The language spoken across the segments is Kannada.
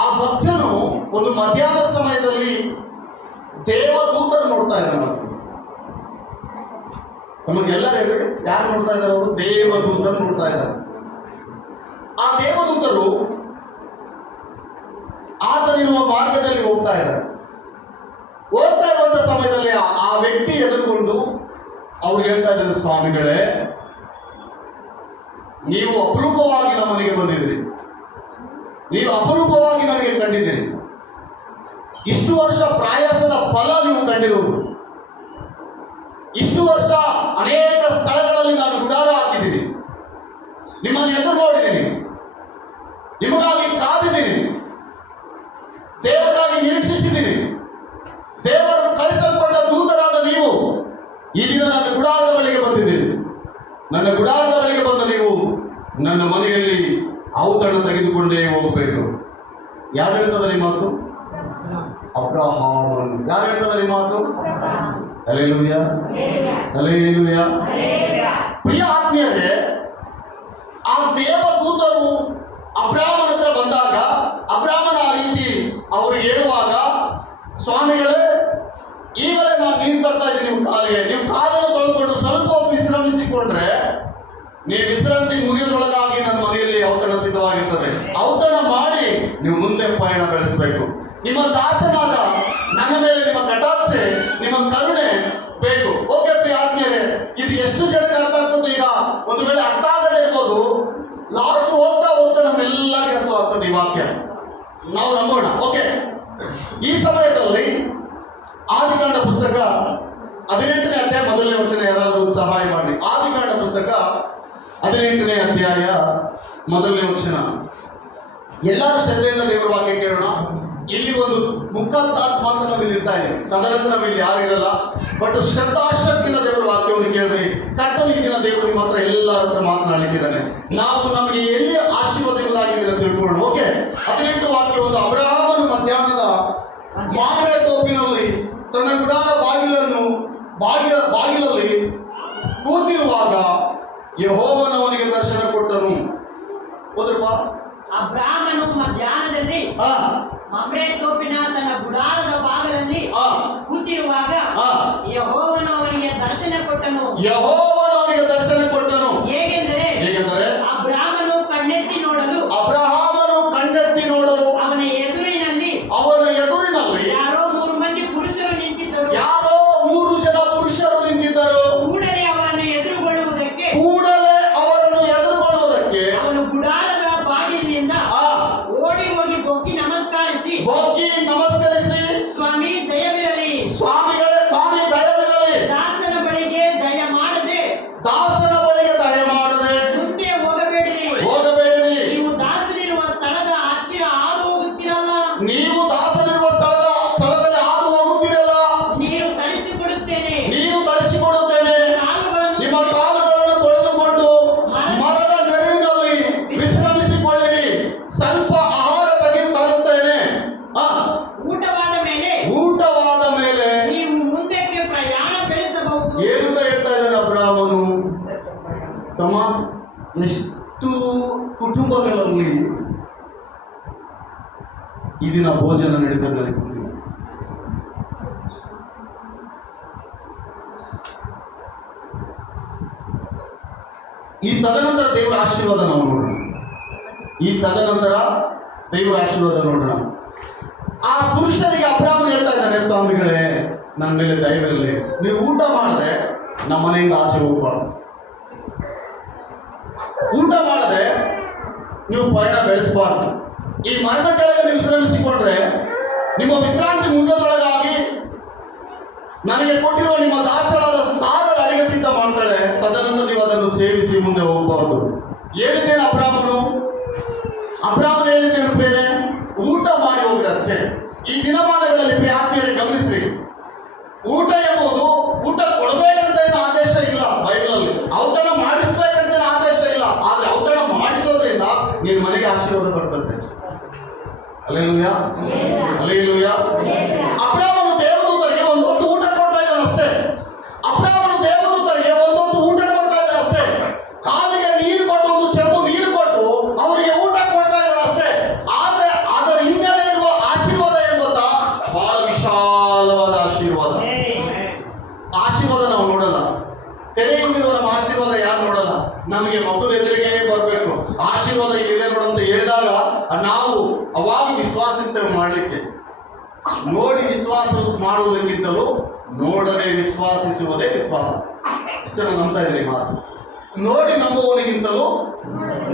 ಆ ಭಕ್ತನು ಒಂದು ಮಧ್ಯಾಹ್ನ ಸಮಯದಲ್ಲಿ ದೇವದೂತರು ನೋಡ್ತಾ ಇದ್ದಾರೆ. ನಮಗೆಲ್ಲರೂ ಹೇಳಿ ಯಾರು ನೋಡ್ತಾ ಇದ್ದಾರೆ? ಅವರು ದೇವದೂತರು ನೋಡ್ತಾ ಇದ್ದಾರೆ. ಆ ದೇವದೂತರು ಆತನಿರುವ ಮಾರ್ಗದಲ್ಲಿ ಹೋಗ್ತಾ ಇದ್ದಾರೆ. ಹೋಗ್ತಾ ಇರುವಂತ ಸಮಯದಲ್ಲಿ ಆ ವ್ಯಕ್ತಿ ಎದುರುಕೊಂಡು ಅವ್ರು ಹೇಳ್ತಾ ಇದ್ದಾರೆ, ಸ್ವಾಮಿಗಳೇ, ನೀವು ಅಪರೂಪವಾಗಿ ನಮ್ಮ ಮನೆಗೆ ಬಂದಿದ್ರಿ, ನೀವು ಅಪರೂಪವಾಗಿ ನನಗೆ ಕಂಡಿದ್ದೀರಿ, ಇಷ್ಟು ವರ್ಷ ಪ್ರಯಾಸದ ಫಲ ನೀವು ಕಂಡಿರುವುದು, ಇಷ್ಟು ವರ್ಷ ಅನೇಕ ಸ್ಥಳಗಳಲ್ಲಿ ನಾನು ಗುಡಾರ ಹಾಕಿದ್ದೀನಿ, ನಿಮ್ಮನ್ನು ಎದುರು ನೋಡಿದ್ದೀನಿ, ನಿಮಗಾಗಿ ಕಾದಿದ್ದೀನಿ, ದೇವರಾಗಿ ನಿರೀಕ್ಷಿಸಿದ್ದೀನಿ, ದೇವರು ಕಳಿಸಲ್ಪಟ್ಟ ದೂತರಾದ ನೀವು ಈ ದಿನ ನನ್ನ ಗುಡಾರದ ಬಳಿಗೆ ಬಂದಿದ್ದೀರಿ. ನನ್ನ ಗುಡಾರದ ಬಳಿಗೆ ಬಂದ ನೀವು ನನ್ನ ಮನೆಯಲ್ಲಿ ಔತಣ ತೆಗೆದುಕೊಂಡೇ ಹೋಗಬೇಕು. ಯಾರು ಹೇಳ್ತದ ಈ ಮಾತು? ಅಬ್ರಹಾಮ್. ಯಾರು ಹೇಳ್ತದ ಈ ಮಾತು? Hallelujah, hallelujah. ಪ್ರಿಯ ಆತ್ಮೀಯರೇ, ಆ ದೇವದೂತರು ಅಬ್ರಾಮನ ಹತ್ರ ಬಂದಾಗ ಅಬ್ರಾಮನ ಆ ರೀತಿ ಅವರು ಹೇಳುವಾಗ, ಸ್ವಾಮಿಗಳೇ, ಈಗಲೇ ನಾನು ನೀರು ತರ್ತಾ ಇದ್ದೀನಿ ನಿಮ್ಮ ಕಾಲಿಗೆ, ನೀವು ಕಾಲನ್ನು ತೊಳ್ಕೊಂಡು ಸ್ವಲ್ಪ ವಿಶ್ರಮಿಸಿಕೊಂಡ್ರೆ ನೀವು ವಿಶ್ರಾಂತಿ ಮುಗಿಯೋದ್ರೊಳಗಾಗಿ ನನ್ನ ಮನೆಯಲ್ಲಿ ಔತಣ ಸಿದ್ಧವಾಗಿರ್ತದೆ. ಔತಣ ಮಾಡಿ ನೀವು ಮುಂದೆ ಪಯಣ ಬೆಳೆಸಬೇಕು. ನಿಮ್ಮ ದಾಸನಾದ ನನ್ನ ಮೇಲೆ ನಿಮ್ಮ ಕಟಾಕ್ಷೆ, ನಿಮ್ಮ ಕರುಣೆ ಬೇಕು. ಓಕೆ ಪ್ರಿಯ ಆತ್ಮೀಯರೇ, ಇದು ಎಷ್ಟು ಜನಕ್ಕೆ ಅರ್ಥ ಆಗ್ತದೆ? ಈಗ ಒಂದು ವೇಳೆ ಅರ್ಥ ಆಗದೇ ಇರ್ಬೋದು, ಲಾಸ್ಟ್ ಹೋಗ್ತಾ ಹೋಗ್ತಾ ನಮ್ಮೆಲ್ಲರಿಗೂ ಅರ್ಥ ಆಗ್ತದೆ ಈ ವಾಕ್ಯ. ನಾವು ನಂಬೋಣ. ಓಕೆ, ಈ ಸಮಯದಲ್ಲಿ ಆದಿಕಾಂಡ ಪುಸ್ತಕ 18ನೇ ಅಧ್ಯಾಯ 1ನೇ ವಚನ ಯಾರಾದರೂ ಸಹಾಯ ಮಾಡಿ. ಆದಿಕಾಂಡ ಪುಸ್ತಕ 18ನೇ ಅಧ್ಯಾಯ 1ನೇ ವಚನ. ಎಲ್ಲರೂ ಶ್ರದ್ಧೆಯಿಂದ ದೇವರ ವಾಕ್ಯ ಕೇಳೋಣ. ಇಲ್ಲಿ ಒಂದು ಮುಕ್ಕಾಲು ತಾಸು ಮಾತ್ರ ನಾವಿಲ್ಲಿ ಇರ್ತಾ ಇದ್ದೀವಿ, ತದನಂತರ ನಾವಿಲ್ಲಿ ಯಾರು ಇರಲ್ಲ. ಬಟ್ ಶ್ರದ್ಧಾಶಕ್ತಿಯಿಂದ ದೇವರ ವಾಕ್ಯವನ್ನು ಕೇಳ್ರಿ. ಕರ್ತನ ಈ ದಿನ ದೇವರು ಮಾತ್ರ ಎಲ್ಲರ ಹತ್ರ ಮಾತನಾಡಲಿಕ್ಕಿದ್ದಾನೆ. ನಾವು ನಮಗೆ ಎಲ್ಲಿ ಆಶೀರ್ವಾದಗಳಾಗಿದೆ ಅಂತ ತಿಳ್ಕೊಳ್ಳೋಣ. ಓಕೆ, 18 ವಾಕ್ಯ. ಒಂದು ಅಬ್ರಹಾಮನು ಮಧ್ಯಾಹ್ನದ ಮಾವಿನ ತೋಪಿನಲ್ಲಿ ತನ್ನ ಗುಡಾರ ಬಾಗಿಲಲ್ಲಿ ಕೂತಿರುವಾಗ ಯೆಹೋವನು ಅವನಿಗೆ ದರ್ಶನ ಕೊಟ್ಟನು. ಹೋದ್ರಪ್ಪ. ಅಬ್ರಾಮನು ಮಧ್ಯಾಹ್ನದಲ್ಲಿ ಮಮ್ರೆ ತೋಪಿನ ತನ್ನ ಗುಡಾರದ ಭಾಗದಲ್ಲಿ ಕೂತಿರುವಾಗ ಯೆಹೋವನು ಅವನಿಗೆ ದರ್ಶನ ಕೊಟ್ಟನು. ಯೆಹೋವನು ಅವನಿಗೆ ದರ್ಶನ ಕೊಟ್ಟನು. ಹೇಗೆಂದರೆ ಅಬ್ರಾಮನು ಕಣ್ಣೆತ್ತಿ ನೋಡಲು ಅವನ ಎದುರಿನಲ್ಲಿ ಯಾರೋ 3 ಮಂದಿ ಪುರುಷರು ನಿಂತಿದ್ದರು. ಕೂಡಲೇ ಅವರನ್ನು ಎದುರುಗೊಳ್ಳುವುದಕ್ಕೆ ಅವನು ಗುಡಾರದ ಬಾಗಿಲಿನಿಂದ ಓಡಿ ಹೋಗಿ ಬೊಗ್ಗಿ ನಮಸ್ಕರಿಸಿ ಸ್ವಾಮಿ ದಯವಿರಲಿ, ದಾಸನ ಬಳಿಗೆ ದಯ ಮಾಡದೆ ಮುಂದೆ ಹೋಗಬೇಡಿರಿ. ನೀವು ದಾಸನಿರುವ ಸ್ಥಳದ ಹತ್ತಿರ ಹಾದು ಹೋಗುತ್ತೀರಲ್ಲ, ನೀರು ತರಿಸಿಕೊಡುತ್ತೇನೆ. ಕಾಲುಗಳನ್ನು ತೊಳೆದುಕೊಂಡು ಮರದ ನೆರಳಿನಲ್ಲಿ ವಿಶ್ರಮಿಸಿಕೊಳ್ಳಿರಿ. ಸ್ವಲ್ಪ ಆಹಾರ ತರುತ್ತೇನೆ. ಊಟವಾದ ಮೇಲೆ ನೀವು ಮುಂದಕ್ಕೆ ಪ್ರಯಾಣ ಬೆಳೆಸಬಹುದು. ಏನಂತ ಹೇಳ್ತಾ ಇದ್ದಾನೆ ಅಬ್ರಾಮನು? ತಮ್ಮ, ಎಷ್ಟು ಕುಟುಂಬಗಳಲ್ಲಿ ಈ ದಿನ ಭೋಜನ ನಡೀತದೆ. ಈ ತದನಂತರ ದೇವರ ಆಶೀರ್ವಾದ ನಾವು ನೋಡೋಣ. ಆ ಪುರುಷರಿಗೆ ಅಬ್ರಾಮನು ಹೇಳ್ತಾ ಇದ್ದಾನೆ, ಸ್ವಾಮಿಗಳೇ, ನನ್ನ ಮೇಲೆ ದಯವಿರಲಿ, ನೀವು ಊಟ ಮಾಡದೆ ನಮ್ಮ ಮನೆಯಿಂದ ಆಚೆ ಹೋಗ್ಬಾರ್ದು. ಊಟ ಮಾಡದೆ ನೀವು ಪಯಣ ಬೆಳೆಸಬಾರ್ದು. ಈ ಮರದ ಕೆಳಗೆ ನೀವು ವಿಶ್ರಮಿಸಿಕೊಂಡ್ರೆ ನಿಮ್ಮ ವಿಶ್ರಾಂತಿ ಮುಗಿಯೋದ್ರೊಳಗಾಗಿ ನನಗೆ ಕೊಟ್ಟಿರುವ ನಿಮ್ಮ ದಾಸರಾದ ಸಾರು ಅಡಿಗೆ ಸಿದ್ಧ ಮಾಡ್ತಾಳೆ. ತದನಂತರ ನೀವು ಅದನ್ನು ಸೇವಿಸಿ ಮುಂದೆ ಹೋಗಬಾರ್ದು. ಹೇಳಿದ್ದೇನೆ ಅಬ್ರಾಮನು ಹೇಳಿದ್ದೇನೆ ಬೇರೆ, ಊಟ ಮಾಡಿ ಹೋಗ್ರಿ ಅಷ್ಟೇ. ಈ ದಿನಮಾನಗಳಲ್ಲಿ ಆತ್ಮೀಯರೇ ಗಮನಿಸ್ರಿ, ಊಟ ಎಂಬುದು ಊಟ ಕೊಡಬೇಕಂತ ಏನು ಆದೇಶ ಇಲ್ಲ ಬೈಬಲಲ್ಲಿ, ಔತಣ ಮಾಡಿಸ್ಬೇಕಂತ ಏನು ಆದೇಶ ಇಲ್ಲ. ಆದ್ರೆ ಔತಣ ಮಾಡಿಸೋದ್ರಿಂದ ನಿನ್ನ ಮನೆಗೆ ಆಶೀರ್ವಾದ ಬರ್ತದೆ. Hallelujah, hallelujah. ಅಬ್ರಾಮನು ದೇವದೂತರಿಗೆ ಒಂದೊಂದು ಊಟ ಕೊಡ್ತಾ ಇದ್ದಾನೆ ಅಷ್ಟೇ. ಕಾಲಿಗೆ ನೀರು ಕೊಟ್ಟು, ಒಂದು ಚೆಂಬು ನೀರು ಕೊಟ್ಟು ಅವರಿಗೆ ಊಟ ಕೊಡ್ತಾ ಇದ್ದಾನೆ ಅಷ್ಟೇ. ಆದ್ರೆ ಅದರ ಹಿನ್ನೆಲೆ ಅವಾಗ ವಿಶ್ವಾಸಿಸ್ತೇವೆ ಮಾಡಲಿಕ್ಕೆ. ನೋಡಿ ವಿಶ್ವಾಸ ಮಾಡುವುದಕ್ಕಿಂತಲೂ ನೋಡದೆ ವಿಶ್ವಾಸಿಸುವುದೇ ವಿಶ್ವಾಸ. ಇಷ್ಟು ನಾನು ನಂಬ್ತಾ ಇದ್ದೀನಿ ಮಾತು. ನೋಡಿ ನಂಬುವವನಿಗಿಂತಲೂ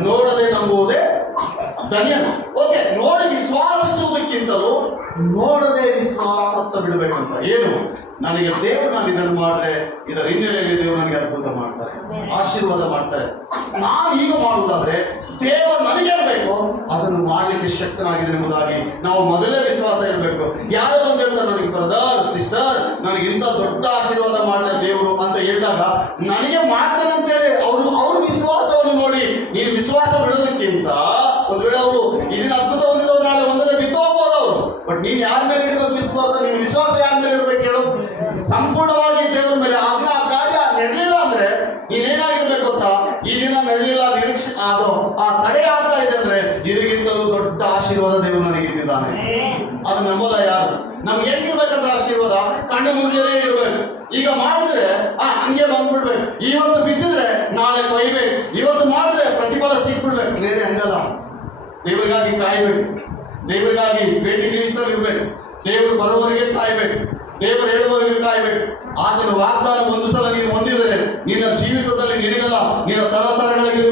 ನೋಡದೆ ನಂಬುವುದೇ ಧನ್ಯನು. ಓಕೆ, ನೋಡಿ ವಿಶ್ವಾಸಿಸುವುದಕ್ಕಿಂತಲೂ ನೋಡದೆ ವಿಶ್ವಾಸ ಬಿಡಬೇಕಂತ. ಏನು? ನನಗೆ ದೇವರು ನಾನು ಇದನ್ನು ಮಾಡಿದ್ರೆ ಇದರ ಹಿನ್ನೆಲೆಯಲ್ಲಿ ದೇವರು ನನಗೆ ಅದ್ಭುತ ಮಾಡ್ತಾರೆ, ಆಶೀರ್ವಾದ ಮಾಡ್ತಾರೆ. ನಾನು ಈಗ ಮಾಡುವುದಾದ್ರೆ ದೇವರು ನನಗೆ ಇರಬೇಕು, ಅದನ್ನು ಮಾಡಲಿಕ್ಕೆ ಶಕ್ತನಾಗಿದೆ ಎಂಬುದಾಗಿ ನಾವು ಮೊದಲೇ ವಿಶ್ವಾಸ ಇರಬೇಕು. ಯಾರು ಬಂದು ಹೇಳ್ತಾರೆ ನನಗೆ ಬ್ರದರ್ ಸಿಸ್ಟರ್ ನನಗೆ ಇಂಥ ದೊಡ್ಡ ಆಶೀರ್ವಾದ ಮಾಡಿದ ದೇವರು ಅಂತ ಹೇಳಿದಾಗ ನನಗೆ ಮಾಡ್ತಾನೆ ಅಂತೇಳಿ ಅವ್ರ ವಿಶ್ವಾಸವನ್ನು ನೋಡಿ ನೀನು ವಿಶ್ವಾಸ ಬಿಡೋದಕ್ಕಿಂತ, ಒಂದು ವೇಳೆ ಅವರು ಇದನ್ನ ಅದ್ಭುತ ಹೊಂದಿದವ್ರು ನಾಳೆ ಒಂದದೇ ಬಿದ್ದು ಹೋಗ್ಬೋದು ಅವರು. ಬಟ್ ನೀನು ಯಾರ ಮೇಲೆ ಇಡೋದು ವಿಶ್ವಾಸ? ನೀನು ವಿಶ್ವಾಸ ಯಾರ ಮೇಲೆ ಇರ್ಬೇಕು ಹೇಳು? ಸಂಪೂರ್ಣವಾಗಿ ದೇವರ ಮೇಲೆ. ಆಗ ಆ ಕಾರ್ಯ ನಡೆಯಲಿಲ್ಲ ಅಂದ್ರೆ ನೀನೇನಾಗಿರ್ಬೇಕು ಗೊತ್ತಾ? ಈ ದಿನ ನಡೆಯಲಿಲ್ಲ, ನಿರೀಕ್ಷೆ ಅದು ಆ ತಡೆ ಆಗ್ತಾ ಇದೆ ಅಂದ್ರೆ ಇದಕ್ಕಿಂತಲೂ ದೊಡ್ಡ ಆಶೀರ್ವಾದ ದೇವರು ನನಗೆ ಇಟ್ಟಿದ್ದಾನೆ. ಅದು ನಂಬೋದ ಯಾರು? ನಮ್ಗೆ ಹೆಂಗಿರ್ಬೇಕಂದ್ರೆ ಆಶೀರ್ವಾದ ಕಣ್ಣು ಮುಂದೆಯೇ ಇರ್ಬೇಕು. ಈಗ ಮಾಡಿದ್ರೆ ಹಂಗೆ ಬಂದ್ಬಿಡ್ಬೇಕು. ಇವತ್ತು ಬಿಟ್ಟಿದ್ರೆ ನಾಳೆ ಕೊಯ್ಬೇಕು. ಇವತ್ತು ಮಾಡಿದ್ರೆ ಪ್ರತಿಫಲ ಸಿಕ್ಬಿಡ್ಬೇಕು. ಬೇರೆ ಹಂಗಲ್ಲ. ದೇವರಿಗಾಗಿ ಕಾಯ್ಬೇಕು, ದೇವರಿಗಾಗಿ ವೇಟಿಂಗ್ ಲಿಸ್ಟ್ ನಲ್ಲಿ ಇರ್ಬೇಕು, ದೇವರು ಬರುವವರೆಗೆ ಕಾಯ್ಬೇಕು, ದೇವರು ಹೇಳುವವರೆಗೆ ಕಾಯ್ಬೇಕು. ಆತನ ವಾಗ್ದಾನ ಒಂದು ಸಲ ನೀನು ಹೊಂದಿದರೆ ನಿನ್ನ ಜೀವಿತದಲ್ಲಿ ನಿನಗಲ್ಲ, ನಿನ್ನ ತರತರಗಳಿಗೆ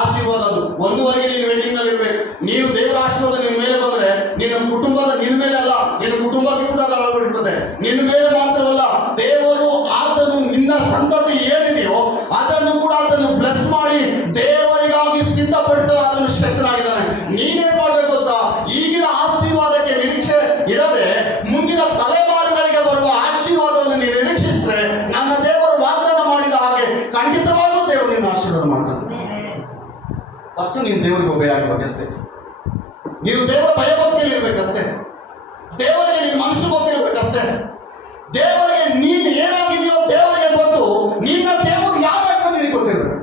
ಆಶೀರ್ವಾದ. ಅದು ಒಂದುವರೆಗೆ ನೀನು ವೇಟಿಂಗ್ ನಲ್ಲಿ ಇರ್ಬೇಕು. ನೀನು ದೇವರ ಆಶೀರ್ವಾದ ನಿನ್ನ ಮೇಲೆ ಬಂದ್ರೆ ನಿನ್ನ ಕುಟುಂಬದ ನಿನ್ನ ಮೇಲೆ ಅಲ್ಲ, ನಿನ್ನ ಕುಟುಂಬಕ್ಕೆ ಕೂಡ ಅದು ಅಳವಡಿಸ್ತದೆ. ನಿನ್ನ ಮೇಲೆ ಮಾತ್ರವಲ್ಲ, ದೇವರು ಆತನು ನಿನ್ನ ಸಂತತಿ ಏನಿದೆಯೋ ಅದನ್ನು ಕೂಡ ಆತನು ಬ್ಲೆಸ್ ಮಾಡಿ ದೇವರಿಗಾಗಿ ಸಿದ್ಧಪಡಿಸಲು ಆತನು ಶಕ್ತನಾಗಿದ್ದಾನೆ. ನೀನೇನ್ ಮಾಡ್ಬೇಕು ಗೊತ್ತಾ? ಈಗಿನ ಆಶೀರ್ವಾದಕ್ಕೆ ನಿರೀಕ್ಷೆ ಇಡದೆ ಮುಂದಿನ ತಲೆಮಾರುಗಳಿಗೆ ಬರುವ ಆಶೀರ್ವಾದವನ್ನು ನೀನು ನಿರೀಕ್ಷಿಸಿದ್ರೆ ನನ್ನ ದೇವರು ವಾಗ್ದಾನ ಮಾಡಿದ ಹಾಗೆ ಖಂಡಿತವಾಗ್ಲೂ ದೇವರು ನಿನ್ನ ಆಶೀರ್ವಾದ ಮಾಡ್ತಾನೆ. ಫಸ್ಟ್ ನೀನು ದೇವರಿಗೆ ಒಬ್ಬೆ ಆಗ್ಬೇಕಷ್ಟೇ. ನೀನು ದೇವರ ಭಯಭಕ್ತಿಯಲ್ಲಿ ಇರ್ಬೇಕಷ್ಟೇ. ದೇವರಿಗೆ ನಿನ್ನ ಮನಸ್ಸು ಗೊತ್ತಿರ್ಬೇಕಷ್ಟೇ. ದೇವರಿಗೆ ನೀನು ಏನಾಗಿದೆಯೋ ದೇವರಿಗೆ ಗೊತ್ತು. ನಿನ್ನ ದೇವರು ಯಾವಾಗ ನಿನಗೆ ಗೊತ್ತಿರ್ಬೇಕು.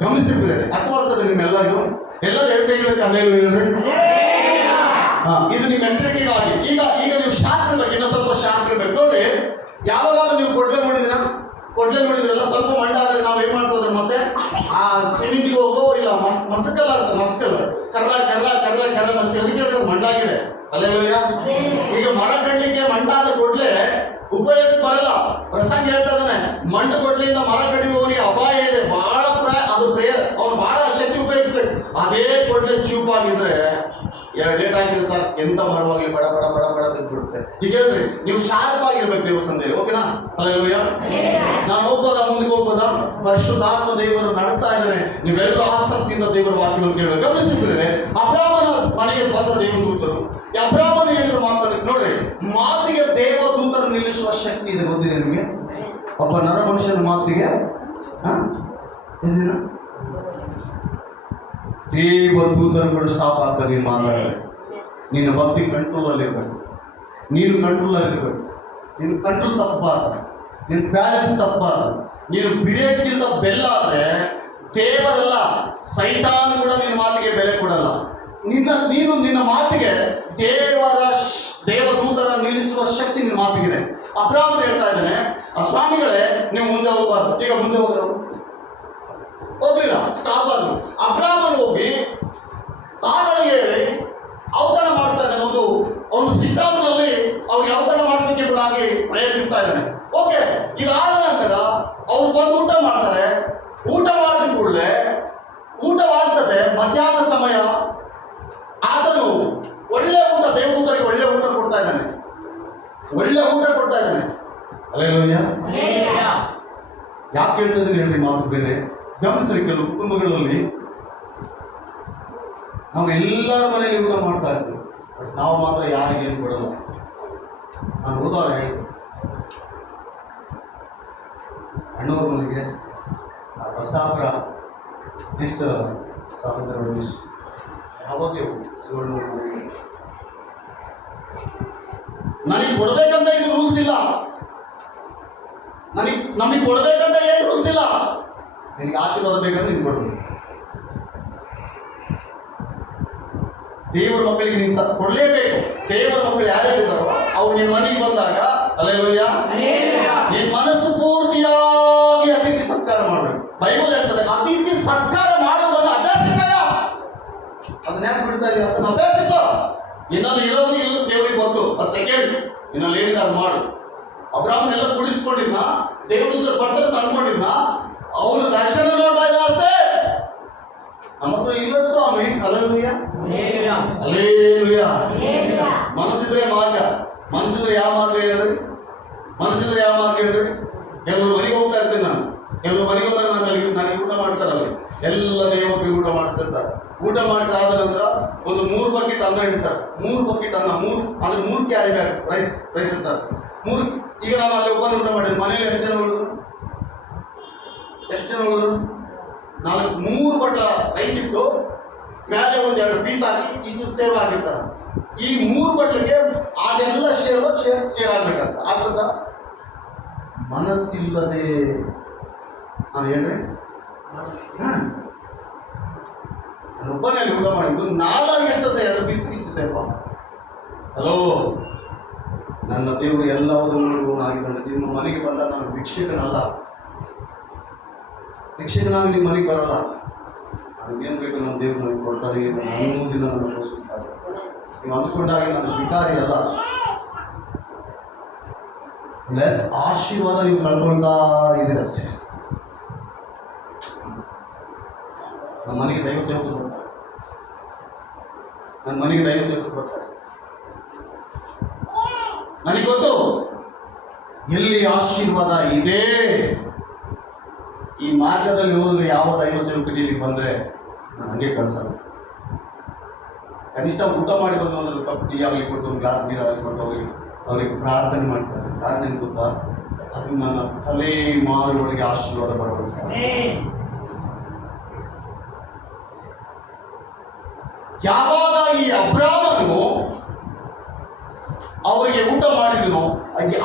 ಗಮನಿಸಿರ್ತಾರೆ ಅರ್ಥವಾಗ್ತದೆ ನಿಮ್ಮೆಲ್ಲರಿಗೂ? ಎಲ್ಲರೂ ಹೇಳ್ಬೇಕು ಇದು ನಿಮ್ಮ ಎಚ್ಚರಿಕೆಗಾಗಿ. ಈಗ ನೀವು ಶಾರ್ಪ್ ಇರ್ಬೇಕು, ಇನ್ನೂ ಸ್ವಲ್ಪ ಶಾರ್ಪ್ ಇರ್ಬೇಕು. ನೋಡಿ, ಯಾವಾಗಾದ್ರೂ ನೀವು ಕೊಡ್ಲೆ ನೋಡಿದ್ರಲ್ಲ, ಸ್ವಲ್ಪ ಮಂಡ ಆದಾಗ ನಾವು ಏನ್ ಮಾಡ್ಬೋದು? ಮತ್ತೆ ಆ ಸ್ವಿಮ್ಮಿಂಗಿಗೆ ಹೋಗೋ ಇಲ್ಲ ಮಸ್ಕಲ್ ಕರ್ರ ಮಸ್ಕಲ್ ಮಂಡಾಗಿದೆ ಅಲ್ಲೆಲ್ಲ. ಈಗ ಮರ ಕಡ್ಲಿಕ್ಕೆ ಮಂಡಾದ ಕೊಡ್ಲೆ ಉಪಯೋಗ ಬರಲ್ಲ. ಪ್ರಸಂಗ ಹೇಳ್ತಾ ಇದ್ದಾನೆ, ಮಂಡು ಕೊಡ್ಲಿಂದ ಮರ ಕಡಿಯುವವನಿಗೆ ಅಪಾಯ ಇದೆ. ಬಹಳ ಅದು ಪ್ರೇಯರ್, ಅವನು ಬಹಳ ಶಕ್ತಿ ಉಪಯೋಗಿಸ್ಬೇಕು. ಅದೇ ಕೊಡ್ಲೆ ಚೂಪಾಗಿದ್ರೆ 2 ಡೇಟ್ ಹಾಕಿದ್ರೆ ಸರ್ ಎಂತ ಮರವಾಗಲಿ ಬಡ ಬಡ ಬಡ ಬಡ ತಿಂದ್ಬಿಡುತ್ತೆ. ಈಗ ಹೇಳ್ರಿ, ನೀವು ಶಾರ್ಪ್ ಆಗಿರ್ಬೇಕು ದೇವಸ್ಥಾನದಲ್ಲಿ. ಓಕೆನಾ? ಅಲ್ಲೆಲ್ಲ ನಾನು ಮುಂದಕ್ಕೆ ಹೋಗ್ಬೋದಾ? ಪರಿಶುದ್ಧಾತ್ಮ ದೇವರು ನಡೆಸ್ತಾ ಇದ್ದಾರೆ. ನೀವೆಲ್ಲರೂ ಆಸಕ್ತಿಯಿಂದ ದೇವರ ವಾಕ್ಯವನ್ನು ಕೇಳಬೇಕು. ಗಮನಿಸಿದ್ರೆ ಅಬ್ರಾಮನ ಮನೆಗೆ ಬಂದ ದೇವದೂತರು, ಅಬ್ರಾಮನ ಏನು ಮಾತಾಡಿ ನೋಡ್ರಿ, ಮಾತಿಗೆ ದೇವದೂತರು ನಿಲ್ಲಿಸುವ ಶಕ್ತಿ ಇದೆ. ಗೊತ್ತಿದೆ ನಿಮಗೆ? ಒಬ್ಬ ನರ ಮನುಷ್ಯನ ಮಾತಿಗೆ ದೇವದೂತರು ಕೂಡ ಸ್ಟಾಪ್ ಆಗ್ತಾರೆ. ನೀನು ಮಾತಾಡಲಿ, ನಿನ್ನ ಭಕ್ತಿ ಕಂಟ್ರೋಲಲ್ಲಿರ್ಬೇಕು. ನೀನು ಕಂಟ್ರೋಲಲ್ಲಿರ್ಬೇಕು. ನೀನು ಕಂಟ್ರೋಲ್ ತಪ್ಪಬಾರ್ದು, ನಿನ್ನ ಬ್ಯಾಲೆನ್ಸ್ ತಪ್ಪಬಾರ್ದು. ನೀನು ಬಿರಿಯಾಗಿಂದ ಬೆಲ್ಲ ಆದರೆ ದೇವರಲ್ಲ ಸೈತಾನ್ ಕೂಡ ನಿನ್ನ ಮಾತಿಗೆ ಬೆಲೆ ಕೊಡಲ್ಲ. ನಿನ್ನ ಮಾತಿಗೆ ದೇವದೂತರ ನಿಲ್ಲಿಸುವ ಶಕ್ತಿ ನಿನ್ನ ಮಾತಿಗಿದೆ. ಅಬ್ರಾಹ್ಮಣ ಹೇಳ್ತಾ ಇದ್ದಾನೆ, ಸ್ವಾಮಿಗಳೇ ನೀವು ಮುಂದೆ ಹೋಗ್ಬಾರ್ದು. ಈಗ ಮುಂದೆ ಹೋಗ್ಲಿಲ್ಲ, ಸ್ಟಾಪ್ ಆದ್ರು. ಅಬ್ರಾಹ್ಮಣ ಹೋಗಿ ಸಾಗಳಿಗೆ ಹೇಳಿ ಔತಣ ಮಾಡ್ತಾ ಇದ್ದಾನೆ. ಒಂದು ಸಿಸ್ಟಮ್ನಲ್ಲಿ ಅವ್ರಿಗೆ ಔತಣ ಮಾಡಬೇಕೆಂಬುದಾಗಿ ಪ್ರಯತ್ನಿಸ್ತಾ ಇದ್ದಾನೆ. ಓಕೆ, ಇದಾದ ನಂತರ ಅವ್ರು ಬಂದು ಊಟ ಮಾಡ್ತಾರೆ. ಊಟ ಮಾಡಿದ ಕೂಡಲೇ ಊಟವಾಗ್ತದೆ. ಮಧ್ಯಾಹ್ನ ಸಮಯ. ಆತನು ಒಳ್ಳೆ ಊಟ, ದೇವದೂತರಿಗೆ ಒಳ್ಳೆ ಊಟ ಕೊಡ್ತಾ ಇದ್ದಾನೆ. ಅಲ್ಲೇಲೂಯಾ. ಯಾಕೆ ಹೇಳ್ತಾ ಇದ್ದೀನಿ ಹೇಳ್ರಿ ಮಾತು ಬೇರೆ. ಗಮನಿಸ್ರಿ, ಕೆಲವು ಕುಟುಂಬಗಳಲ್ಲಿ ನಾವು ಎಲ್ಲರ ಮನೆಯಲ್ಲಿ ಊಟ ಮಾಡ್ತಾ ಇದ್ವಿ, ಬಟ್ ನಾವು ಮಾತ್ರ ಯಾರಿಗೇನು ಕೊಡಲ್ಲ. ನಾನು ಉದಾಹರಣೆ ಹೇಳಿ, ಅಣ್ಣವ್ರ ಮನೆಗೆ ಬಸಾಪುರ ನೆಕ್ಸ್ಟ್ ಸಾವಿರದ ಯಾವಾಗ ಸುವರ್ಣ ನನಗೆ ಕೊಡ್ಬೇಕಂತ ಇದು ರೂಲ್ಸ್ ಇಲ್ಲ. ನಮಗೆ ಕೊಡ್ಬೇಕಂತ ಏನು ರೂಲ್ಸ್ ಇಲ್ಲ. ನಿನಗೆ ಆಶೀರ್ವಾದ ಬೇಕಂದ್ರೆ ನೀನು ಕೊಡ್ಬೇಕು. ದೇವರ ಮಕ್ಕಳಿಗೆ ನೀನು ಕೊಡಲೇಬೇಕು. ದೇವರ ಮಕ್ಕಳು ಯಾರ್ಯಾರಿದ್ದಾರೋ ಅವ್ರು ನಿನ್ನ ಮನೆಗೆ ಬಂದಾಗ ಅಲ್ಲೆಲ್ಲೂಯಾ ನಿನ್ನ ಮನಸ್ಸು ಪೂರ್ತಿಯಾಗಿ ಅತಿಥಿ ಸತ್ಕಾರ ಮಾಡಬೇಕು. ಬೈಬಲ್ ಹೇಳ್ತದೆ, ಅತಿಥಿ ಸತ್ಕಾರ ಮಾಡೋದನ್ನು ಅಭ್ಯಾಸಿಸಲ್ಲ. ಅದನ್ನ ಯಾಕೆ ಬಿಡ್ತಾ ಇದೀಯ ಅದನ್ನ ಅಭ್ಯಾಸಿಸೋ. ಇನ್ನಲ್ಲಿ ಇರೋದು ಇಲ್ಲ ದೇವರಿಗೆ ಗೊತ್ತು. ಅದು ಸೆಕೆಂಡ್. ಇನ್ನಲ್ಲಿ ಏನಿದೆ ಅದು ಮಾಡು. ಅಬ್ರಾಹ್ಮನೆಲ್ಲ ಕುಡಿಸ್ಕೊಂಡಿದ್ನ, ದೇವದೂತರ ಬರ್ತಾರೆ ಅನ್ಕೊಂಡಿದ್ನ, ಅವನು ದರ್ಶನ ನೋಡ್ತಾ ಇದ್ದ ಅಷ್ಟೇ. ನಮ್ಮ ಹತ್ರ ಇಲ್ಲ ಸ್ವಾಮಿ. Hallelujah hallelujah. ಮನಸ್ಸಿದ್ರೆ ಮಾರ್ಗ. ಮನಸ್ಸಿದ್ರೆ ಯಾವ ಮಾರ್ಗ ಹೇಳ್ರಿ? ಮನಸ್ಸಿದ್ರೆ ಯಾವ ಮಾರ್ಗ ಹೇಳ್ರಿ? ಕೆಲವರು ಮನೆಗೆ ಹೋಗ್ತಾ ಇರ್ತೀನಿ ನಾನು. ಕೆಲವರು ಮನೆಗೆ ಹೋದಾಗ ನನಗೆ ಊಟ ಮಾಡ್ತಾರಲ್ಲ, ಎಲ್ಲ ದೇವರಿಗೆ ಊಟ ಮಾಡಿಸ್ತಿರ್ತಾರೆ. ಊಟ ಮಾಡಿಸಾದ ನಂತರ ಒಂದು 3 ಬಕೆಟ್ ಅನ್ನ ಇಡ್ತಾರೆ. 3 ಬಕೆಟ್ ಅನ್ನ, 3 ಕ್ಯಾರಿ ಬ್ಯಾಗ್ ರೈಸ್ ಇರ್ತಾರೆ. 3. ಈಗ ನಾನು ಅಲ್ಲಿ ಒಬ್ಬರು ಊಟ ಮಾಡಿದ್ದೆ. ಮನೇಲಿ ಎಷ್ಟು ಜನ ಉಳಿದ್ರು? 3 ಬಟ್ಲ ರೈಸ್ ಇಟ್ಟು ಮೇಲೆ ಒಂದು 2 ಪೀಸ್ ಹಾಕಿ ಇಷ್ಟು ಸೇವ್ ಆಗಿರ್ತಾರೆ. ಈ 3 ಬಟ್ಲಿಗೆ ಅದೆಲ್ಲ ಶೇರ್ ಆಗ್ಬೇಕಂತ ಆಗ್ತದ. ಮನಸ್ಸಿಲ್ಲದೆ ನಾನು ಹೇಳ್ರಿ, ನಾನು ಒಬ್ಬನಲ್ಲಿ ಊಟ ಮಾಡಿದ್ದು 4 ಎಷ್ಟದ 2 ಪೀಸ್ ಇಷ್ಟು ಸೇವ್. ಹಲೋ, ನನ್ನ ದೇವರು ಎಲ್ಲವನ್ನೂ ಆಗಿದ್ದಾನೆ. ನಿಮ್ಮ ಮನೆಗೆ ಬಂದ ನಾನು ಭಿಕ್ಷಕನಲ್ಲ. ಭಿಕ್ಷಕನಾಗಿ ನಿಮ್ಮ ಮನೆಗೆ ಬರಲ್ಲ. ನನಗೇನು ಬೇಕು ನಮ್ಮ ದೇವರು ನನಗೆ ಕೊಡ್ತಾರೆ. ನನ್ನ ದಿನ ನನ್ನ ಪೋಷಿಸ್ತಾರೆ. ನೀವು ಅಂದ್ಕೊಂಡಾಗ ನಾನು ವಿಕಾರಿ ಅಲ್ಲ. ಲೆಸ್ ಆಶೀರ್ವಾದ ನೀವು ಕಳ್ಕೊಳ್ತಾ ಇದ್ದೀರಿ ಅಷ್ಟೇ. ನಮ್ಮ ಮನೆಗೆ ದೈವ ಸೇವಕರು ಬರ್ತಾರೆ. ನನ್ನ ಮನೆಗೆ ದೈವ ಸೇವಕರು ಬರ್ತಾರೆ. ನನಗೆ ಗೊತ್ತು ಎಲ್ಲಿ ಆಶೀರ್ವಾದ ಇದೆ. ಈ ಮಾರ್ಗದಲ್ಲಿ ಹೋದ್ರೆ ಯಾವ ದೈವ ಸೇವಕರು ಇಲ್ಲಿ ಬಂದರೆ ನಾನು ಹಂಗೆ ಕಳ್ಸಲ್ಲ. ಕನಿಷ್ಠ ಊಟ ಮಾಡಿ ಬಂದು ಒಂದು ಕಪ್ ಟೀ ಆಗಲಿ ಕೊಟ್ಟು, ಒಂದು ಗ್ಲಾಸ್ ನೀರು ಆಗಲಿ ಕೊಟ್ಟು ಅವರಿಗೆ ಪ್ರಾರ್ಥನೆ ಮಾಡಿ ಕಳಿಸ್ತಾರೆ. ಕಾರಣ ಏನು ಗೊತ್ತಾ? ಅದು ನನ್ನ ತಲೆ ಮಾರುಗಳಿಗೆ ಆಶೀರ್ವಾದ ಬರಬೇಕು. ಯಾವಾಗ ಈ ಅಬ್ರಾಮನು ಅವರಿಗೆ ಊಟ ಮಾಡಿದನು,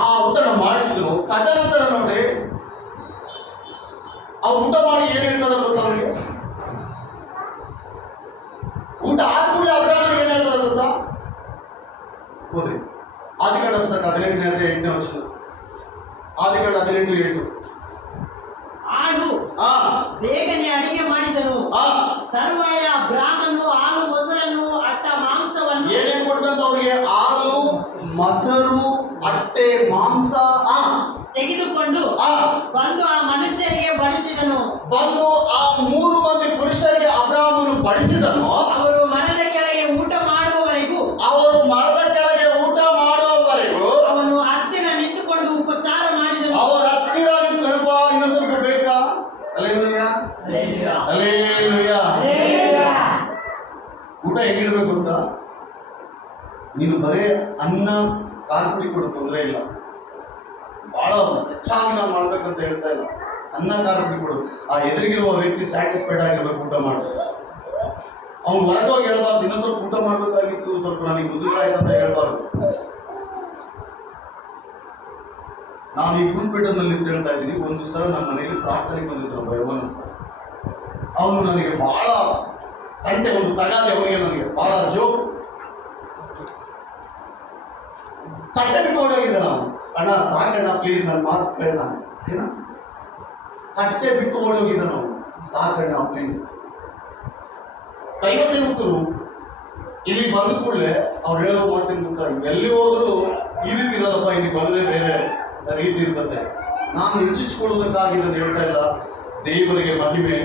ಆ ಊಟ ಮಾಡಿಸಿದನು, ತದನಂತರ ನೋಡಿ ಅವ್ರು ಊಟ ಮಾಡಿ ಏನು ಹೇಳ್ತಾರೆ ಗೊತ್ತಾ? ಅವರಿಗೆ ಊಟ ಆದ್ಮೇಲೆ ಅಬ್ರಾಮನ್ ಏನು ಹೇಳ್ತಾರೆ ಗೊತ್ತಾ? ಹೋದ್ರಿ ಆದಿಕಾಂಡ ಪುಸ್ತಕ 18ನೇ ಅಧ್ಯಾಯ 8ನೇ ವಚನ. ಆದಿಕಾಂಡ 18:8. ಆಳು ಬೇಗನೆ ಅಡಿಗೆ ಮಾಡಿದನು. ತರುವಾಯ ಬ್ರಾಹ್ಮಣನು ಹಾಲು ಮೊಸರನ್ನು ಅಟ್ಟ ಮಾಂಸವನ್ನು ಏನೇನು ಕೊಟ್ಟಂತ ಅವರಿಗೆ? ಹಾಲು, ಮೊಸರು, ಅಟ್ಟೆ, ಮಾಂಸ ತೆಗೆದುಕೊಂಡು ಬಂದು ಆ ಮನುಷ್ಯರಿಗೆ ಬಡಿಸಿದನು. ಬಂದು ಆ 3 ಮಂದಿ ಪುರುಷರಿಗೆ ಅಬ್ರಾಮನು ಬಡಿಸಿದನು. ಅವರು ಮರದ ಕೆಳಗೆ ಊಟ ಮಾಡುವವರೆಗೂ ಅವನು ಹತ್ತಿರ ನಿಂತುಕೊಂಡು ಉಪಚಾರ ಮಾಡಿದನು. ಅವರ ಹತ್ತಿರ ನಿಂತು ಇನ್ನೂ ಸ್ವಲ್ಪ ಬೇಕಾ? Hallelujah hallelujah. ಊಟ ಹೆಂಗಿಡ್ಬೇಕು ಅಂತ? ನೀನು ಬರೇ ಅನ್ನ ಖಾರಪುಡಿ ಕೊಡು, ತೊಂದರೆ ಇಲ್ಲ. ಬಹಳ ಹೆಚ್ಚಾಗಿ ನಾನು ಮಾಡ್ಬೇಕಂತ ಹೇಳ್ತಾ ಇಲ್ಲ. ಅನ್ನ ಖಾರಪುಡಿ ಕೊಡು. ಆ ಎದುರಿಗಿರುವ ವ್ಯಕ್ತಿ ಸ್ಯಾಟಿಸ್ಫೈಡ್ ಆಗಿರ್ಬೇಕು ಊಟ ಮಾಡಿ. ಅವ್ನು ಹೊರಗೋಗಿ ಹೇಳ್ಬಾರ್ದು, ಇನ್ನೂ ಸ್ವಲ್ಪ ಊಟ ಮಾಡಬೇಕಾಗಿತ್ತು, ಸ್ವಲ್ಪ ನನಗೆ ಮುಜುಗರ ಆಯ್ತು ಅಂತ ಹೇಳ್ಬಾರ್ದು. ನಾನು ಈ ಫುಲ್ ಪೀಠದಲ್ಲಿ ಹೇಳ್ತಾ ಇದ್ದೀನಿ. ಒಂದು ಸಲ ನಮ್ಮ ಮನೆಯಲ್ಲಿ ಪ್ರಾರ್ಥನೆಗೆ ಬಂದಿದ್ರು ಯೌವನಸ್ಥ. ಅವನು ನನಗೆ ಬಹಳ ತಂಟೆ, ಒಂದು ತಗಾದೆ ಅವನಿಗೆ, ನನಗೆ ಬಹಳ ಜೋಕ್. ತಟ್ಟೆ ಬಿಟ್ಟು ಓಡೋಗಿದ್ದೆ ನಾವು. ಅಣ್ಣ ಸಾಕಣ್ಣ ಪ್ಲೀಸ್, ನನ್ನ ಮಾತು ಬೇಡ ಏನ. ತಟ್ಟೆ ಬಿಟ್ಟು ಓಡೋಗಿದ್ದೆ ನಾವು. ಸಾಕಣ್ಣ ಪ್ಲೀಸ್. ದೈವ ಸೇವಕರು ಇಲ್ಲಿ ಬಂದ ಕೂಡಲೇ ಅವ್ರು ಹೇಳೋ ಮಾತಿನ ಗೊತ್ತಾರೆ, ಎಲ್ಲಿ ಹೋದ್ರು ಈ ರೀತಿ ಇರೋದಪ್ಪ, ಇಲ್ಲಿ ಬಂದರೆ ಬೇರೆ ರೀತಿ ಇರ್ತದೆ. ನಾನು ಹೆಚ್ಚಿಸಿಕೊಳ್ಳುವುದಕ್ಕಾಗಿ ನಾನು ಹೇಳ್ತಾ ಇಲ್ಲ. ದೇವರಿಗೆ ಮಹಿಮೆ.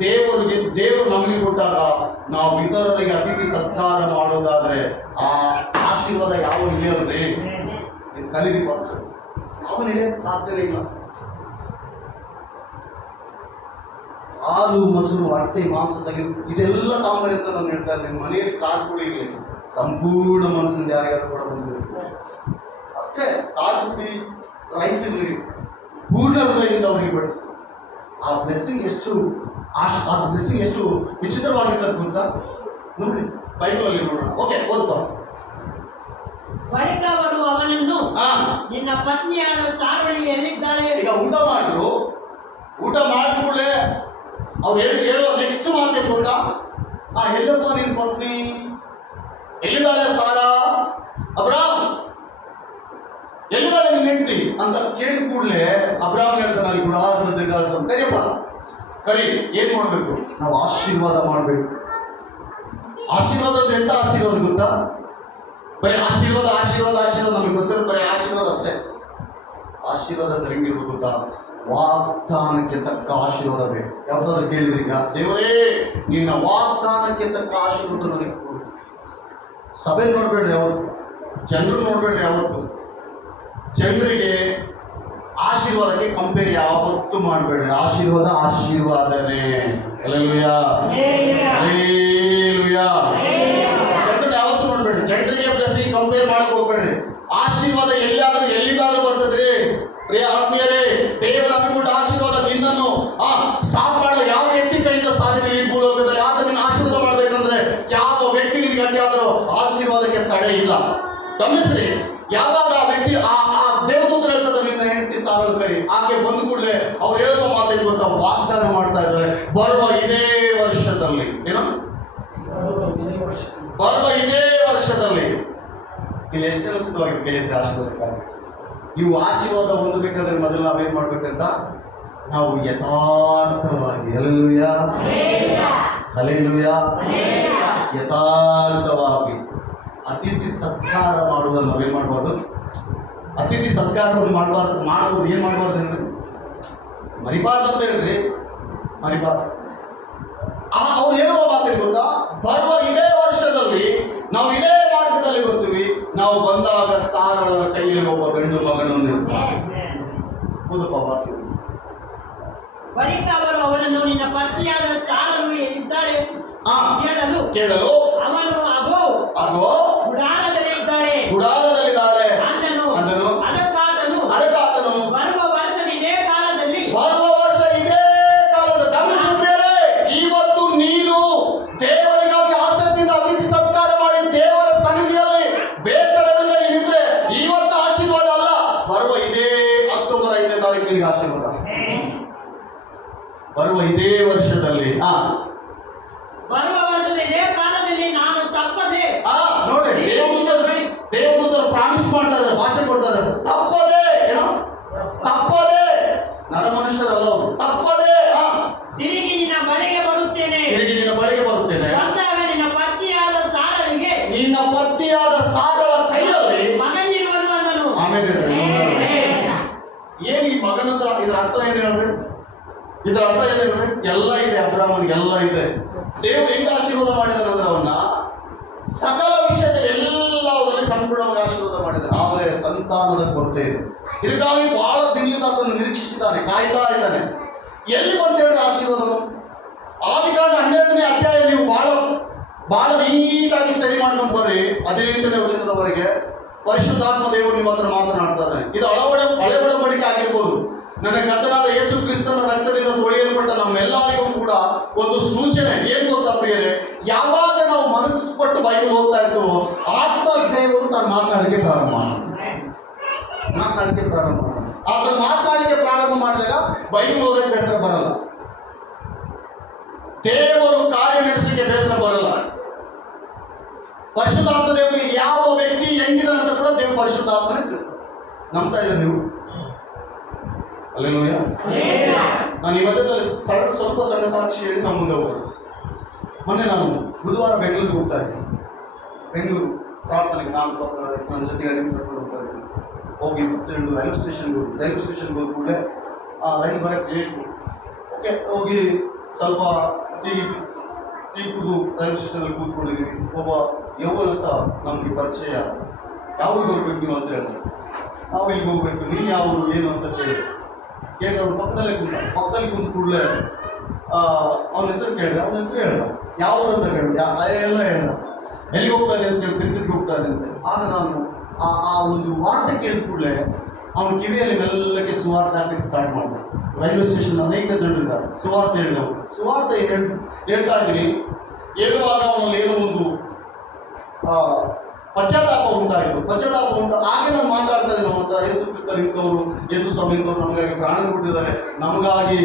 ದೇವರು ನಮಗೆ ಕೊಟ್ಟಾಗ ನಾವು ಇತರರಿಗೆ ಅತಿಥಿ ಸತ್ಕಾರ ಮಾಡೋದಾದ್ರೆ ಆ ಆಶೀರ್ವಾದ ಯಾವ ಇಳಿಯೋದ್ರಿ? ಇದು ಕಲಿವಿ ಫಸ್ಟ್. ಯಾವ ಇಳಿಯಕ್ಕೆ ಸಾಧ್ಯನೇ ಇಲ್ಲ. ಹಾಲು, ಮೊಸರು, ಅಟ್ಟೆ, ಮಾಂಸ ತೆಗೆದು ಇದೆಲ್ಲ ತಾಂಬರಿ ಅಂತ ನಾನು ಹೇಳ್ತಾ ಇದ್ದೀನಿ. ಮನೆಯಲ್ಲಿ ಖಾರಪುಡಿ ಇರಲಿ, ಸಂಪೂರ್ಣ ಮನಸ್ಸಿಂದ ಯಾರಿಗಾದ್ರು ಕೂಡ ಮನಸ್ಸಿರುತ್ತೆ ಅಷ್ಟೇ. ಖಾರಪುಡಿ, ರೈಸ್ ಇರಲಿ, ಪೂರ್ಣ ಹೃದಯದಿಂದ ಅವರಿಗೆ ಬಡಿಸಿ. ಆ ಬ್ಲೆಸ್ಸಿಂಗ್ ಎಷ್ಟು ವಿಚಿತ್ರವಾಗಿರ್ತದೆ ಅಂತ ನೋಡಿ, ಬೈಬಲಲ್ಲಿ ನೋಡೋಣ. ಓಕೆ, ಓದ್ಬಾ. ಬಳಿಕ ಅವರು ಅವನನ್ನು, ನಿನ್ನ ಪತ್ನಿಯಾದ ಸಾರ್ವಳಿ ಎಲ್ಲಿದ್ದಾಳೆ? ಈಗ ಊಟ ಮಾಡಿದ್ರು. ಊಟ ಮಾಡಿದ ಕೂಡಲೇ ಅವ್ರು ಹೇಳೋ ನೆಕ್ಸ್ಟ್ ಮಾತೇ ಗೊತ್ತಾ? ಎಲ್ಲಪ್ಪ ನಿನ್ನ ಪತ್ನಿ ಎಲ್ಲಿದ್ದಾಳೆ? ಸಾರಾ, ಅಬ್ರಾಮ್ ಎಲ್ಲಿದ್ದಾಳೆ ನಿನ್ನ ಹೆಂಡತಿ ಅಂತ ಕೇಳಿದ ಕೂಡಲೇ ಅಬ್ರಾಮ್ ಹೇಳ್ತಾನೆ, ಗುಡಾರದ ದೀರ್ಘಾಯುಷ್ಯ ಕರಿಯಪ್ಪ, ಕರಿ. ಏನ್ ಮಾಡ್ಬೇಕು? ನಾವು ಆಶೀರ್ವಾದ ಮಾಡ್ಬೇಕು. ಆಶೀರ್ವಾದದ ಎಂತ ಆಶೀರ್ವಾದ ಗೊತ್ತಾ? ಬರೀ ಆಶೀರ್ವಾದ ಆಶೀರ್ವಾದ ಆಶೀರ್ವಾದ ನಮಗೆ ಗೊತ್ತಿರೋದು ಬರೀ ಆಶೀರ್ವಾದ ಅಷ್ಟೇ. ಆಶೀರ್ವಾದ ಹೆಂಗಿರ್ಬೋದು ಗೊತ್ತಾ? ವಾಗ್ದಾನಕ್ಕೆ ತಕ್ಕ ಆಶೀರ್ವಾದ ಬೇಕು. ಯಾವ್ದಾದ್ರು ಕೇಳಿದ್ರಿ ಈಗ, ದೇವರೇ ನಿನ್ನ ವಾಗ್ದಾನಕ್ಕೆ ತಕ್ಕ ಆಶೀರ್ವಾದ ನನಗೆ ಕೊಡು. ಸಭೆ ನೋಡ್ಬೇಡ್ರಿ ಯಾವತ್ತು, ಜನರು ನೋಡ್ಬೇಡ್ರಿ ಯಾವತ್ತು. ಜನರಿಗೆ ಆಶೀರ್ವಾದಕ್ಕೆ ಕಂಪೇರ್ ಯಾವತ್ತೂ ಮಾಡಬೇಡ್ರಿ. ಆಶೀರ್ವಾದ ಆಶೀರ್ವಾದನೇ. Hallelujah, hallelujah. ಜನರು ಯಾವತ್ತೂ ನೋಡ್ಬೇಡ್ರಿ, ಜನರಿಗೆ ಬ್ಲೆಸ್ಸಿಂಗ್ ಕಂಪೇರ್ ಮಾಡಕ್ ಹೋಗ್ಬೇಡ್ರಿ. ಆಶೀರ್ವಾದ ಎಲ್ಲಿಂದಾದ್ರೂ ಬರ್ತದ್ರಿ. ಪ್ರಿಯ ಆತ್ಮೀಯರೇ, ದೇವರ ಅನ್ಕೊಂಡ ಆಶೀರ್ವಾದ ನಿನ್ನನ್ನು ಸ್ಟಾಪ್ ಮಾಡೋ ಯಾವ ವ್ಯಕ್ತಿ ಕೈಯಿಂದ ಸಾಧ್ಯ ಈ ಭೂಲೋಕದಲ್ಲಿ. ಆತ ನಿನ್ನ ಆಶೀರ್ವಾದ ಮಾಡ್ಬೇಕಂದ್ರೆ ಯಾವ ವ್ಯಕ್ತಿ ನಿನ್ಗೆ ಅಡ್ಡಿಯಾದರೂ ಆಶೀರ್ವಾದಕ್ಕೆ ತಡೆ ಇಲ್ಲ. ಗಮನಿಸ್ರಿ, ಯಾವಾಗ ಆ ವ್ಯಕ್ತಿ ಆ ದೇವದೂತರು ಹೇಳ್ತಾರೆ ನಿನ್ನ ಹೆಂಡತಿ ಸಾವಿರ ಕರಿ, ಆಕೆ ಬಂದ ಕೂಡಲೇ ಅವ್ರು ಹೇಳುವ ಮಾತೇನು ಗೊತ್ತಾ? ವಾಗ್ದಾನ ಮಾಡ್ತಾ ಇದ್ದಾರೆ, ಬರುವ ಇದೇ ವರ್ಷದಲ್ಲಿ, ಏನೋ ಬರುವ ಇದೇ ವರ್ಷದಲ್ಲಿ. ಇಲ್ಲಿ ಎಷ್ಟು ಜನ ಸಿದ್ಧವಾಗಿ ಕೈ ಎತ್ತಿ ಆಶೀರ್ವಾದಕ್ಕಾಗಿ. ಇವು ಆಶೀರ್ವಾದ ಹೊಂದಬೇಕಾದ್ರೆ ಮೊದಲು ನಾವೇನ್ ಮಾಡ್ಬೇಕಂತ, ನಾವು ಯಥಾರ್ಥವಾಗಿ, ಹಲ್ಲೆಲೂಯಾ ಹಲ್ಲೆಲೂಯಾ, ಯಥಾರ್ಥವಾಗಿ ಅತಿಥಿ ಸತ್ಕಾರ ಮಾಡುವುದನ್ನು ನಾವೇನ್ ಮಾಡಬಾರ್ದು? ಅತಿಥಿ ಸತ್ಕಾರವನ್ನು ಮಾಡೋದು ಏನ್ ಮಾಡಬಾರ್ದು? ಮರಿಬಾರ್ದು ಅಂತ ಹೇಳ್ರಿ, ಮರಿಬಾರ್ದು. ಅವ್ರು ಹೇಳುವ ಮಾತೇನು ಗೊತ್ತಾ? ಬರುವ ಇದೇ ವರ್ಷದಲ್ಲಿ ನಾವು ಇದೇ ಮಾರ್ಗದಲ್ಲಿ ಬರ್ತೀವಿ. ನಾವು ಬಂದಾಗ ಸಾರಳ ಕೈಯಲ್ಲಿ ಒಬ್ಬ ಗಂಡು ಮಗನನ್ನು ಬಳಿಕ ಅವರು ಅವನನ್ನು ನಿನ್ನ ಪತ್ನಿಯಾದ ಸಾರಳು ಎಲ್ಲಿದ್ದಾಳೆ ಕೇಳಲು ಅವನು ಅಗೋ ಗುಡಾರದಲ್ಲಿದ್ದಾಳೆ ಅಂದನು. ಅದಕ್ಕಾತನು ಬರುವ ವರ್ಷ ಇದೇ ಕಾಲದಲ್ಲಿ ಇವತ್ತು ನೀನು ದೇವರಿಗಾಗಿ ಆಸಕ್ತಿಯಿಂದ ಅತಿಥಿ ಸತ್ಕಾರ ಮಾಡಿ ದೇವರ ಸನ್ನಿಧಿಯಲ್ಲಿ ಬೇಸರವಿಲ್ಲ ಏನಿದ್ರೆ ಇವತ್ತು ಆಶೀರ್ವಾದ ಅಲ್ಲ, ಬರುವ ಇದೇ ಅಕ್ಟೋಬರ್ 5ನೇ ತಾರೀಕಿಗೆ ಆಶೀರ್ವಾದ. ಬರುವ ಇದೇ ವರ್ಷದಲ್ಲಿ ಬರುವ ವರ್ಷದ ಇದೇ ಕಾಲದಲ್ಲಿ ನಾನು ತಪ್ಪದೆ ನೋಡಿ, ದೇವದೂತರು ಪ್ರಾಮಿಸ್ ಮಾಡ್ತಾ ಇದ್ದಾರೆ, ಭಾಷೆ ಕೊಡ್ತಾ ಇದ್ದಾರೆ. ತಪ್ಪದೆ, ಏನೋ ತಪ್ಪದೆ, ನರ ಮನುಷ್ಯರಲ್ಲ ಅವರು. ತಪ್ಪದೆ ತಿರುಗಿ ನಿನ್ನ ಬಳಿಗೆ ಬರುತ್ತೇನೆ. ಬಂದಾಗ ನಿನ್ನ ಪತ್ನಿಯಾದ ಸಾರಳ ಕೈಯಲ್ಲಿ ಮಗನಿರುವನು ಅಂದನು. ಆಮೇಲೆ ಏನ್ ಈ ಮಗನಂದ್ರ ಇದ್ರ ಅರ್ಥ ಏನು ಹೇಳ್ರಿ? ಇದರ ಅರ್ಥ ಏನು ಹೇಳ್ರಿ? ಎಲ್ಲ ಇದೆ, ಅಬ್ರಾಹ್ಮನಿಗೆ ಎಲ್ಲ ಇದೆ. ದೇವರು ಹೆಂಗ ಆಶೀರ್ವಾದ ಮಾಡಿದಾರೆ ಅಂದ್ರೆ ಅವನ್ನ ಸಕಲ ವಿಷಯದಲ್ಲಿ ಎಲ್ಲವರಲ್ಲಿ ಸಂಪೂರ್ಣವಾಗಿ ಆಶೀರ್ವಾದ ಮಾಡಿದ್ದಾರೆ. ಆದರೆ ಸಂತಾನದ ಕೊರತೆ ಇದೆ. ಇದಕ್ಕಾಗಿ ಬಹಳ ದಿನದಿಂದ ಅದನ್ನು ನಿರೀಕ್ಷಿಸಿದ್ದಾನೆ, ಕಾಯ್ತಾ ಇದ್ದಾನೆ. ಎಲ್ಲಿ ಬಂದೇಳಿ ಆಶೀರ್ವಾದ? ಆದಿಕಾಂಡ 12ನೇ ಅಧ್ಯಾಯ ನೀವು ಬಹಳ ನೀಟಾಗಿ ಸ್ಟಡಿ ಮಾಡ್ಕೊಂಡು ಬರ್ರಿ. 15ನೇ ವರ್ಷದವರೆಗೆ ಪರಿಶುದ್ಧಾತ್ಮ ದೇವರು ನಿಮ್ಮ ಹತ್ರ ಮಾತನಾಡ್ತಾ ಇದ್ದಾನೆ. ಇದು ಹಳೆ ಒಡಂಬಡಿಕೆ ಆಗಿರ್ಬೋದು. ನನ್ನ ಕರ್ತನಾದ ಯೇಸು ಕ್ರಿಸ್ತನ ರಕ್ತದಿಂದ ತೊಳೆಯಲ್ಪಟ್ಟ ನಮ್ಮೆಲ್ಲರಿಗೂ ಕೂಡ ಒಂದು ಸೂಚನೆ. ಏನ್ ಗೊತ್ತಾ ಪ್ರಿಯರೇ? ಯಾವಾಗ ನಾವು ಮನಸ್ಸು ಬೈಬಲ್ ಓದ್ತಾ ಇರ್ತೀವೋ ಆತ್ಮ ದೇವರು ತನ್ನ ಮಾತನಾಡಿಕೆ ಪ್ರಾರಂಭ ಮಾಡಿದಾಗ ಬೈಬಲ್ ಓದಕ್ಕೆ ಬೇಸರ ಬರಲ್ಲ, ದೇವರು ಕಾರ್ಯ ನಡೆಸಲಿಕ್ಕೆ ಬೇಸರ ಬರಲ್ಲ. ಪರಿಶುದ್ಧಾತ್ಮ ದೇವರಿಗೆ ಯಾವ ವ್ಯಕ್ತಿ ಹೆಂಗಿದಾನೆ ಅಂತ ಕೂಡ ದೇವರು ಪರಿಶುದ್ಧಾತ್ಮನೇ ತಿಳಿಸ್ತಾರೆ. ನಂಬ್ತಾ ಇದ್ದಾರೆ ನೀವು? ಹಲ್ಲೆಲೂಯಾ. ನಾನು ಈ ಮಧ್ಯದಲ್ಲಿ ಸ್ವಲ್ಪ ಸಣ್ಣ ಸಾಕ್ಷಿ ಹೇಳಿ ನಾವು ಮುಂದೆ ಹೋಗೋದು. ಮೊನ್ನೆ ನಾನು ಬುಧವಾರ ಬೆಂಗಳೂರಿಗೆ ಹೋಗ್ತಾ ಇದ್ದೀನಿ. ಬೆಂಗಳೂರು ಪ್ರಾರ್ಥನೆಗೆ ನನ್ನ ಜೊತೆಗೆ ಕರ್ಕೊಂಡು ಹೋಗ್ತಾ ಇದ್ದೀನಿ. ಹೋಗಿ ಬಸ್ ಹಿಡಿದು ರೈಲ್ವೆ ಸ್ಟೇಷನ್ಗೆ ಹೋದ ಕೂಡಲೇ ರೈಲ್ ಬರೋಕ್ಕೆ ಲೇಟ್. ಓಕೆ, ಹೋಗಿ ಸ್ವಲ್ಪ ಟೀ ಕುಡಿದು ರೈಲ್ವೆ ಸ್ಟೇಷನಲ್ಲಿ ಕೂತ್ಕೊಂಡಿದ್ದೀವಿ. ಒಬ್ಬ ಯೌವನಸ್ಥ ನಮಗೆ ಪರಿಚಯ. ಯಾವಾಗ ಹೋಗ್ಬೇಕು ನೀವು ಅಂತ ಹೇಳಿದ್ರು. ನಾವು ಇಲ್ಲಿಗೆ ಹೋಗ್ಬೇಕು, ನೀವು ಯಾವುದು ಏನು ಅಂತ ಕೇಳಿದ್ರು. ಪಕ್ಕದಲ್ಲಿ ಕೂತು ಕೂಡಲೇ ಅವನ ಹೆಸರು ಕೇಳಿದೆ. ಅವನ ಹೆಸರು ಹೇಳ್ದ, ಯಾವ ಅಂತ ಕೇಳಿದೆ. ಎಲ್ಲ ಹೇಳ್ದ, ಎಲ್ಲಿಗೆ ಹೋಗ್ತಾರೆ ಅಂತ ಹೇಳಿ ತಿರುಪತಿಗೆ ಹೋಗ್ತಾರೆ ಅಂತೆ. ಆಗ ನಾನು ಆ ಒಂದು ವಾರ್ತೆ ಕೇಳಿದ ಕೂಡಲೇ ಅವನ ಕಿವಿಯಲ್ಲಿ ಮೆಲ್ಲಕ್ಕೆ ಸುವಾರ್ತೆ ಹಾಕಕ್ಕೆ ಸ್ಟಾರ್ಟ್ ಮಾಡಿದೆ. ರೈಲ್ವೆ ಸ್ಟೇಷನ್ ಅನೇಕ ಜನರಿದ್ದಾರೆ, ಸುವಾರ್ತೆ ಹೇಳಿದವರು. ಸುವಾರ್ತೆ ಹೇಳ್ತಾ ಇದ್ದೀನಿ. ಹೇಳುವಾಗ ಅವನಲ್ಲಿ ಏನೋ ಒಂದು ಪಶ್ಚಾತ್ತಾಪ ಉಂಟು. ಹಾಗೆ ನಾನು ಮಾತಾಡ್ತಾ ಇದ್ದೀನಿ. ನಮ್ಮ ಹತ್ರ ಯೇಸು ಕ್ರಿಸ್ತ ನಿಂತವರು, ಯೇಸು ಸ್ವಾಮಿ ನಿಂತವರು ನಮಗಾಗಿ ಪ್ರಾಣ ಕೊಟ್ಟಿದ್ದಾರೆ, ನಮಗಾಗಿ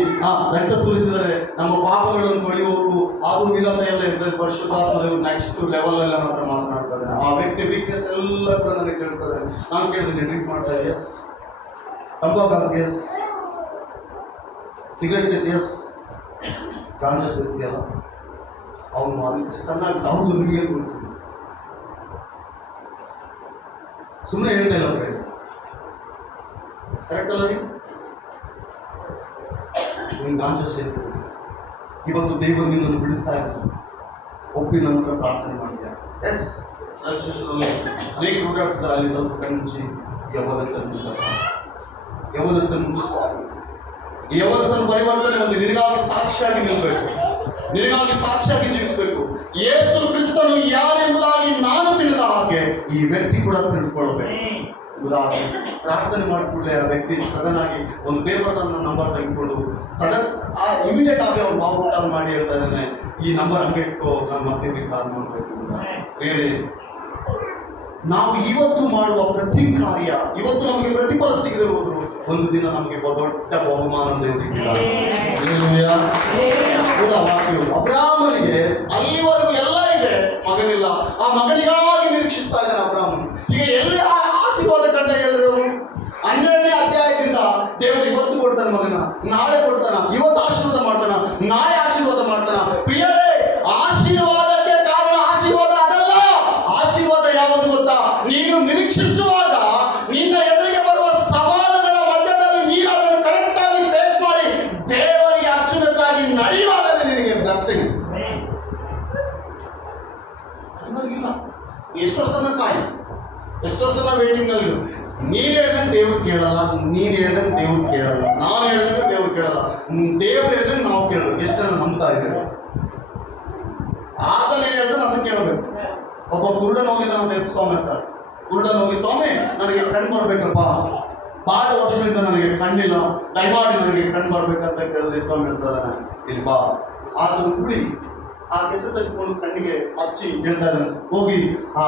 ರಕ್ತ ಸುರಿಸಿದ್ದಾರೆ, ನಮ್ಮ ಪಾಪಗಳನ್ನು ತೊಳೆಯುವವರು ಅದು ವಿಧಾನ ಎಲ್ಲ ಇರ್ತದೆ. ಪರಿಶುದ್ಧಾತ್ಮದೇವರು ನೆಕ್ಸ್ಟ್ ಲೆವೆಲ್ ಎಲ್ಲ ನನ್ನ ಹತ್ರ ಮಾತನಾಡ್ತಾ ಇದ್ದಾರೆ. ಆ ವ್ಯಕ್ತಿ ವೀಕ್ನೆಸ್ ಎಲ್ಲ ಕೂಡ ನನಗೆ ತಿಳಿಸ್ತದೆ. ನಾನು ಕೇಳಿದ್ದೀನಿ, ಡ್ರಿಂಕ್ ಮಾಡ್ತಾ ಇದ್ದೆ, ಎಸ್. ತಂಬಾಕು ಎಸ್, ಸಿಗರೇಟ್ಸ್ ಐತಿ, ಎಸ್. ಗಾಂಜಾಸ್ ಐತಿಯಲ್ಲ, ಅವನು ಅದಕ್ಕೆ ಚೆನ್ನಾಗಿ ಯಾವುದು ನಿಮಗೆ ಗೊತ್ತು. ಸುಮ್ಮನೆ ಹೇಳ್ತಾ ಇಲ್ಲ ಅವ್ರಿಗೆ, ಕರೆಕ್ಟ್ ಅಲ್ಲ ರೀ? ನಿಮ್ಗೆ ಗಾಂಜಾ ಸೇರಿ ಇವತ್ತು ದೇವರು ನಿನ್ನನ್ನು ಬಿಡಿಸ್ತಾ ಇದ್ದಾರೆ. ಒಪ್ಪಿ ನನ್ನ ಹತ್ರ ಪ್ರಾರ್ಥನೆ ಮಾಡಿದ್ಯಾ? ಎಸ್, ರಕ್ಷಿಸಲು ಅನೇಕ ಹುಡುಗಾಡ್ತಾರೆ. ಅಲ್ಲಿ ಸ್ವಲ್ಪ ಕಣ್ಮುಚ್ಚಿ ಯವನಸ್ಥನ ಮುಗಿಸ್ತಾರೆ. ಈ ಯವನಸ್ಥನ ಪರಿವರ್ತನೆ ಒಂದು ನಿನಗಾಗಿ ಸಾಕ್ಷಿಯಾಗಿ ನಿಲ್ಲಬೇಕು, ನಿನಗಾಗಿ ಸಾಕ್ಷಿಯಾಗಿ ಜೀವಿಸಬೇಕು. ಯೇಸು ಕ್ರಿಸ್ತನು ಯಾರೆಂಬುದಾಗಿ ನಾನು ತಿಳಿದ ಹಾಗೆ ಈ ವ್ಯಕ್ತಿ ಕೂಡ ತಿಳ್ಕೊಳ್ಬೇಕು. ಉದಾಹರಣೆ ಪ್ರಾರ್ಥನೆ ಮಾಡಿಕೊಳ್ಳೆ ಆ ವ್ಯಕ್ತಿ ಸಡನ್ ಆಗಿ ಒಂದು ಪೇಪರ್ ನಂಬರ್ ತೆಗೆದುಕೊಂಡು ಸಡನ್ ಇಮಿಡಿಯೇಟ್ ಆಗಿ ಅವ್ರು ಬಾಬು ಮಾಡಿ ಹೇಳ್ತಾ ಇದ್ದಾನೆ, ಈ ನಂಬರ್ ಹಂಗೆ ಇಟ್ಕೋ, ನಾನು ಮತ್ತೆ ಕಾಲ್ ಮಾಡಬೇಕು. ಬೇರೆ ನಾವು ಇವತ್ತು ಮಾಡುವ ಪ್ರತಿ ಕಾರ್ಯ, ಇವತ್ತು ನಮಗೆ ಪ್ರತಿಫಲ ಸಿಗದಿರುವುದು ಒಂದು ದಿನ ನಮಗೆ ದೊಡ್ಡ ಬಹುಮಾನ ದೇವರಿದ್ದಾರೆ. ಅಬ್ರಾಹ್ಮನಿಗೆ ಅಲ್ಲಿವರೆಗೂ ಎಲ್ಲ ಇದೆ, ಮಗನಿಲ್ಲ. ಆ ಮಗನಿಗಾಗಿ ನಿರೀಕ್ಷಿಸ್ತಾ ಇದ್ದಾನೆ ಅಬ್ರಾಹ್ಮನ್. ಈಗ ಎಲ್ಲಿ ಆಶೀರ್ವಾದ ಕಂಡ ಹೇಳಿದ್ರು? 12ನೇ ಅಧ್ಯಾಯದಿಂದ ದೇವರು ಇವತ್ತು ಕೊಡ್ತಾನೆ ಮಗನ, ನಾಳೆ ಕೊಡ್ತಾನ, ಇವತ್ತು ಆಶೀರ್ವಾದ ಮಾಡ್ತಾನ, ನಾಳೆ ಆಶೀರ್ವಾದ ಮಾಡ್ತಾನ. ಪ್ರಿಯರೇ, ಆಶೀರ್ವಾದಕ್ಕೆ ಕಾರಣ ಆಶೀರ್ವಾದ ಅದಲ್ಲ. ಆಶೀರ್ವಾದ ಯಾವುದು ಗೊತ್ತಾ? ನೀನು ನಿರೀಕ್ಷಿಸುವಾಗ ನಿನ್ನ ಎದುರಿಗೆ ಬರುವ ಸವಾಲುಗಳ ಮಧ್ಯದಲ್ಲಿ ನೀನು ಅದನ್ನು ಕರೆಕ್ಟ್ ಆಗಿ ಫೇಸ್ ಮಾಡಿ ದೇವರಿಗೆ ಅಚ್ಚುಮೆಚ್ಚಾಗಿ ನಡೆಯುವಾಗಲೇ ನಿನಗೆ ಬ್ಲೆಸ್ಸಿಂಗ್. ಇಲ್ಲ, ಎಷ್ಟೋ ಸಲ ಕಾಯಿ, ಎಷ್ಟೋ ಸಲ ವೇಟಿಂಗ್ ಅಲ್ಲಿ ನೀನು ಹೇಳ್ದಂಗೆ ದೇವ್ರು ಕೇಳಲ್ಲ, ನೀನು ಹೇಳ್ದಂಗೆ ದೇವ್ರು ಕೇಳಲ್ಲ, ನಾನು ಹೇಳ್ದಂಗೆ ದೇವ್ರು ಕೇಳಲ್ಲ, ದೇವ್ರು ಹೇಳ್ದಂಗೆ ನಾವು ಕೇಳಬೇಕು. ಎಷ್ಟನ್ನು ನಂಬ್ತಾ ಇದ್ದೇವೆ? ಆತನೇ ಹೇಳಿದ್ರೆ ಅದನ್ನು ಕೇಳಬೇಕು. ಒಬ್ಬ ಕುರುಡನ ಹೋಗಿದ್ದಾನೆ ಸ್ವಾಮಿ ಅಂತ. ಕುರುಡನ ಹೋಗಿ, ಸ್ವಾಮಿ ನನಗೆ ಕಣ್ಣು ಬರ್ಬೇಕಪ್ಪ, ಭಾಳ ವರ್ಷದಿಂದ ನನಗೆ ಕಣ್ಣಿಲ್ಲ, ದಯಮಾಡಿ ನನಗೆ ಕಣ್ಣು ಬರ್ಬೇಕಂತ ಕೇಳಿದ್ರೆ ಸ್ವಾಮಿ ಹೇಳ್ತಾರೆ, ಇಲ್ಲಿ ಬಾ. ಆತನು ಕುಡಿ ಆ ಕೆಸರು ತೆಗೆದುಕೊಂಡು ಕಣ್ಣಿಗೆ ಹಚ್ಚಿ ಹೇಳ್ತಾ ಇದ್ದಾನೆ, ಹೋಗಿ ಆ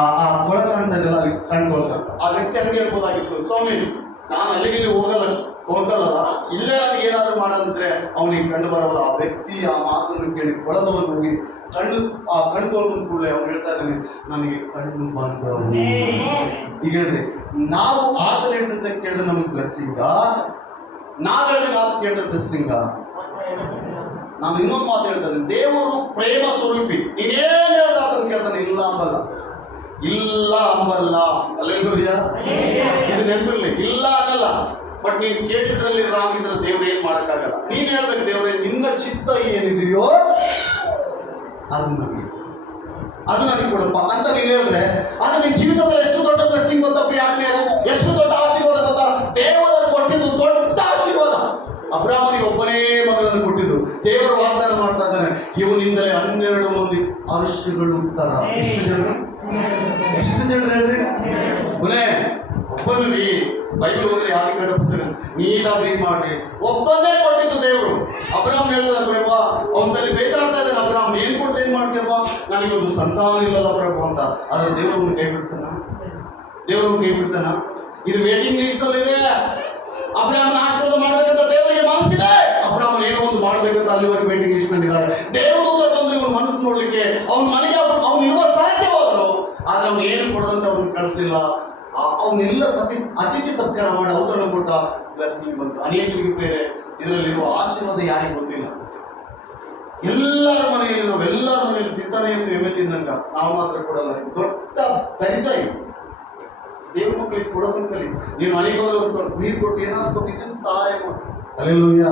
ಕೊಳ ಕಾಣ್ತಾ ಇದೆಯಲ್ಲ ಅಲ್ಲಿ ಕಣ್ಣು ತೊಳ್ಕ. ಆ ವ್ಯಕ್ತಿ ಹಂಗೆ ಹೇಳ್ಬೋದಾಗಿತ್ತು, ಸ್ವಾಮಿ ನಾನು ಅಲ್ಲಿಗೆ ಹೋಗಲ್ಲ, ತೊಳ್ಕಲ್ಲ, ಇಲ್ಲೇ ನನಗೆ ಏನಾದರೂ ಮಾಡಂದ್ರೆ ಅವನಿಗೆ ಕಣ್ಣು ಬರಲ್ಲ. ಆ ವ್ಯಕ್ತಿ ಆ ಮಾತನ್ನು ಕೇಳಿ ಕೊಳದವನು ಹೋಗಿ ಆ ಕಣ್ಣು ತೊಳ್ಕೊಂಡು ಕೂಡಲೇ ಅವ್ನು ಹೇಳ್ತಾ ಇದ್ದಾನೆ, ನನಗೆ ಕಣ್ಣು ಬಂದವು. ಈಗ ಹೇಳ್ರಿ, ನಾವು ಆತನ ಹೇಳಿದಂತೆ ಕೇಳಿದ್ರೆ ನಮ್ಗೆ ಬ್ಲೆಸ್ಸಿಂಗ, ನಾವು ಹೇಳಿದ್ರೆ ಆತ ಕೇಳಿದ್ರೆ ಬ್ಲೆಸ್ಸಿಂಗ. ನಾನು ಇನ್ನೊಂದು ಮಾತು ಹೇಳ್ತಾ ಇದ್ದೀನಿ, ದೇವರು ಪ್ರೇಮ ಸ್ವರೂಪಿ. ನೀನೇನು ಹೇಳಿದ್ರೆ ಆತನ ಕೇಳ್ತಾನೆ, ಇಲ್ಲ ಅಂಬಲ್ಲ, ಇಲ್ಲ ಅಂಬಲ್ಲ. ಅಲ್ಲೆಲ್ಲೂಯ್ಯ, ಇದು ನೆನಪಿರ್ಲಿ, ಇಲ್ಲ ಅನ್ನಲ್ಲ. ಬಟ್ ನೀನು ಕೇಳಿದ್ರಲ್ಲಿ ರಾಗಿದ್ರೆ ದೇವ್ರು ಏನ್ ಮಾಡಕ್ಕಾಗಲ್ಲ. ನೀನ್ ಹೇಳ್ಬೇಕು, ದೇವ್ರೇ ನಿನ್ನ ಚಿತ್ತ ಏನಿದೆಯೋ ಅದು ನನಗೆ ಕೊಡಪ್ಪ ಅಂತ ನೀನು ಹೇಳಿದ್ರೆ ಅದು ನಿನ್ನ ಜೀವಿತದಲ್ಲಿ ಎಷ್ಟು ದೊಡ್ಡ ಬ್ಲೆಸ್ಸಿಂಗ್ ಗೊತ್ತಪ್ಪ. ಯಾಕೆ ಎಷ್ಟು ದೊಡ್ಡ ಆಶೀರ್ವಾದ ಗೊತ್ತಾ? ದೇವರಲ್ಲಿ ಕೊಟ್ಟಿದ್ದು ದೊಡ್ಡ ಆಶೀರ್ವಾದ. ಅಬ್ರಾಹ್ಮನಿಗೆ ಒಬ್ಬನೇ ಮಗನನ್ನು ಕೊಟ್ಟಿದ್ದು. ದೇವರು ವಾಗ್ದಾನ ಮಾಡ್ತಾ ಇದ್ದಾನೆ, ಇವನಿಂದಲೇ 12 ಮಂದಿ ಅರಸುಗಳು ಉತ್ತರ. ಎಷ್ಟು ಜನರು ಹೇಳ್ರಿ? ಕೊನೆ ಒಬ್ಬನಲ್ಲಿ ಬೈಬಲ್ ಹೋದ್ರೆ ಯಾರಿಗೆ ಪುಸ್ತಕ ನೀಲಾಗಿ ಮಾಡಿ ಒಬ್ಬನ್ನೇ ಕೊಟ್ಟಿದ್ದು ದೇವರು. ಅಬ್ರಾಹ್ಮನ್ ಹೇಳ್ತಾರೆ, ಪ್ರಭು ಅವನಲ್ಲಿ ಬೇಜಾರ್ತಾ ಇದ್ದಾನೆ. ಅಬ್ರಾಹ್ಮನ್ ಏನ್ ಕೊಟ್ಟು ಏನ್ ಮಾಡ್ತೀಯಪ್ಪ, ನನಗೊಂದು ಸಂತಾನ ಇಲ್ಲಲ್ಲ ಪ್ರಭು ಅಂತ. ಆದ್ರೆ ದೇವರನ್ನು ಕೈ ಬಿಡ್ತಾನ? ದೇವರನ್ನು ಕೈ ಬಿಡ್ತಾನ? ಇದು ವೇಟಿಂಗ್ ಲಿಸ್ಟ್ ಅಲ್ಲಿ ಇದೆ. ಅಬ್ರಾಹ್ಮನ್ ಆಶೀರ್ವಾದ ಮಾಡ್ಬೇಕಂತ ದೇವರಿಗೆ ಮನಸ್ಸಿದೆ. ಅಬ್ರಾಹ್ಮನ್ ಏನೋ ಒಂದು ಮಾಡ್ಬೇಕಂತ ಅಲ್ಲಿವರೆಗೆ ವೇಟಿಂಗ್ ಲಿಸ್ಟ್ ನಲ್ಲಿ ಇದ್ದಾರೆ. ದೇವದೂತ ಬಂದು ಇವ್ರ ಮನಸ್ಸು ನೋಡ್ಲಿಕ್ಕೆ ಅವ್ನ ಮನೆಗೆ ಅವ್ನು ಇರುವ ಸ್ಥಳಕ್ಕೆ ಹೋದ್ರು. ಆದ್ರೆ ಅವ್ನು ಏನು ಕೊಡದಂತೆ ಅವ್ರಿಗೆ ಕಳಿಸ್ಲಿಲ್ಲ. ಅವನ್ನೆಲ್ಲ ಅತಿಥಿ ಸತ್ಕಾರ ಮಾಡಿ ಔತಣ ಕೊಟ್ಟ, ಬ್ಲೆಸ್ಸಿಂಗ್ ಬಂತು. ಅನೇಕರಿಗೆ ಬೇರೆ ಇದರಲ್ಲಿರುವ ಆಶೀರ್ವಾದ ಯಾರಿಗೆ ಗೊತ್ತಿಲ್ಲ. ಎಲ್ಲರ ಮನೆಯಲ್ಲಿ ನಾವೆಲ್ಲರ ಮನೆಯಲ್ಲಿ ತಿಂತಾನೆ ಇರ್ತೀವಿ, ಎಮ್ಮೆ ತಿಂದಂಗ. ನಾವು ಮಾತ್ರ ಕೊಡಲ್ಲ. ದೊಡ್ಡ ದರಿದ್ರ ಇದು. ದೇವ್ರ ಮಕ್ಕಳಿಗೆ ಕೊಡೋದನ್ನ ಕಲಿ. ನೀವು ಮನೆಗೆ ಹೋದ್ರೆ ಒಂದು ಸ್ವಲ್ಪ ನೀರು ಕೊಟ್ಟು ಏನಾದ್ರು ಕೊಟ್ಟಿದ್ದೀನಿ ಸಹಾಯ ಮಾಡಿ. ಅಲ್ಲೆಲ್ಲೂಯ್ಯ,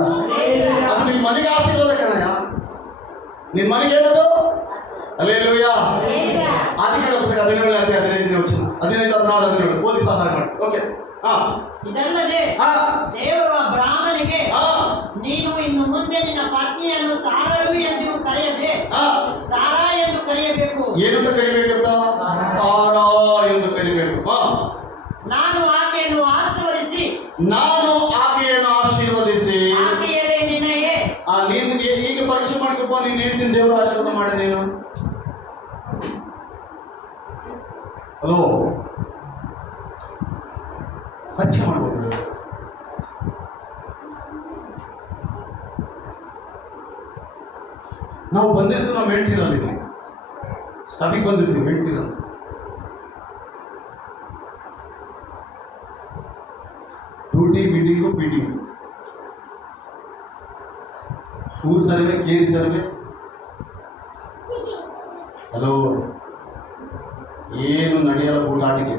ಅದು ನಿಮ್ಮ ಮನೆಗೆ ಆಶೀರ್ವಾದ ಕಣಯ್ಯ. ನಿಮ್ಮ ಮನೆಗೆ ಏನದು? ಅಲ್ಲೆಲ್ಲೂಯ್ಯ. ಆದಿಕಾಂಡ ಪುಸ್ತಕ 17ನೇ ಅಧ್ಯಾಯ 15ನೇ ವಚನ, 15, 16, 17 ಓದಿ ಸಹಾಯ ಮಾಡಿ. ಓಕೆ. ಇದಲ್ಲದೆ ದೇವರು ಅಬ್ರಾಹ್ಮನಿಗೆ, ನೀನು ಇನ್ನು ಮುಂದೆ ನಿನ್ನ ಪತ್ನಿಯನ್ನು ಸಾರಳು ಎಂದು ಸಾರಾ ಎಂದು ಕರೆಯಬೇಕು. ಏನಂತ ಕರಿಬೇಕಂತ? ಸಾರಾ ಎಂದು ಕರಿಬೇಕು. ನಾನು ಆಕೆಯನ್ನು ಆಶೀರ್ವದಿಸಿ ಆಕೆಯಲ್ಲೇ ನಿನಗೆ ನಿನ್ಗೆ ಈಗ ಪರೀಕ್ಷೆ ಮಾಡಿಕಪ್ಪ. ನೀನು ಹೇಳ್ತೀನಿ ದೇವರು ಆಶೀರ್ವಾದ ಮಾಡಿ. ನೀನು ಹಲೋ ಪರೀಕ್ಷೆ ಮಾಡ್ಬೋದು. ನಾವು ಬಂದಿದ್ದು ನಾವು ಹೇಳ್ತೀರಲ್ಲ, ಸಭೆಗೆ ಬಂದಿರ್ತೀವಿ ಹೇಳ್ತೀರಲ್ಲ. ಡ್ಯೂಟಿ ಮೀಟಿಂಗು ಪೀಟಿಂಗು, ಊರು ಸರ್ವೆ, ಕೇರಿ ಸರ್ವೆ, ಹಲೋ, ಏನು ನಡೆಯಲ್ಲ ಕೂಗಾಟಿಗೆ.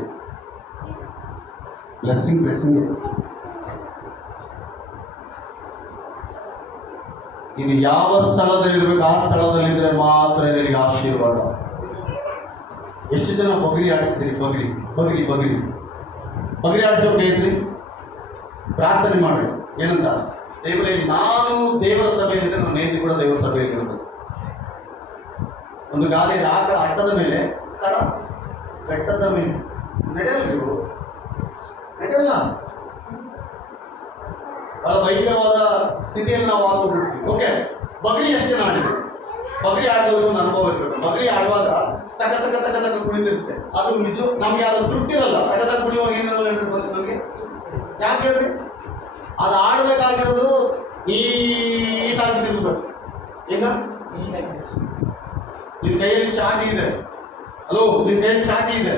ಬ್ಲೆಸ್ಸಿಂಗ್ ಇನ್ನು ಯಾವ ಸ್ಥಳದಲ್ಲಿ ಇರ್ಬೇಕು ಆ ಸ್ಥಳದಲ್ಲಿದ್ರೆ ಮಾತ್ರ ನಿನಗೆ ಆಶೀರ್ವಾದ. ಎಷ್ಟು ಜನ ಬಗರಿ ಆಡಿಸ್ತೀರಿ? ಬಗರಿ ಆಡಿಸೋಕೆ ಐತ್ರಿ. ಪ್ರಾರ್ಥನೆ ಮಾಡಿ ಏನಂತ, ದೇವರೇ ನಾನು ದೇವರ ಸಭೆಯಲ್ಲಿದ್ದರೆ ನನ್ನ ಹೆಂಡತಿ ಕೂಡ ದೇವರ ಸಭೆಯಲ್ಲಿ ಇರ್ತದೆ. ಒಂದು ಗಾಲಿ ಆಕಳ ಅಟ್ಟದ ಮೇಲೆ ಕರ ಬೆಟ್ಟದ ಮೇಲೆ ನಡೆಯಲ್ಲ. ಬಹಳ ಭಯಂಕರವಾದ ಸ್ಥಿತಿಯಲ್ಲಿ ನಾವು ಆಗೋಗ್ಬಿಡ್ತೀವಿ. ಓಕೆ, ಬಗರಿ ಅಷ್ಟೇ ಆಡಿದ್ರು. ಬಗರಿ ಆಡಿದವರು ಒಂದು ಅನುಭವ ಇರ್ತದೆ. ಬಗರಿ ಆಡುವಾಗ ತಕ ಕುಣಿದಿರುತ್ತೆ. ಅದು ನಿಜ ನಮ್ಗೆ ಅದು ತೃಪ್ತಿ ಇರಲ್ಲ. ತಕ ಕುಣಿಯುವಾಗ ಏನಿರಲ್ಲ ಹೇಳ್ತಿರ್ಬೋದು ನಮಗೆ. ಯಾಕೆ ಹೇಳ್ರಿ? ಅದು ಆಡಬೇಕಾಗಿರೋದು ನೀಟಾಗಿ ತಿರ್ಬೇಕು. ಈಗ ನಿನ್ನ ಕೈಯಲ್ಲಿ ಚಾಟಿ ಇದೆ. ಹಲೋ, ನಿನ್ನ ಕೈಯಲ್ಲಿ ಚಾಟಿ ಇದೆ.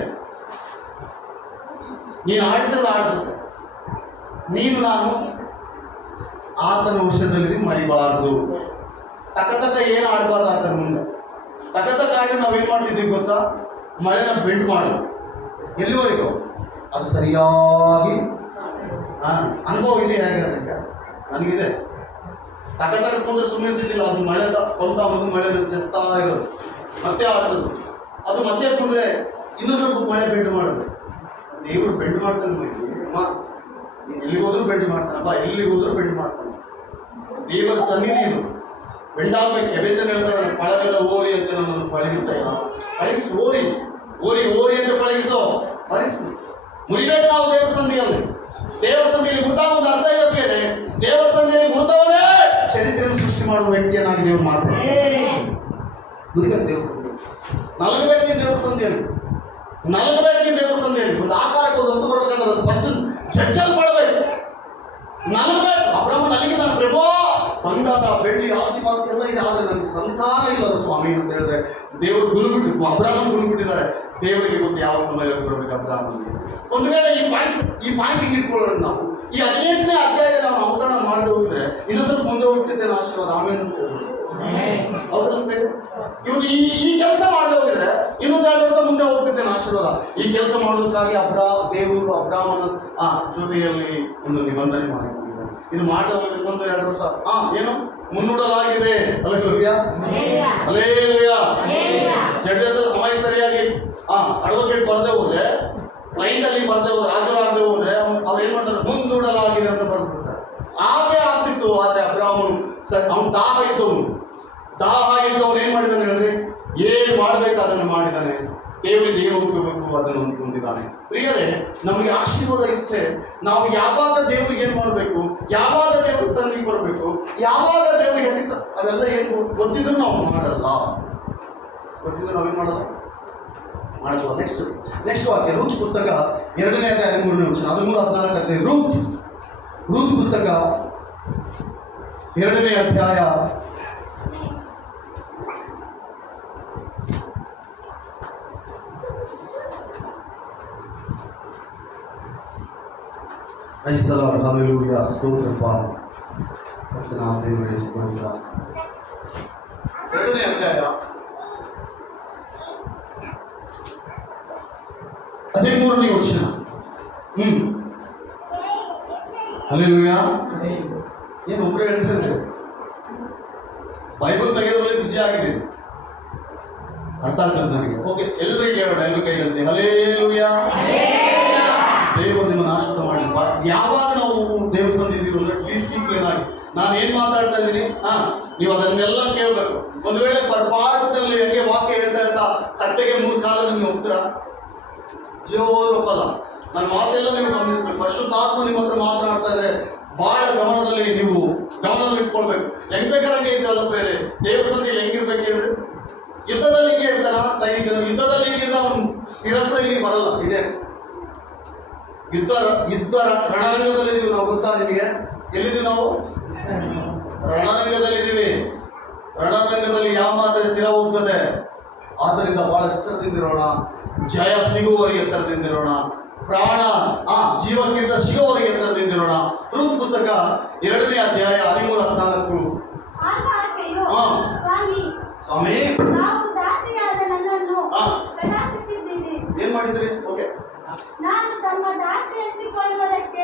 ನೀನು ಆಡಿಸೋದು ಆಡುತ್ತೆ. ನೀನು ನಾನು ಆತನ ವರ್ಷದಲ್ಲಿ ಮರಿಬಾರ್ದು. ತಕ ಏನು ಆಡಬಾರ್ದು ಆತನ ಮುಂದೆ. ತಕ ಆಡಿದ್ರೆ ನಾವೇನು ಮಾಡ್ತಿದ್ದೀವಿ ಗೊತ್ತಾ? ಮಳೆನ ಬೆಂಡ್ ಮಾಡೋದು. ಎಲ್ಲಿವರೆಗೂ? ಅದು ಸರಿಯಾಗಿ ಅನುಭವ ಇದೆ. ಹೇಗೆ ನನಗಿದೆ. ತಕ ಕುಂದ್ರೆ ಸುಮ್ಮನೆ ಇರ್ತಿದ್ದಿಲ್ಲ. ಅದು ಮಳೆ ಕೊಂತ ಮಳೆ ಚೆಸ್ತಾ ಇರೋದು, ಮತ್ತೆ ಆಡಿಸೋದು. ಅದು ಮತ್ತೆ ಕುಂದ್ರೆ ಇನ್ನೂ ಸ್ವಲ್ಪ ಮಳೆ ಬೆಂಡ್ ಮಾಡೋದು. ದೇವರು ಬೆಂಡ್ ಮಾಡ್ತಾನೆ. ಅಮ್ಮ ಎಲ್ಲಿಗೆ ಹೋದ್ರೂ ಬೆಂಡ್ ಮಾಡ್ತಾನಪ್ಪ, ಎಲ್ಲಿಗೆ ಹೋದ್ರೂ ಬೆಂಡ್ ಮಾಡ್ತಾನೆ. ದೇವರ ಸನ್ನಿಧಿ ಇದು. ಬೆಂಡಾಗಬೇಕು. ಎಬೇಚನ್ ಹೇಳ್ತಾರೆ, ಪಳಗದ ಓರಿ ಅಂತ ನನ್ನನ್ನು ಪಳಗಿಸು. ಓರಿ ಅಂತ ಪಳಗಿಸೋ. ಮುರಿಬೇಕು ನಾವು ದೇವರ ಸಂಧಿಯಲ್ಲಿ. ದೇವರ ಸಂಧಿಯಲ್ಲಿ ಮುರಿದಾಗುವುದು ಅರ್ಥ ಇದೆ ಬೇರೆ. ದೇವರ ಸಂಧಿಯಲ್ಲಿ ಮುರಿದವನೇ ಚರಿತ್ರೆಯನ್ನು ಸೃಷ್ಟಿ ಮಾಡುವ ವ್ಯಕ್ತಿಯನ್ನಾಗಿ ದೇವರು ಮಾತಾಡ್ತಾರೆ. ಮುರಿಬೇಕು ದೇವರ ಸಂಧಿಯಲ್ಲಿ. ನಲಗಬೇಕು ದೇವರ ಸಂಧಿಯಲ್ಲಿ. ಒಂದು ಆಕಾರಕ್ಕೆ ಒಂದು ವಸ್ತು ಬರ್ಬೇಕಂದ್ರೆ ಅದು ಫಸ್ಟ್ ಜಡ್ಜಲ್ ಮಾಡಬೇಕು. ನಲಗಬೇಕು. ಅಬ್ರಹ್ಮ ನಲಗಿದಾನೆ. ಪ್ರಭೋ ಬಂಗಾರ ಬೆಳ್ಳಿ ಆಸ್ತಿ ಪಾಸ್ತಿ ಎಲ್ಲ ಇದೆ, ಆದರೆ ನನಗೆ ಸಂತಾನ ಇಲ್ಲ ಸ್ವಾಮಿ ಅಂತ ಹೇಳಿದ್ರೆ ದೇವರು ಗುರುಬಿಟ್ಟು ಅಬ್ರಹ್ಮನ್ ಗುರುಬಿಟ್ಟಿದ್ದಾರೆ. ದೇವರಿಗೆ ಗೊತ್ತು ಯಾವ ಸಮಯದಲ್ಲಿ ಕೊಡಬೇಕು ಅಬ್ರಹ್ಮನಿಗೆ. ಒಂದು ವೇಳೆ ಈ ಪಾಯಿಂಟ್ ಇಟ್ಕೊಳ್ಳೋಣ. ನಾವು ಈ 15ನೇ ಅಧ್ಯಾಯದಲ್ಲಿ ನಾವು ಅವತರಣ ಮಾಡಿ ಹೋಗಿದ್ರೆ ಇನ್ನೂ ಸ್ವಲ್ಪ ಮುಂದೆ ಹೋಗ್ತಿದ್ದೇನೆ. ಆಶೀರ್ವಾದ ಆಮೇಲೆ ಇವನು ಈ ಕೆಲಸ ಮಾಡದೆ ಹೋಗಿದ್ರೆ ಇನ್ನೊಂದು 2 ವರ್ಷ ಮುಂದೆ ಹೋಗ್ತಿದ್ದೇನೆ. ಆಶೀರ್ವಾದ. ಈ ಕೆಲಸ ಮಾಡೋದಕ್ಕಾಗಿ ದೇವರು ಅಬ್ರಾಹ್ಮನ ಜೊತೆಯಲ್ಲಿ ಒಂದು ನಿಬಂಧನೆ ಮಾಡಿಕೊಂಡಿದ್ದಾರೆ. ಇದು ಮಾಡಿ ಒಂದು 2 ವರ್ಷ ಏನು ಮುನ್ನುಡಲಾಗಿದೆ. ಜಡ್ಜ್ ಸಮಯ ಸರಿಯಾಗಿ ಅಡ್ವೊಕೇಟ್ ಬರ್ದೇ ಹೋದ್ರೆ, ಕ್ಲೈಂಟಲ್ಲಿ ಬರ್ದೇ ಹೋದ್ರೆ, ಹಾಜರಾಗದೆ ಹೋದ್ರೆ ಅವ್ರು ಏನ್ ಮಾಡ್ತಾರೆ? ಮುನ್ನುಡಲಾಗಿದೆ ಅಂತ ಬರ್ಬಿಡ್ತಾರೆ. ಹಾಗೆ ಆಗ್ತಿತ್ತು. ಆದ್ರೆ ಅಬ್ರಾಹ್ಮನು ಅವ್ನು ದಾಹ ಇದ್ದವನು ಏನ್ ಮಾಡಿದ್ದಾನೆ ಹೇಳ್ರಿ? ಏನ್ ಮಾಡ್ಬೇಕು ಅದನ್ನು ಮಾಡಿದ್ದಾನೆ. ದೇವರಿಗೆ ಏನು ಹೋಗಬೇಕು ಅದನ್ನು ಹೊಂದಿದ್ದಾನೆ. ಪ್ರಿಯರೇ, ನಮಗೆ ಆಶೀರ್ವಾದ ಇಷ್ಟೇ. ನಾವು ಯಾವಾಗ ದೇವರಿಗೆ ಏನ್ ಮಾಡಬೇಕು, ಯಾವಾಗ ದೇವರ ಸನ್ನಿಧಿಗೆ ಬರಬೇಕು, ಯಾವಾಗ ದೇವರಿಗೆ ಅವೆಲ್ಲ ಏನು ಗೊತ್ತಿದ್ರು ನಾವು ಮಾಡಲ್ಲ. ಗೊತ್ತಿದ್ರು ನಾವೇನ್ ಮಾಡಲ್ಲ. ನೆಕ್ಸ್ಟ್ ವಾಕ್ಯ ರೂತ್ ಪುಸ್ತಕ 2ನೇ ಅಧ್ಯಾಯ 13ನೇ ವಚನ. 13-14 ರೂತ್ ಪುಸ್ತಕ 2ನೇ ಅಧ್ಯಾಯ 2ನೇ ಅಧ್ಯಾಯ 13ನೇ ವಚನ. ಹಲ್ಲೆಲೂಯಾ. ಏನು ಒಬ್ಬರೇ ಹೇಳ್ತಿದ್ರೆ ಬೈಬಲ್ ತೆಗೆಯೋದ್ರಲ್ಲಿ ಬಿಸಿ ಆಗಿದೆ. ಅರ್ಥ ಆಗ್ತದೆ ನನಗೆ. ಓಕೆ, ಎಲ್ಲರಿಗೂ ಹೇಳೋಣ. ಎಲ್ಲರೂ ಕೈ ಹೇಳ್ತೀವಿ. ಹಲ್ಲೆಲೂಯಾ. ದೇವರು ನಿಮ್ಮನ್ನು ಆಶೀರ್ವಾದ ಮಾಡಿ. ಯಾವಾಗ ನಾವು ದೇವ್ರ ಸಂದಿದ್ದೀವಿ ಅಂದ್ರೆ ಡಿಸಿಪ್ಲಿನ್ ಆಗಿ ನಾನು ಏನ್ ಮಾತಾಡ್ತಾ ಇದ್ದೀನಿ ನೀವು ಅದನ್ನೆಲ್ಲ ಕೇಳಬೇಕು. ಒಂದು ವೇಳೆ ಪರ್ಪಾಟದಲ್ಲಿ ಹೆಂಗೆ ವಾಕ್ಯ ಹೇಳ್ತಾ ಇರ್ತಾ ಕತ್ತೆಗೆ 3 ಕಾಲ ನಿಮ್ಗೆ ಹೋಗ್ತೀರಾ? ಜೀವೋಪಲ್ಲ. ನನ್ನ ಮಾತೆಲ್ಲ ನೀವು ಗಮನಿಸ್ಬೇಕು. ಪರಿಶುದ್ಧಾತ್ಮ ನಿಮ್ಮ ಹತ್ರ ಮಾತನಾಡ್ತಾ ಇದ್ರೆ ಬಹಳ ನೀವು ಗಮನದಲ್ಲಿ ಇಟ್ಕೊಳ್ಬೇಕು. ಹೆಂಗ್ ಬೇಕಾರಂಗೆ ಇದ್ರಲ್ಲ ಬೇರೆ ದೇವ್ರ ಸಂಧಿಯಲ್ಲಿ ಹೆಂಗಿರ್ಬೇಕು ಹೇಳಿದ್ರೆ, ಯುದ್ಧದಲ್ಲಿ ಹಿಂಗೆ ಇರ್ತಾನ ಸೈನಿಕರು. ಯುದ್ಧದಲ್ಲಿ ಹಿಂಗಿದ್ರೆ ಅವನು ಸ್ಥಿರತ್ರ ಇಲ್ಲಿ ಬರಲ್ಲ. ಇದೆ ಯುದ್ಧ ರಣರಂಗದಲ್ಲಿದ್ದೀವಿ ನಾವು. ಗೊತ್ತಾ ನಿಮಗೆ? ಎಲ್ಲಿದ್ದೀವಿ ನಾವು? ರಣರಂಗದಲ್ಲಿದ್ದೀವಿ. ರಣರಂಗದಲ್ಲಿ ಯಾವ ಮಾತ್ರ ಸ್ಥಿರ ಹೋಗ್ತದೆ. ಆದ್ದರಿಂದ ಬಹಳ ಎಚ್ಚರದಿಂದಿರೋಣ. ಜಯ ಸಿಗುವವರೆಗೆ ಎಚ್ಚರದಿಂದಿರೋಣ. ಪ್ರಾಣ ಜೀವಕ್ಕಿಂತ ಸಿಗುವವರೆಗೆ ಎಚ್ಚರದಿಂದಿರೋಣ. ರೂತ್ ಪುಸ್ತಕ 2ನೇ ಅಧ್ಯಾಯ 13-14. ಸ್ವಾಮಿ, ನಾವು ದಾಸಿಯಾದ ನನ್ನ ಹಾ. ಕಟಾಕ್ಷಿಸಿದ್ದೀರಿ. ಏನ್ ಮಾಡಿದ್ರಿ? ಓಕೆ. ನಾನು ತಮ್ಮ ದಾಸಿ ಎನಿಸಿಕೊಳ್ಳುವುದಕ್ಕೆ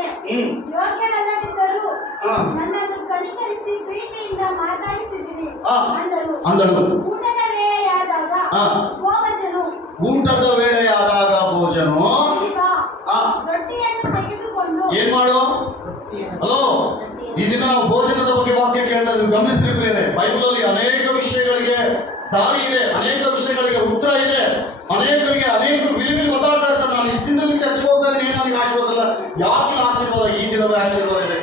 ಯೋಗ್ಯನಲ್ಲದಿದ್ದರೂ ಹಾ. ನನ್ನನ್ನು ಕನಿಕರಿಸಿ ಪ್ರೀತಿಯಿಂದ ಮಾತಾಡಿಸಿದಿರಿ ಹಾ. ಅಂದರು. ಅಂದಳು. ಊಟದ ವೇಳೆಯಾದಾಗ ಹಾ. ಗೋವಜನು ಊಟದ ವೇಳೆಯಾದಾಗ ಭೋಜನು "ಬಾ, ಹಾ. ರೊಟ್ಟಿಯನ್ನು ತೆಗೆದುಕೊಂಡು ಏನ್ ಮಾಡು? ಹಲೋ, ಈ ದಿನ ನಾವು ಭೋಜನದ ಬಗ್ಗೆ ವಾಕ್ಯ ಕೇಳ್ತಾ ಇದ್ದೀವಿ. ಗಮನಿಸಿರ್ತೇನೆ, ಬೈಬಲ್ ಅಲ್ಲಿ ಅನೇಕ ವಿಷಯಗಳಿಗೆ ದಾರಿ ಇದೆ, ಅನೇಕ ವಿಷಯಗಳಿಗೆ ಉತ್ತರ ಇದೆ, ಅನೇಕರಿಗೆ ಅನೇಕರು ಬಿಲಿ ಮಾತಾಡ್ತಾ ಇರ್ತಾರೆ. ನಾನು ಇಷ್ಟು ದಿನದಲ್ಲಿ ಚರ್ಚೆ ಹೋಗ್ತಾ ಇದ್ದೀನಿ, ಏನು ನನಗೆ ಆಶೀರ್ವಾದ ಇಲ್ಲ. ಯಾಕೆ ಆಶೀರ್ವಾದ? ಈ ದಿನವೇ ಆಶೀರ್ವಾದ ಇದೆ.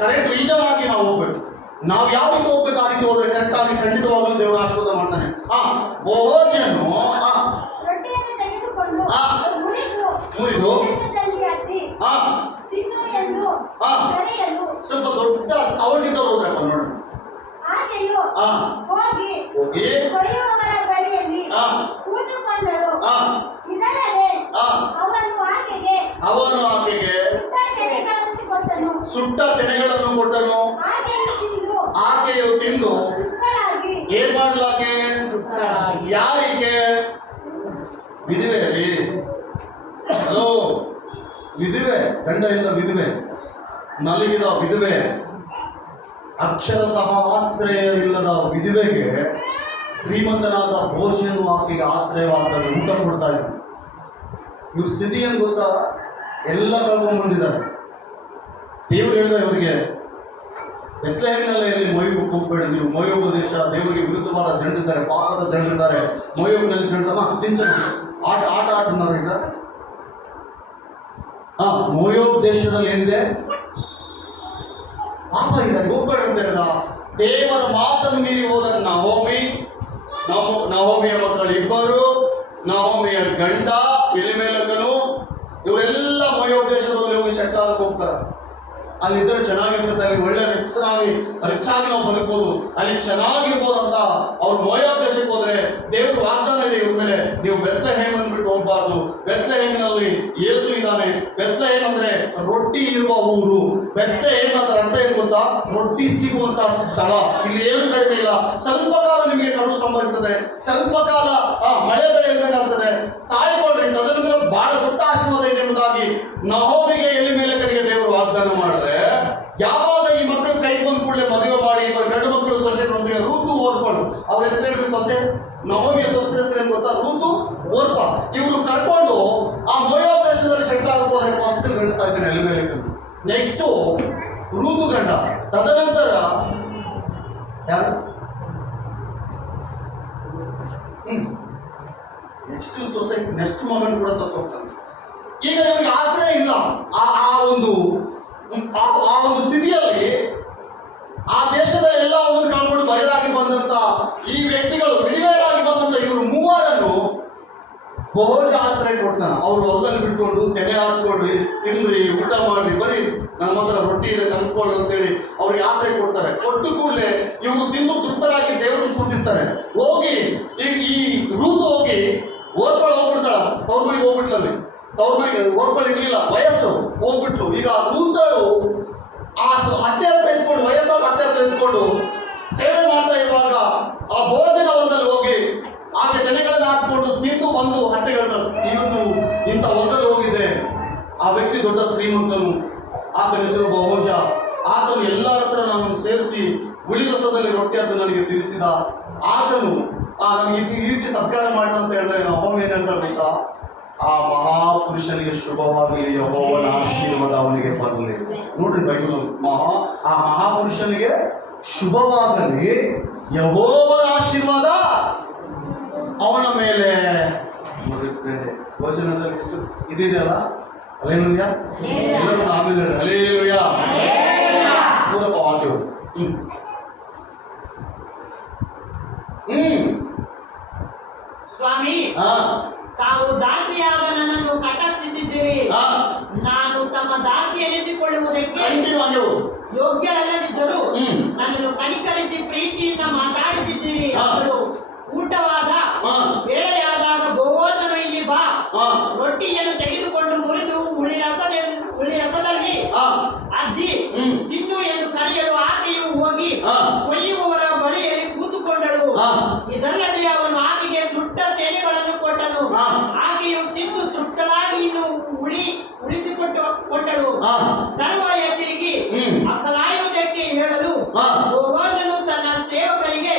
ಕರೆಕ್ಟ್ ರೀಸನ್ ಆಗಿ ನಾವು ಹೋಗ್ಬೇಕು. ನಾವು ಯಾವ ರೀತಿ ಹೋಗ್ಬೇಕು ಆ ರೀತಿ ಹೋದ್ರೆ ಕರೆಕ್ಟ್ ಆಗಿ ಖಂಡಿತವಾಗಲೂ ದೇವರು ಆಶೀರ್ವಾದ ಮಾಡ್ತಾನೆ. ಭೋಜನು ರೊಟ್ಟಿಯನ್ನು ತೆಗೆದುಕೊಂಡು ಹಾ. ಮುರಿದು ದೇಶದಲ್ಲಿ ಅದ್ದಿ ಹಾ ತಿನ್ನು ಎಂದು ಹಾ. ಕರೆಯಲು ಸ್ವಲ್ಪ ದೊಡ್ಡ ಸೌಂಡ್ ಇದ್ದವ್ರು ಹೋಗ್ಬೇಕು ನೋಡಿ. ಆಕೆಯು ಹಾ. ಹೋಗಿ ಹೋಗಿ ಕೊಯ್ಯುವವರ ಬಳಿಯಲ್ಲಿ ಹಾ. ಕೂತುಕೊಂಡಳು. ಹಾ. ಇದಲ್ಲದೆ ಹಾ. ಅವನು ಆಕೆಗೆ ಅವನು ಆಕೆಗೆ ಸುಟ್ಟ ಕೆನೆಗಳನ್ನು ಕೊಟ್ಟನು. ಸುಟ್ಟ ತೆನೆಗಳನ್ನು ಕೊಟ್ಟನು. ಆಕೆಯು ತಿಂದು ಆಕೆಯು ತಿಂದು ತೃಪ್ತಳಾಗಿ ಏನ್ ಮಾಡ್ಲಾಕೆ? ಯಾರಿಗೆ? ವಿಧವೆ ರೀ. ಹಲೋ, ವಿಧವೆ, ಗಂಡ ಇಲ್ಲ ವಿಧವೆ, ನಲಿಗಿದ ವಿಧವೆ, ಅಕ್ಷರ ಸಹ ಆಶ್ರಯ ಇಲ್ಲದ ವಿಧವೆಗೆ ಶ್ರೀಮಂತನಾದ ಭೋಜನು ಆಕೆಗೆ ಆಶ್ರಯವಾಗ್ತದೆ, ಊಟ ಕೊಡ್ತಾ ಇದ್ರು. ಇವ್ರ ಸ್ಥಿತಿ ಏನು ಗೊತ್ತಾ? ಎಲ್ಲ ಕಳ್ಕೊಂಡ್ಬಂದಿದ್ದಾರೆ. ದೇವ್ರು ಹೇಳಿದ ಇವರಿಗೆ, ಬೆತ್ಲೆಹೇಮಿನಲ್ಲ ಇಲ್ಲಿ ಮೊಯ್ಯಕ್ಕೆ ಹೋಗ್ಬೇಡಿ ನೀವು. ಮೊಯ್ಯೋಬ ದೇಶ, ದೇವರಿಗೆ ವಿರುದ್ಧವಾದ ಜನರಿದ್ದಾರೆ, ಪಾಪದ ಜನರಿದ್ದಾರೆ. ಮೊಯ್ಯೋಬಿನಲ್ಲಿ ಜನಸಮ ಆಟ ಆಟ ಆಡ್ತಾರೆ ಈಗ. ಮೊಯೋಬ್ ದೇಶದಲ್ಲಿ ಏನಿದೆ? ಪಾಪ ಇದ್ದಾರೆ, ಹೋಗ್ಬೇಡ ಅಂತ ಹೇಳ್ದ. ದೇವರ ಮಾತನ್ನು ಮೀರಿ ಹೋದ ನಹೋಮಿಯ ಮಕ್ಕಳು ಇಬ್ಬರು, ನಹೋಮಿಯ ಗಂಡ ಎಲಿಮೆಲಕನು, ಇವರೆಲ್ಲ ಮೊಯೋಬ್ ದೇಶದಲ್ಲಿ ಹೋಗಿ ಸೆಟ್ಲ್ ಆಗಕ್ಕೆ ಹೋಗ್ತಾರೆ. ಅಲ್ಲಿದ್ದರೆ ಚೆನ್ನಾಗಿರ್ತದೆ, ಅಲ್ಲಿ ಒಳ್ಳೆ ರಿಚ್ಚಾಗಿ ನಾವು ಬದುಕ್ಬೋದು, ಅಲ್ಲಿ ಚೆನ್ನಾಗಿರ್ಬೋದು ಅಂತ ಅವ್ರು ಮೊಯಾಬ್ ದೇಶಕ್ಕೆ ಹೋದ್ರೆ ದೇವರು ವಾಗ್ದಾನ ಇದೆ ಇವ್ರ ಮೇಲೆ, ನೀವು ಬೆತ್ಲೆಹೇಮ್ ಅಂದ್ಬಿಟ್ಟು ಹೋಗ್ಬಾರ್ದು. ಬೆತ್ಲೆಹೇಮಿನಲ್ಲಿ ಯೇಸು ಇದ್ದಾನೆ. ಬೆತ್ಲೆಹೇಮ್ ಅಂದ್ರೆ ರೊಟ್ಟಿ ಇರುವ ಊರು. ಬೆತ್ಲೆಹೇಮ್ ಅಂದ್ರೆ ಅರ್ಥ ಏನು ಗೊತ್ತಾ? ರೊಟ್ಟಿ ಸಿಗುವಂತ ಸ್ಥಳ. ಇಲ್ಲಿ ಏನು ಕಡಿಮೆ ಇಲ್ಲ. ಸ್ವಲ್ಪ ಕಾಲ ನಿಮಗೆ ಕರು ಸಂಭವಿಸ್ತದೆ, ಸ್ವಲ್ಪ ಕಾಲ ಮಳೆ ಬೆಳೆ ಇರಬೇಕಾಗ್ತದೆ, ತಾಯಿಕೊಡ್ರಿ. ತದನಂತರ ಬಹಳ ದೊಡ್ಡ ಆಶೀರ್ವಾದ ಇದೆ ಎಂಬುದಾಗಿ ನಹೋಮಿಗೆ ಎಲಿಮೆಲಕನಿಗೆ ದೇವರು ವಾಗ್ದಾನ ಮಾಡಿದ್ರೆ, ಯಾವಾಗ ಈ ಮಕ್ಕಳು ಕೈ ಬಂದ ಕೂಡಲೇ ಮದುವೆ ಮಾಡಿ ಇಬ್ಬರು ಗಂಡು ಮಕ್ಕಳು ಸೊಸೆಗಳೊಂದಿಗೆ ರೂತು ಓರ್ಕೊಂಡು, ಅವ್ರ ಹೆಸರೇನು? ಸೊಸೆ ನಹೋಮಿಯ ಸೊಸೆ ಹೆಸರೇನು ಗೊತ್ತಾ? ರೂತು ಓರ್ಪ. ಇವರು ಕರ್ಕೊಂಡು ಆ ಮೊಯಾಬ್ ದೇಶದಲ್ಲಿ ಸೆಟ್ಲ್ ಆಗ್ಬೋದ್ರೆ ಫಸ್ಟ್ ಗಂಡಸ ಇದ್ದಾನೆ ಎಲಿಮೆಲಕನ್. ನೆಕ್ಸ್ಟ್ ರೂತು ಗಂಡ. ತದನಂತರ ಯಾರು? ನೆಕ್ಸ್ಟ್ ಸೊಸೈಟಿ ನೆಕ್ಸ್ಟ್ ಮಗನ್ ಕೂಡ ಸತ್ತು ಹೋಗ್ತಾನೆ. ಈಗ ಇವ್ರಿಗೆ ಆಶ್ರಯ ಇಲ್ಲ. ಆ ಒಂದು ಸ್ಥಿತಿಯಲ್ಲಿ ಆ ದೇಶದ ಎಲ್ಲ ಒಂದನ್ನು ಕಳ್ಕೊಂಡು ಬಯಲಾಗಿ ಬಂದಂತ ಈ ವ್ಯಕ್ತಿಗಳು, ವಿಧಿವೇರಾಗಿ ಬಂದಂತ ಇವರು ಮೂವರನ್ನು ಬಹುಜ ಆಶ್ರಯ ಕೊಡ್ತಾನೆ. ಅವ್ರು ಹೊಲದಲ್ಲಿ ಬಿಟ್ಕೊಂಡು ತೆನೆ ಹಾರಿಸ್ಕೊಂಡು ತಿನ್ರಿ, ಊಟ ಮಾಡ್ರಿ, ಬರೀ ನಮ್ಮ ಹತ್ರ ರೊಟ್ಟಿ ಇದೆ ತಂದ್ಕೊಳ್ಳಿ ಅಂತೇಳಿ ಅವ್ರಿಗೆ ಆಶ್ರಯ ಕೊಡ್ತಾರೆ. ಕೊಟ್ಟು ಕೂಡಲೇ ಇವರು ತಿಂದು ತೃಪ್ತರಾಗಿ ದೇವರನ್ನು ಪೂಜಿಸ್ತಾರೆ. ಹೋಗಿ ಈ ರೂತು ಹೋಗಿ ಓರ್ಪಳ ಹೋಗ್ಬಿಡ್ತಾಳ, ತವ್ರ ಮನೆಗೆ ಹೋಗ್ಬಿಟ್ಲಲ್ಲಿ. ತವ್ರ ಮನೆಗೆ ಓರ್ಪಳ ಇರ್ಲಿಲ್ಲ, ವಯಸ್ಸು ಹೋಗ್ಬಿಟ್ಲು. ಈಗ ರೂತಳು ಆ ಅತ್ತೆ ಹತ್ರ ಎತ್ಕೊಂಡು, ವಯಸ್ಸಾದ ಅತ್ತೆ ಹತ್ರ ಎತ್ಕೊಂಡು ಸೇವೆ ಮಾಡ್ತಾ ಇರುವಾಗ ಆ ಭೋಜನ ಹೊಲದಲ್ಲಿ ಹೋಗಿ ಆಕೆ ತೆನೆಗಳನ್ನು ಹಾಕಿಕೊಂಡು ತಿಂದು ಬಂದು ಅತ್ತೆಗಳನ್ನ, ಇವತ್ತು ಇಂಥ ಹೊಲದಲ್ಲಿ ಹೋಗಿದೆ. ಆ ವ್ಯಕ್ತಿ ದೊಡ್ಡ ಶ್ರೀಮಂತನು, ಆತನ ಹೆಸರು ಬಹುಶ. ಆತನು ಎಲ್ಲರ ಹತ್ರ ನಾನು ಸೇರಿಸಿ ಹುಳಿರಸದಲ್ಲಿ ರೊಟ್ಟಿ ಅದು ನನಗೆ ತಿಳಿಸಿದ. ಆತನು ನನಗೆ ಈ ರೀತಿ ಸತ್ಕಾರ ಮಾಡಿದ ಅಂತ ಹೇಳಿದ್ರೆ ನಹೋಮಿ ಏನಂತ ಗೊತ್ತಾ? ಆ ಮಹಾಪುರುಷನಿಗೆ ಶುಭವಾಗಲಿ, ಯೆಹೋವನ ಆಶೀರ್ವಾದ ಅವನಿಗೆ ಬರಲಿ. ನೋಡ್ರಿ ಬೈಬಲ್, ಆ ಮಹಾಪುರುಷನಿಗೆ ಶುಭವಾಗಲಿ, ಯೆಹೋವನ ಆಶೀರ್ವಾದ ಅವನ ಮೇಲೆ. ಭೋಜನದಲ್ಲಿ ಎಷ್ಟು ಇದಿದೆಯಲ್ಲ, ಹಲ್ಲೆಲೂಯಾ. ಎಲ್ಲರೂ ಆಮೇಲೆ ಹಲ್ಲೆಲೂಯಾ ಪೂರಕ ವಾಕ್ಯವು. ಸ್ವಾಮಿ, ತಾವು ದಾಸಿಯಾದ ನನ್ನನ್ನು ಕಟಾಕ್ಷಿಸಿದ್ದೀರಿ. ನಾನು ತಮ್ಮ ದಾಸಿ ಎನಿಸಿಕೊಳ್ಳುವುದಕ್ಕೆ ಯೋಗ್ಯಳಲ್ಲದಿದ್ದರೂ ನನ್ನನ್ನು ಕನಿಕರಿಸಿ ಪ್ರೀತಿಯಿಂದ ಮಾತಾಡಿಸಿದ್ದೀರಿ ಅಂದರು. ಊಟವಾದ ವೇಳೆಯಾದಾಗ ಬಹುವಚನ ಇಲ್ಲಿ ಬಾ, ರೊಟ್ಟಿಯನ್ನು ತೆಗೆದುಕೊಂಡು ಮುರಿದು ಹುಳಿ ರಸದಲ್ಲಿ ಅದ್ದಿ ತಿನ್ನು ಎಂದು ಕರೆಯಲು ಆಕೆಯು ಹೋಗಿ ಕೊಯ್ಯುವವರ ಬಳಿಯಲ್ಲಿ ಕೂತುಕೊಂಡಳು. ಇದಲ್ಲದೆ ಅವನು ಆಕೆಗೆ ಸುಟ್ಟ ತೆನೆಗಳನ್ನು ಕೊಟ್ಟನು. ಹಾ. ಆಕೆಯು ತಿಂದು ತೃಪ್ತಳಾಗಿ ಇನ್ನು ಉಳಿಸಿಕೊಟ್ಟಳು. ಹಾ. ತರುವಾಯ ತಿರುಗಿ ಅಕ್ಕಲಾಯುವುದಕ್ಕೆ ಹೇಳಲು ಹಾ. ಬೋವಜನು ತನ್ನ ಸೇವಕರಿಗೆ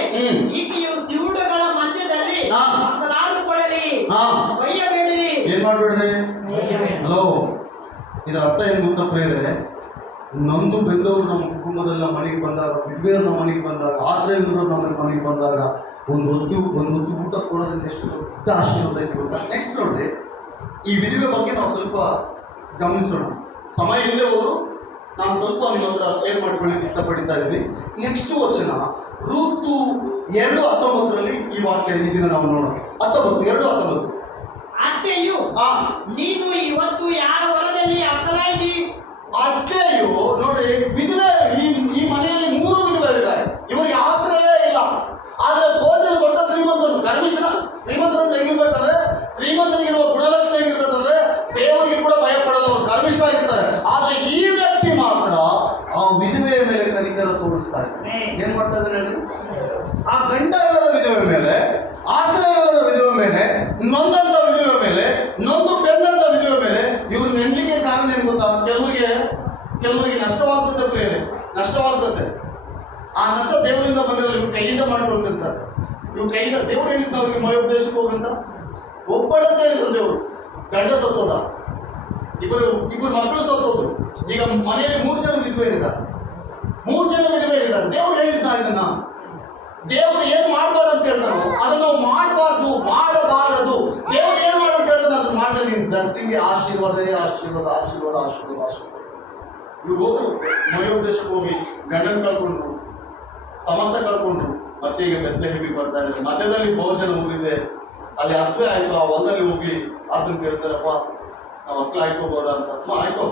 ಈಕೆಯು ಸಿವುಡುಗಳ ಮಧ್ಯದಲ್ಲಿ ಹಾ. ಅಕ್ಕಲಾದುಕೊಳ್ಳಲಿ, ಹಾ. ಒಯ್ಯಬೇಡಿರಿ. ಏನ್ ಮಾಡ್ಬೇಡ್ರಿ? ಹಲೋ, ಇದರ ಅರ್ಥ ಏನ್ ಗೊತ್ತಾ ಪ್ರಿಯರೇ? ನೊಂದು ಬೆಂದವರು ನಮ್ಮ ಕುಟುಂಬದಲ್ಲಿ ನಮ್ಮ ಮನೆಗೆ ಬಂದಾಗ, ವಿಧವೆಯರು ನಮ್ಮ ಮನೆಗೆ ಬಂದಾಗ, ಆಶ್ರಯಗಳು ನಮ್ಮ ಮನೆಗೆ ಬಂದಾಗ ಒಂದು ಹೊತ್ತು ಊಟ ಕೊಡೋದ್ರಿಂದ ಎಷ್ಟು ದೊಡ್ಡ ಆಶೀರ್ವಾದ ಐತಿ ಗೊತ್ತಾ? ನೆಕ್ಸ್ಟ್ ನೋಡ್ರಿ, ಈ ವಿಧವೆ ಬಗ್ಗೆ ನಾವು ಸ್ವಲ್ಪ ಗಮನಿಸೋಣ. ಸಮಯ ಇಲ್ಲದೆ ಹೋದ್ರು ನಾನು ಸ್ವಲ್ಪ ನಿಮ್ಮ ಹತ್ರ ಶೇರ್ ಮಾಡ್ಕೊಳ್ಳಿಕ್ಕೆ ಇಷ್ಟಪಡ್ತಾ ಇದ್ವಿ. ನೆಕ್ಸ್ಟ್ ವಚನ ಋತು 2:19 ಈ ವಾಕ್ಯ ಇದನ್ನ ನಾವು ನೋಡೋಣ. 2:19 ಅತ್ತೆಯು ನೀನು ಇವತ್ತು ಯಾರ ಹೊಲದಲ್ಲಿ ಅಕ್ಕಲಾಗಿ. ಅತ್ತೆಯು ನೋಡ್ರಿ, ವಿಧವೆ ಈ ಮನೆಯಲ್ಲಿ 3 ವಿಧವೆ ಇದ್ದಾರೆ. ಇವರಿಗೆ ಆಶ್ರಯ ಇಲ್ಲ. ಆದ್ರೆ ಭೋಜನ ದೊಡ್ಡ ಶ್ರೀಮಂತರು, ಕರ್ಮಿಶ್ರ ಶ್ರೀಮಂತರಂತ ಹೆಂಗಿರ್ಬೇಕಾದ್ರೆ, ಶ್ರೀಮಂತನಿಗಿರುವ ಗುಣಲಕ್ಷಣ ಹೆಂಗಿರ್ತದಂದ್ರೆ ದೇವರಿಗೆ ಕೂಡ ಭಯ ಪಡಲ್ಲ, ಅವರು ಕರ್ಮಿಷ್ಠ ಆಗಿರ್ತಾರೆ. ಆದ್ರೆ ಈ ವ್ಯಕ್ತಿ ಮಾತ್ರ ಆ ವಿಧವೆಯ ಮೇಲೆ ಕನಿಕರ ತೋರಿಸ್ತಾ ಇದ್ದಾರೆ. ಏನ್ ಮಾಡ್ತಾ ಇದ್ದಾರೆ ಹೇಳಿ? ಆ ಗಂಡ ಇಲ್ಲದ ವಿಧವೆ ಮೇಲೆ, ಆಶ್ರಯ ಇಲ್ಲದ ವಿಧವೆ ಮೇಲೆ, ನೊಂದಂತ ವಿಧವೆ ಮೇಲೆ, ನೊಂದು ಬೆಂದಂತ ವಿಧವೆ ಮೇಲೆ ಇವ್ರು ನೆಂಡ್ಲಿಕ್ಕೆ ಕಾರಣ ಏನ್ ಗೊತ್ತಾ? ಕೆಲವರಿಗೆ ನಷ್ಟವಾಗ್ತದೆ ಪ್ರಿಯರೇ, ನಷ್ಟವಾಗ್ತದೆ. ಆ ನಷ್ಟ ದೇವರಿಂದ ಬಂದಿರಲ್ಲ, ಇವ್ರು ಕೈಯಿಂದ ಮಾಡ್ಕೊಳ್ತಿರ್ತಾರೆ. ಇವ್ರು ಕೈಯಿಂದ ದೇವ್ರು ಹೇಳಿದ್ದ ಅವ್ರಿಗೆ ಮನೆ ಉದ್ದೇಶಕ್ಕೆ ಹೋಗಂತ ಒಬ್ಬಳಂತ ಹೇಳಿದ್ರು. ದೇವರು ಗಂಡ ಸತ್ತೋದ, ಇಬ್ಬರು ಮಕ್ಕಳು ಸತ್ತೋದ್ರು. ಈಗ ಮನೆಯಲ್ಲಿ 3 ಜನ ವಿಧವೆ ಇದ್ದಾರೆ. 3 ಜನ ವಿಧವೆ ಇದ್ದಾರೆ. ದೇವ್ರು ಹೇಳಿದ್ದ ಇದನ್ನ, ದೇವರು ಏನ್ ಮಾಡ್ಬಾರ್ದು ಅಂತ ಹೇಳ್ತಾರೋ ಅದನ್ನ ನಾವು ಮಾಡಬಾರ್ದು, ಮಾಡಬಾರದು. ದೇವ್ರು ಏನ್ ಮಾಡ ಅಂತ ಹೇಳ್ತಾನೆ ಅದನ್ನ ಮಾಡಿದ್ರೆ ನಿನ್ ಬ್ಲೆಸ್ಸಿಂಗ್ ಆಶೀರ್ವಾದವೇ ಆಶೀರ್ವಾದ, ಆಶೀರ್ವಾದ, ಆಶೀರ್ವಾದ, ಆಶೀರ್ವಾದ. ಇವ್ರು ಹೋದ್ರು ಮಯೋದೇಶಕ್ಕೆ ಹೋಗಿ ಗಂಡನ್ ಕಳ್ಕೊಂಡ್ರು, ಸಮಸ್ತ ಕಳ್ಕೊಂಡ್ರು. ಮತ್ತೆ ಈಗ ಬೆತ್ತಲೆಹೇಮಿಗೆ ಬರ್ತಾ ಇದ್ದಾರೆ. ಮಧ್ಯದಲ್ಲಿ ಭೋಜನ ಮುಗಿದಿದೆ, ಅಲ್ಲಿ ಹಸುವೆ ಆಯ್ತು. ಆ ಹೊಲದಲ್ಲಿ ಹೋಗಿ ಅದನ್ನ ಕೇಳ್ತಾರಪ್ಪ, ನಾವು ಮಕ್ಕಳು ಆಯ್ಕೋಬೋದಾ ಅಂತ. ಆಯ್ಕೋ,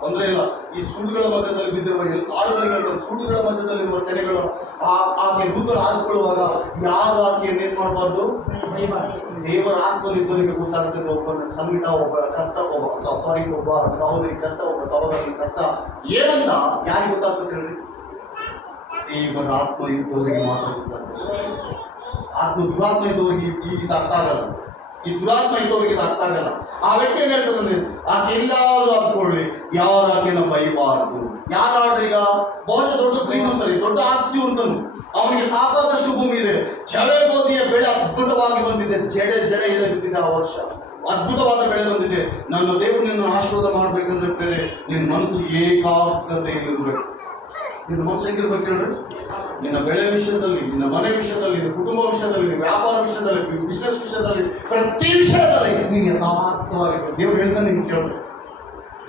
ತೊಂದರೆ ಇಲ್ಲ. ಈ ಸುಡುಗಳ ಮಧ್ಯದಲ್ಲಿ ಬಿದ್ದಿರುವ ಕಾಳುಗಳಿಗೆ, ಸುಡುಗಳ ಮಧ್ಯದಲ್ಲಿರುವ ತೆನೆಗಳು ಆಕೆ ಭೂತಗಳು ಹಾಕಿಕೊಳ್ಳುವಾಗ ಯಾರು ಆಕೆಯನ್ನು ಏನ್ ಮಾಡಬಾರ್ದು? ದೇವರ ಆತ್ಮನಿಬ್ಬರಿಗೆ ಗೊತ್ತಾಗ್ತದೆ. ಒಬ್ಬನ ಸಂಕಟ, ಒಬ್ಬರ ಕಷ್ಟ, ಒಬ್ಬ ಸಹೋದರಿ ಕಷ್ಟ, ಒಬ್ಬ ಸಹೋದರಿ ಕಷ್ಟ ಏನಂತ ಯಾರಿಗೆ ಗೊತ್ತಾಗ್ತದೆ ಹೇಳಿ? ದೇವರ ಆತ್ಮ ಇದ್ದವರಿಗೆ ಮಾತ್ರ ಗೊತ್ತಾಗ್ತದೆ. ದುರಾತ್ಮ ಇದ್ದವರಿಗೆ ಇದು ಅರ್ಥ ಆಗಲ್ಲ. ಈ ದುರಾತ್ಮ ಇದ್ದವರಿಗೆ ಇದು ಅರ್ಥ ಆಗಲ್ಲ. ಆ ವ್ಯಕ್ತಿ ಏನ್ ಹೇಳ್ತದಂದ್ರೆ, ಆಕೆ ಎಲ್ಲಾದ್ರೂ ಹಾಕೊಳ್ಳಿ, ಯಾರು ಆಕೆನ ಬೈಬಾರದು. ಯಾರಾಡ್ರಿ? ಈಗ ಬಹುಶಃ ದೊಡ್ಡ ಶ್ರೀಮಂತರಿ, ದೊಡ್ಡ ಆಸ್ತಿವಂತನು, ಅವನಿಗೆ ಸಾಕಾದಷ್ಟು ಭೂಮಿ ಇದೆ. ಜಡೆ ಗೋಧಿಯ ಬೆಳೆ ಅದ್ಭುತವಾಗಿ ಬಂದಿದೆ. ಜಡೆ ಇಳೆ ಬಿದ್ದಿದೆ. ಆ ವರ್ಷ ಅದ್ಭುತವಾದ ಬೆಳೆ ಬಂದಿದೆ. ನನ್ನ ದೇವರು ನಿನ್ನ ಆಶೀರ್ವಾದ ಮಾಡ್ಬೇಕಂದ್ರೆ ಬೇರೆ ನಿನ್ನ ಮನಸ್ಸು ಏಕಾಗ್ರತೆ ಇರಬೇಕು. ನಿನ್ನ ಮನಸ್ಸು ಹೆಂಗಿರ್ಬೇಕು ಹೇಳ್ರಿ? ನಿನ್ನ ಬೆಳೆ ವಿಷಯದಲ್ಲಿ, ನಿನ್ನ ಮನೆ ವಿಷಯದಲ್ಲಿ, ನಿನ್ನ ಕುಟುಂಬ ವಿಷಯದಲ್ಲಿ, ನಿನ್ನ ವ್ಯಾಪಾರ ವಿಷಯದಲ್ಲಿ, ಬಿಸ್ನೆಸ್ ವಿಷಯದಲ್ಲಿ, ಪ್ರತಿ ವಿಷಯದಲ್ಲಿ ನೀನು ಯಥಾರ್ಥವಾಗಿರ್ಬೇಕು. ದೇವ್ರು ಹೇಳ್ತಾನೆ ನಿಮ್ಗೆ ಕೇಳ್ಬೇಕು.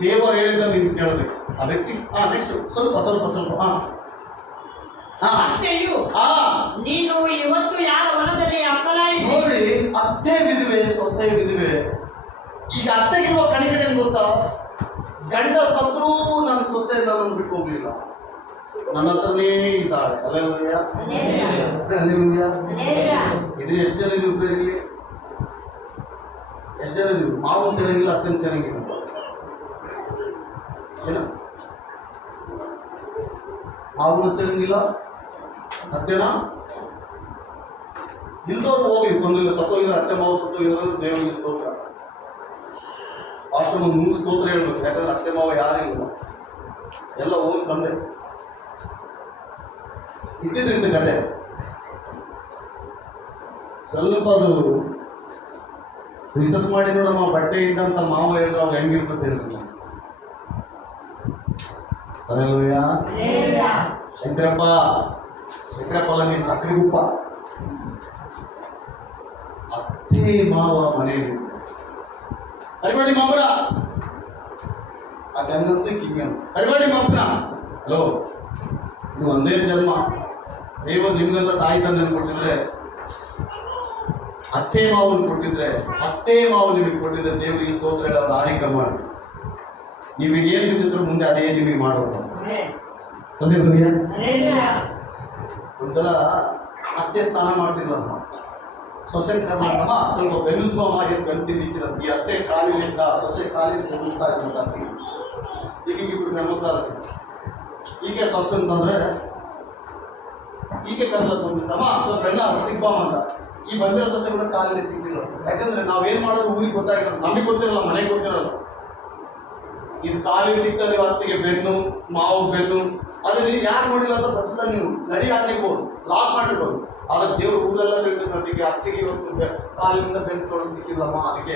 ದೇವರು ಹೇಳಿದ ನೀನು ಕೇಳಬೇಕು. ಆ ವ್ಯಕ್ತಿ ನೆಕ್ಸ್ಟ್ ಸ್ವಲ್ಪ ಅತ್ತೆಯು ನೀನು ಇವತ್ತು ಯಾರ ಹೊಲದಲ್ಲಿ ಅಕ್ಕಲಾಗಿ. ನೋಡಿ, ಅತ್ತೆ ವಿಧವೆ, ಸೊಸೆ ವಿಧವೆ. ಈಗ ಅತ್ತೆಗಿರುವ ಕಣಿಕರ ಏನ್ ಗೊತ್ತಾ? ಗಂಡ ಸತ್ರೂ ನನ್ನ ಸೊಸೆ ನನ್ನನ್ನು ಬಿಟ್ಟು ಹೋಗ್ಲಿಲ್ಲ, ನನ್ನ ಹತ್ರನೇ ಇದ್ದಾಳೆ. ಅಲ್ಲೆಲ್ಲೂಯಾ. ಇದು ಎಷ್ಟು ಜನ ಇದೀವಿ ಇಲ್ಲಿ? ಎಷ್ಟು ಜನ ಇದೀವಿ? ಮಾವನ್ ಸೇರಂಗಿಲ್ಲ, ಅತ್ತೆನ ಸೇರಂಗಿಲ್ಲ. ಏನ ಮಾವನ ಸೇರಂಗಿಲ್ಲ, ಅತ್ತೆನ ಇಲ್ದವ್ರು ಹೋಗಿ ತೊಂದರೆ. ಸತ್ತೋಗಿದ್ರೆ ಅತ್ತೆ ಮಾವು ಸತ್ತೋಗಿದ್ರೆ ದೇವರಿಗೆ ಸ್ತೋತ್ರ, ಆಶ್ರಮ ಮುಂದೆ ಸ್ತೋತ್ರ ಹೇಳ್ಬೇಕು. ಯಾಕಂದ್ರೆ ಅತ್ತೆ ಮಾವ ಯಾರಿಲ್ಲ, ಎಲ್ಲ ಹೋಗಿ ತಂದೆ ಇದ್ದಿದ್ರಿಂದ ಕತೆ ಸ್ವಲ್ಪ ಅದು ರಿಸರ್ಚ್ ಮಾಡಿ ನೋಡೋಣ. ಬಟ್ಟೆ ಇದ್ದಂತ ಮಾವ ಹೇಳಿದ್ರೆ ಅವಾಗ ಹೆಂಗಿರ್ತದೆ ಹೇಳ್ತೀನಿ. ಶಂಕರಪ್ಪ ನೀನು ಸಕ್ಕರೆ ಉಪ್ಪ. ಅತ್ತೆ ಮಾವ ಮನೆಯಲ್ಲಿ ಹರಿಬೇಡಿ ಮಾಮರ, ಅಲ್ಲಂತೂ ಕಿಂಗ ಹರಿಬೇಡಿ ಮಾಮನ. ಹಲೋ, ಇದು ಒಂದೇ ಜನ್ಮ. ದೇವರು ನಿಮ್ಗಂತ ತಾಯಿ ತಂದೆ ಕೊಟ್ಟಿದ್ರೆ, ಅತ್ತೆ ಮಾವನ್ ಕೊಟ್ಟಿದ್ರೆ, ಅತ್ತೆ ಮಾವು ನಿಮಗೆ ಕೊಟ್ಟಿದ್ರೆ ದೇವರಿಗೆ ಸ್ತೋತ್ರ ಅವ್ರ ಆರಿಕೆ ಮಾಡಿ. ನೀವೀಗ ಏನು ಬಿದ್ದಿದ್ರು ಮುಂದೆ ಅದೇ ನಿಮಗೆ ಮಾಡೋದು. ಒಂದ್ಸಲ ಅತ್ತೆ ಸ್ನಾನ ಮಾಡ್ತಿದ್ಲಮ್ಮ, ಸೊಸೆ ಕರ್ನಾಟಕ ಸ್ವಲ್ಪ ಬೆನ್ನುಜ್ಮ ಮಾಡಿ ಬೆಳ್ತೀನಿ. ಈ ಅತ್ತೆ ಕಾಲಿನಿಂದ ಸೊಸೆ ಕಾಲಿನ ಬೆನ್ನಿಸ್ತಾ ಇದ್ರು ಜಾಸ್ತಿ. ಈಗ ಇಬ್ರು ಬೆನ್ನುತ್ತಾರೆ. ಈಗ ಸೊಸೆ ಅಂತಂದ್ರೆ ಈಕೆ ಕರ್ಲಕ್ಕೆ ಬಂದಿಸಮ್ಮ ಸ್ವಲ್ಪ ಬೆಣ್ಣ ತಿಗ್ಬಾಮ ಅಂತ. ಈ ಬಂದಿರೋ ಸಸ್ಯಗಳ ಕಾಲಿಗೆ ತಿಂದಿಲ್ಲ. ಯಾಕಂದ್ರೆ ನಾವೇನ್ ಮಾಡೋದು ಊರಿಗೆ ಗೊತ್ತಾಗಿರೋದು, ನಮಗೆ ಗೊತ್ತಿರಲ್ಲ, ಮನೆಗೆ ಗೊತ್ತಿರಲ್ಲ. ಇದು ಕಾಲಿಗೆ ತಿಕ್ತದೆ, ಹತ್ತಿಗೆ ಬೆನ್ನು, ಮಾವು ಬೆನ್ನು, ಅದು ನೀವು ಯಾರು ನೋಡಿಲ್ಲ ಅಂತ ಬಸ್ಸಲ್ಲ, ನೀವು ನಡಿ ಹಾಕಿರ್ಬೋದು, ಲಾಕ್ ಮಾಡಿರ್ಬೋದು. ಆದ್ರೆ ದೇವ್ರು ಊರೆಲ್ಲ ಹೇಳ್ತಾರೆ, ಅದಕ್ಕೆ ಹತ್ತಿಗೆ ಇವತ್ತು ಕಾಲಿನಿಂದ ಬೆನ್ನು ತೊಗೊಂಡು ತಿಕ್ಕಿಲ್ಲಮ್ಮ ಅದಕ್ಕೆ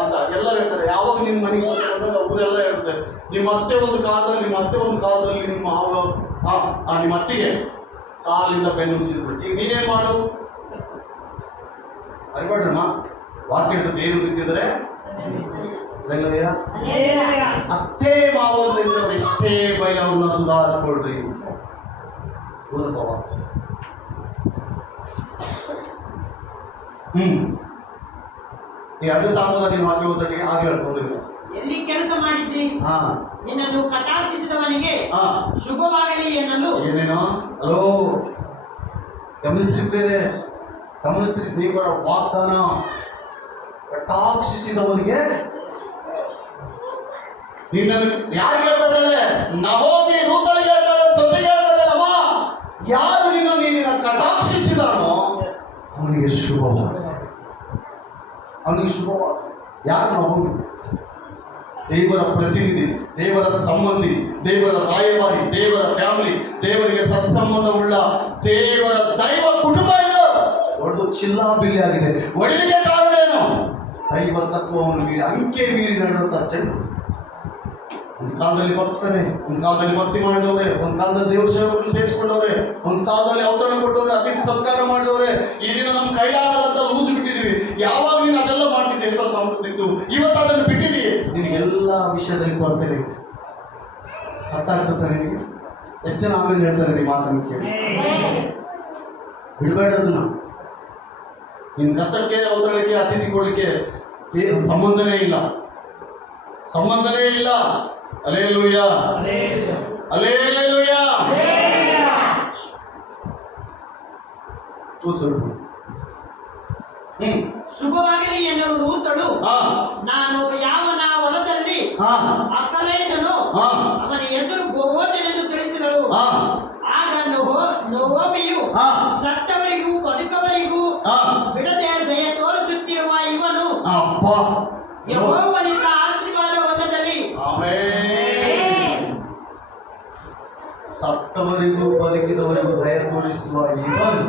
ಅಂತ ಎಲ್ಲರೂ ಹೇಳ್ತಾರೆ. ಯಾವಾಗ ನಿಮ್ಮ ಮನೆಗೆ ಸೊಸೆ ಬಂದಾಗ ಊರೆಲ್ಲ ಹೇಳ್ತಾರೆ, ನಿಮ್ಮ ಅತ್ತೆ ಒಂದು ಕಾಲದಲ್ಲಿ ನಿಮ್ಮ ನಿಮ್ಮ ಅತ್ತಿಗೆ ಕಾಲಿಂದ ಬೆನ್ನು ಉಜ್ಜಿರ್ಬಿಟ್ಟು ಈಗ ನೀನೇನ್ ಮಾಡು, ಅರಿಬೇಡ್ರಮ್ಮ. ವಾಕ್ಯ ಹೇಳ್ತದೆ, ಏನು ಬಿದ್ದಿದ್ರೆ ಅತ್ತೆ ಮಾವಲ್ಲಿದ್ದ ಎಷ್ಟೇ ಬೈಲವ್ರನ್ನ ಸುಧಾರಿಸ್ಕೊಳ್ರಿ. ಈ ಎರಡು ಸಾಮೂಹಿಕ ನೀನು ವಾಕ್ಯ ಓದಕ್ಕೆ ಹಾಗೆ ಹೇಳ್ಕೊಂಡಿಲ್ಲ. ಎಲ್ಲಿ ಕೆಲಸ ಮಾಡಿದ್ದಿ, ನಿನ್ನನ್ನು ಕಟಾಕ್ಷಿಸಿದವನಿಗೆ ಶುಭವಾಗಲಿ ಎನ್ನಲು. ಏನೇನೋ ಹಲೋ ಗಮನಿಸ್ರಿ ಬೇರೆ, ಗಮನಿಸ್ರಿ. ದೇವರ ವಾಗ್ದಾನ ಕಟಾಕ್ಷಿಸಿದವನಿಗೆ ನಿನ್ನನ್ನು ಯಾರು ಹೇಳ್ತಾರೆ? ನಹೋಮಿ ರೂತನಿಗೆ ಹೇಳ್ತಾರೆ, ಸೊಸೆಗೆ ಹೇಳ್ತಾರೆ, ಅಮ್ಮ ಯಾರು ನೀನಿನ ಕಟಾಕ್ಷಿಸಿದಾನೋ ಅವನಿಗೆ ಶುಭವಾದ, ಅವನಿಗೆ ಶುಭವಾದ. ಯಾರು ನಹೋಮಿ? ದೇವರ ಪ್ರತಿನಿಧಿ, ದೇವರ ಸಂಬಂಧಿ, ದೇವರ ರಾಯಭಾರಿ, ದೇವರ ಫ್ಯಾಮಿಲಿ, ದೇವರಿಗೆ ಸತ್ಸಂಬಂಧವುಳ್ಳ ದೇವರ ದೈವ ಕುಟುಂಬ. ಇದು ಒಡೆದು ಚಿಲ್ಲಾಬಿಲ್ಲಿ ಆಗಿದೆ. ಒಳ್ಳೆಯ ಕಾರಣ ಏನು? ದೈವ ತತ್ವವನ್ನು ಮೀರಿ, ಅಂಕೆ ಮೀರಿ ನಡೆದಂತ ಚೆಂಡು. ಒಂದು ಕಾಲದಲ್ಲಿ ಭಕ್ತರೇ, ಒಂದು ಕಾಲದಲ್ಲಿ ಭಕ್ತಿ ಮಾಡಿದವ್ರೆ, ಒಂದು ಕಾಲದಲ್ಲಿ ದೇವ್ರ ಸೇವಕರನ್ನು ಸೇರಿಸ್ಕೊಂಡವ್ರೆ, ಒಂದು ಕಾಲದಲ್ಲಿ ಔತಣ ಕೊಟ್ಟವ್ರೆ, ಅತಿಥಿ ಸತ್ಕಾರ ಮಾಡಿದವ್ರೆ. ಈ ದಿನ ನಮ್ಮ ಕೈಲಾಗಲ್ಲಂತ ಲೂಜು ಬಿಟ್ಟಿದೀವಿ. ಯಾವಾಗ ನೀನು ಅದೆಲ್ಲ ಮಾಡ್ತಿದ್ದೆ, ಎಷ್ಟೋ ಸಂಪತ್ತು ಇತ್ತು, ಇವತ್ತು ಅದನ್ನು ಬಿಟ್ಟಿದ್ದೀವಿ. ನಿನಗೆಲ್ಲ ವಿಷಯದಲ್ಲಿ ಬರ್ತೇನೆ, ಅರ್ಥ ಆಗ್ತದೆ ನಿನಗೆ? ಎಷ್ಟು ಜನ ಆಮೇಲೆ ಹೇಳ್ತಾರೆ ಈ ಮಾತನ್ನು ಕೇಳಿ. ಬಿಡಬೇಡದನ್ನ. ನಿನ್ನ ಕಷ್ಟಕ್ಕೆ, ಔತಣಕ್ಕೆ, ಅತಿಥಿ ಕೊಡಲಿಕ್ಕೆ ಸಂಬಂಧನೇ ಇಲ್ಲ, ಸಂಬಂಧನೇ ಇಲ್ಲ. Hallelujah, hallelujah. ಶುಭವಾಗಲಿ ಎನ್ನುವ ರೂತಳು, ನಾನು ಯಾವನ ಹೊಲದಲ್ಲಿ ಅಕ್ಕಲೇದನು ಅವನ ಹೆಸರು ಬೋವನೆಂದು ತಿಳಿಸಿದಳು. ಆಗ ನೊವೊಮಿಯು ಸತ್ತವರಿಗೂ ಬದುಕವರಿಗೂ ಬಿಡದೆ ದಯೆ ತೋರಿಸುತ್ತಿರುವ ಇವನು ಯೆಹೋವನಿಂದ ಆಶೀರ್ವಾದ ಹೊಂದಲಿ. ಸತ್ತವರಿಗೂ ಬದುಕಿದವರಿಗೂ ದಯ ತೋರಿಸುವ ಇವನು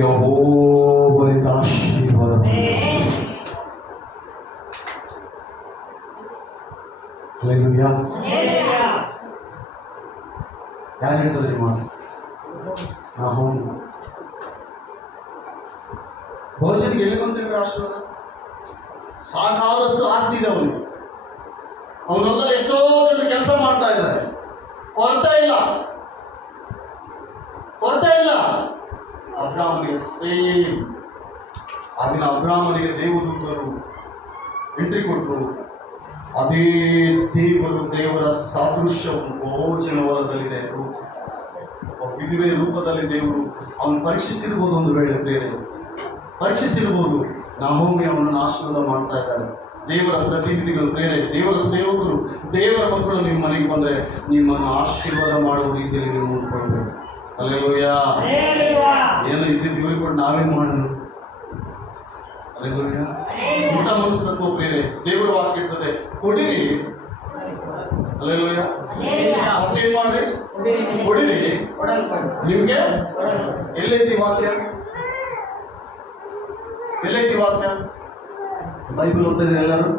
ಯೆಹೋವನಿಂದ ಆಶೀರ್ವಾದ. ಹಲ್ಲೆಲೂಯಾ. ಯಾರು ಹೇಳ್ತಾರೆ ಮಾತು? ನಾವು ಬಹುಶಃ ಎಲ್ಲಿ ಬಂದಿರೋ ಆಶೀರ್ವಾದ? ಸಾಕಾದಷ್ಟು ಆಸ್ತಿ ಇದೆ ಅವನಿಗೆ, ಅವನೆಲ್ಲ ಎಷ್ಟೋ ದೊಡ್ಡ ಕೆಲಸ ಮಾಡ್ತಾ ಇದ್ದಾರೆ, ಕೊರತೆ ಇಲ್ಲ, ಕೊರತೆ ಇಲ್ಲ. ಅಬ್ರಾಹ್ಮನಿಗೆ ಸೇಮ್ ಆಗಿನ ಅಬ್ರಾಹ್ಮನಿಗೆ ದೇವದೂತರು ಎಂಟ್ರಿ ಕೊಟ್ಟರು. ಅದೇ ದೇವರ ಸಾದೃಶ್ಯವು ಭೋಜನ ಹೊಲದಲ್ಲಿದೆ. ವಿಧಿವೆ ರೂಪದಲ್ಲಿ ದೇವರು ಅವನು ಪರೀಕ್ಷಿಸಿರ್ಬೋದು, ಒಂದು ವೇಳೆ ಬೇರೆ ಪರೀಕ್ಷಿಸಿರ್ಬೋದು. ನಹೋಮಿ ಅವನನ್ನು ಆಶೀರ್ವಾದ ಮಾಡ್ತಾ ಇದ್ದಾರೆ. ದೇವರ ಪ್ರತಿನಿಧಿಗಳು ಬೇರೆ, ದೇವರ ಸೇವಕರು, ದೇವರ ಮಕ್ಕಳು ನಿಮ್ಮ ಮನೆಗೆ ಬಂದರೆ ನಿಮ್ಮನ್ನು ಆಶೀರ್ವಾದ ಮಾಡುವ ರೀತಿಯಲ್ಲಿ ನೀವು ನೋಡ್ಕೊಳ್ಬೇಕು. ಹಲ್ಲೆಲೂಯ. ಏನೋ ಇದ್ದಿದ್ದು ಇವ್ರಿಗೆ ಕೂಡ ನಾವೇನು ಮಾಡೋದು? ಹಲ್ಲೆಲೂಯ. ಊಟ ಮನಸ್ಸತ್ವ ಬೇರೆ, ದೇವರ ವಾಕ್ಯ ಇರ್ತದೆ, ಕೊಡಿರಿ. ಹಲ್ಲೆಲೂಯ. ಅಷ್ಟು ಏನು ಮಾಡ್ರಿ? ಕೊಡಿರಿ. ನಿಮ್ಗೆ ಎಲ್ಲೈತಿ ವಾಕ್ಯ? ಎಲ್ಲೈತಿ ವಾಕ್ಯ? ಬೈಬಲ್ ಓದ್ತಾ ಇದ್ದೀರಿ ಎಲ್ಲರೂ?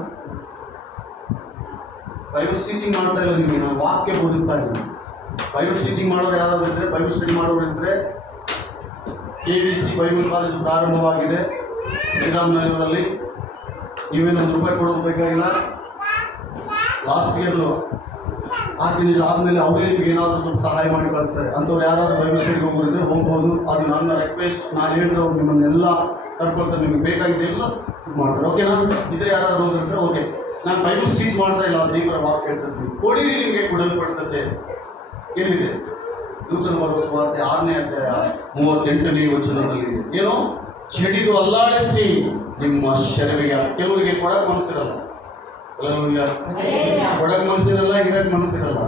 ಬೈಬಲ್ ಸ್ಟೀಚಿಂಗ್ ಮಾಡ್ತಾ ಇಲ್ಲ ನಿಮಗೆ, ನಾನು ವಾಕ್ಯ ಬೋಧಿಸ್ತಾ ಇದ್ದೀನಿ. ಬೈಬಲ್ ಸ್ಟೀಚಿಂಗ್ ಮಾಡೋರು ಯಾರಾದ್ರು ಇದ್ರೆ, ಬೈಬಲ್ ಸ್ಟಡಿ ಮಾಡೋರು ಇದ್ರೆ, KBC ಬೈಬಲ್ ಕಾಲೇಜು ಪ್ರಾರಂಭವಾಗಿದೆ ಶ್ರೀರಾಮನಗರದಲ್ಲಿ. ನೀವೇನು ₹1 ಕೊಡೋದು ಬೇಕಾಗಿಲ್ಲ. ಲಾಸ್ಟ್ ಇಯರ್ ಆಕೆ ನಿಜ ಆದಮೇಲೆ ಅವರೇ ನಿಮ್ಗೆ ಏನಾದರೂ ಸ್ವಲ್ಪ ಸಹಾಯ ಮಾಡಿ ಕಳಿಸ್ತಾರೆ. ಅಂಥವ್ರು ಯಾರಾದರೂ ಬೈಬಲ್ ಸ್ಟಡಿಗೆ ಹೋಗೋದಿದ್ರೆ ಹೋಗ್ಬೋದು. ಅದು ನನ್ನ ರಿಕ್ವೆಸ್ಟ್. ನಾನು ಹೇಳಿದವ್ರು ನಿಮ್ಮನ್ನೆಲ್ಲ ಕರ್ಕೊಳ್ತಾರೆ, ನಿಮಗೆ ಬೇಕಾಗಿದ್ದೆಲ್ಲ ಮಾಡ್ತಾರೆ. ಓಕೆನಾ? ಇದ್ರೆ ಯಾರಾದರೂ ಹೋಗಿದ್ರೆ ಓಕೆ. ನಾನು ಬೈಬಲ್ ಸ್ಟೀಚ್ ಮಾಡ್ತಾ ಇಲ್ಲ, ದೇವರ ವಾಕ್ಯ ಹೇಳ್ತಿರ್ತೀನಿ. ಕೊಡಿರಿ, ನಿಮಗೆ ಕೊಡಲ್ಪಡ್ತದೆ. ಏನಿದೆ? ದೂತನ ಬರುವ ಸುವಾರ್ತೆ 6ನೇ ಅಧ್ಯಾಯ 38ನೇ ವಚನದಲ್ಲಿ ಏನೋ ಚೆಡಿದು ಅಲ್ಲಾಡಿಸಿ ನಿಮ್ಮ ಶರೀರಿಗೆ. ಕೆಲವರಿಗೆ ಕೊಡಕ್ ಮನಸ್ಸಿರಲ್ಲ, ಕೊಡಕ್ ಮನಸ್ಸಿರಲ್ಲ, ಇಡಕ್ ಮನಸ್ಸಿರಲ್ಲ,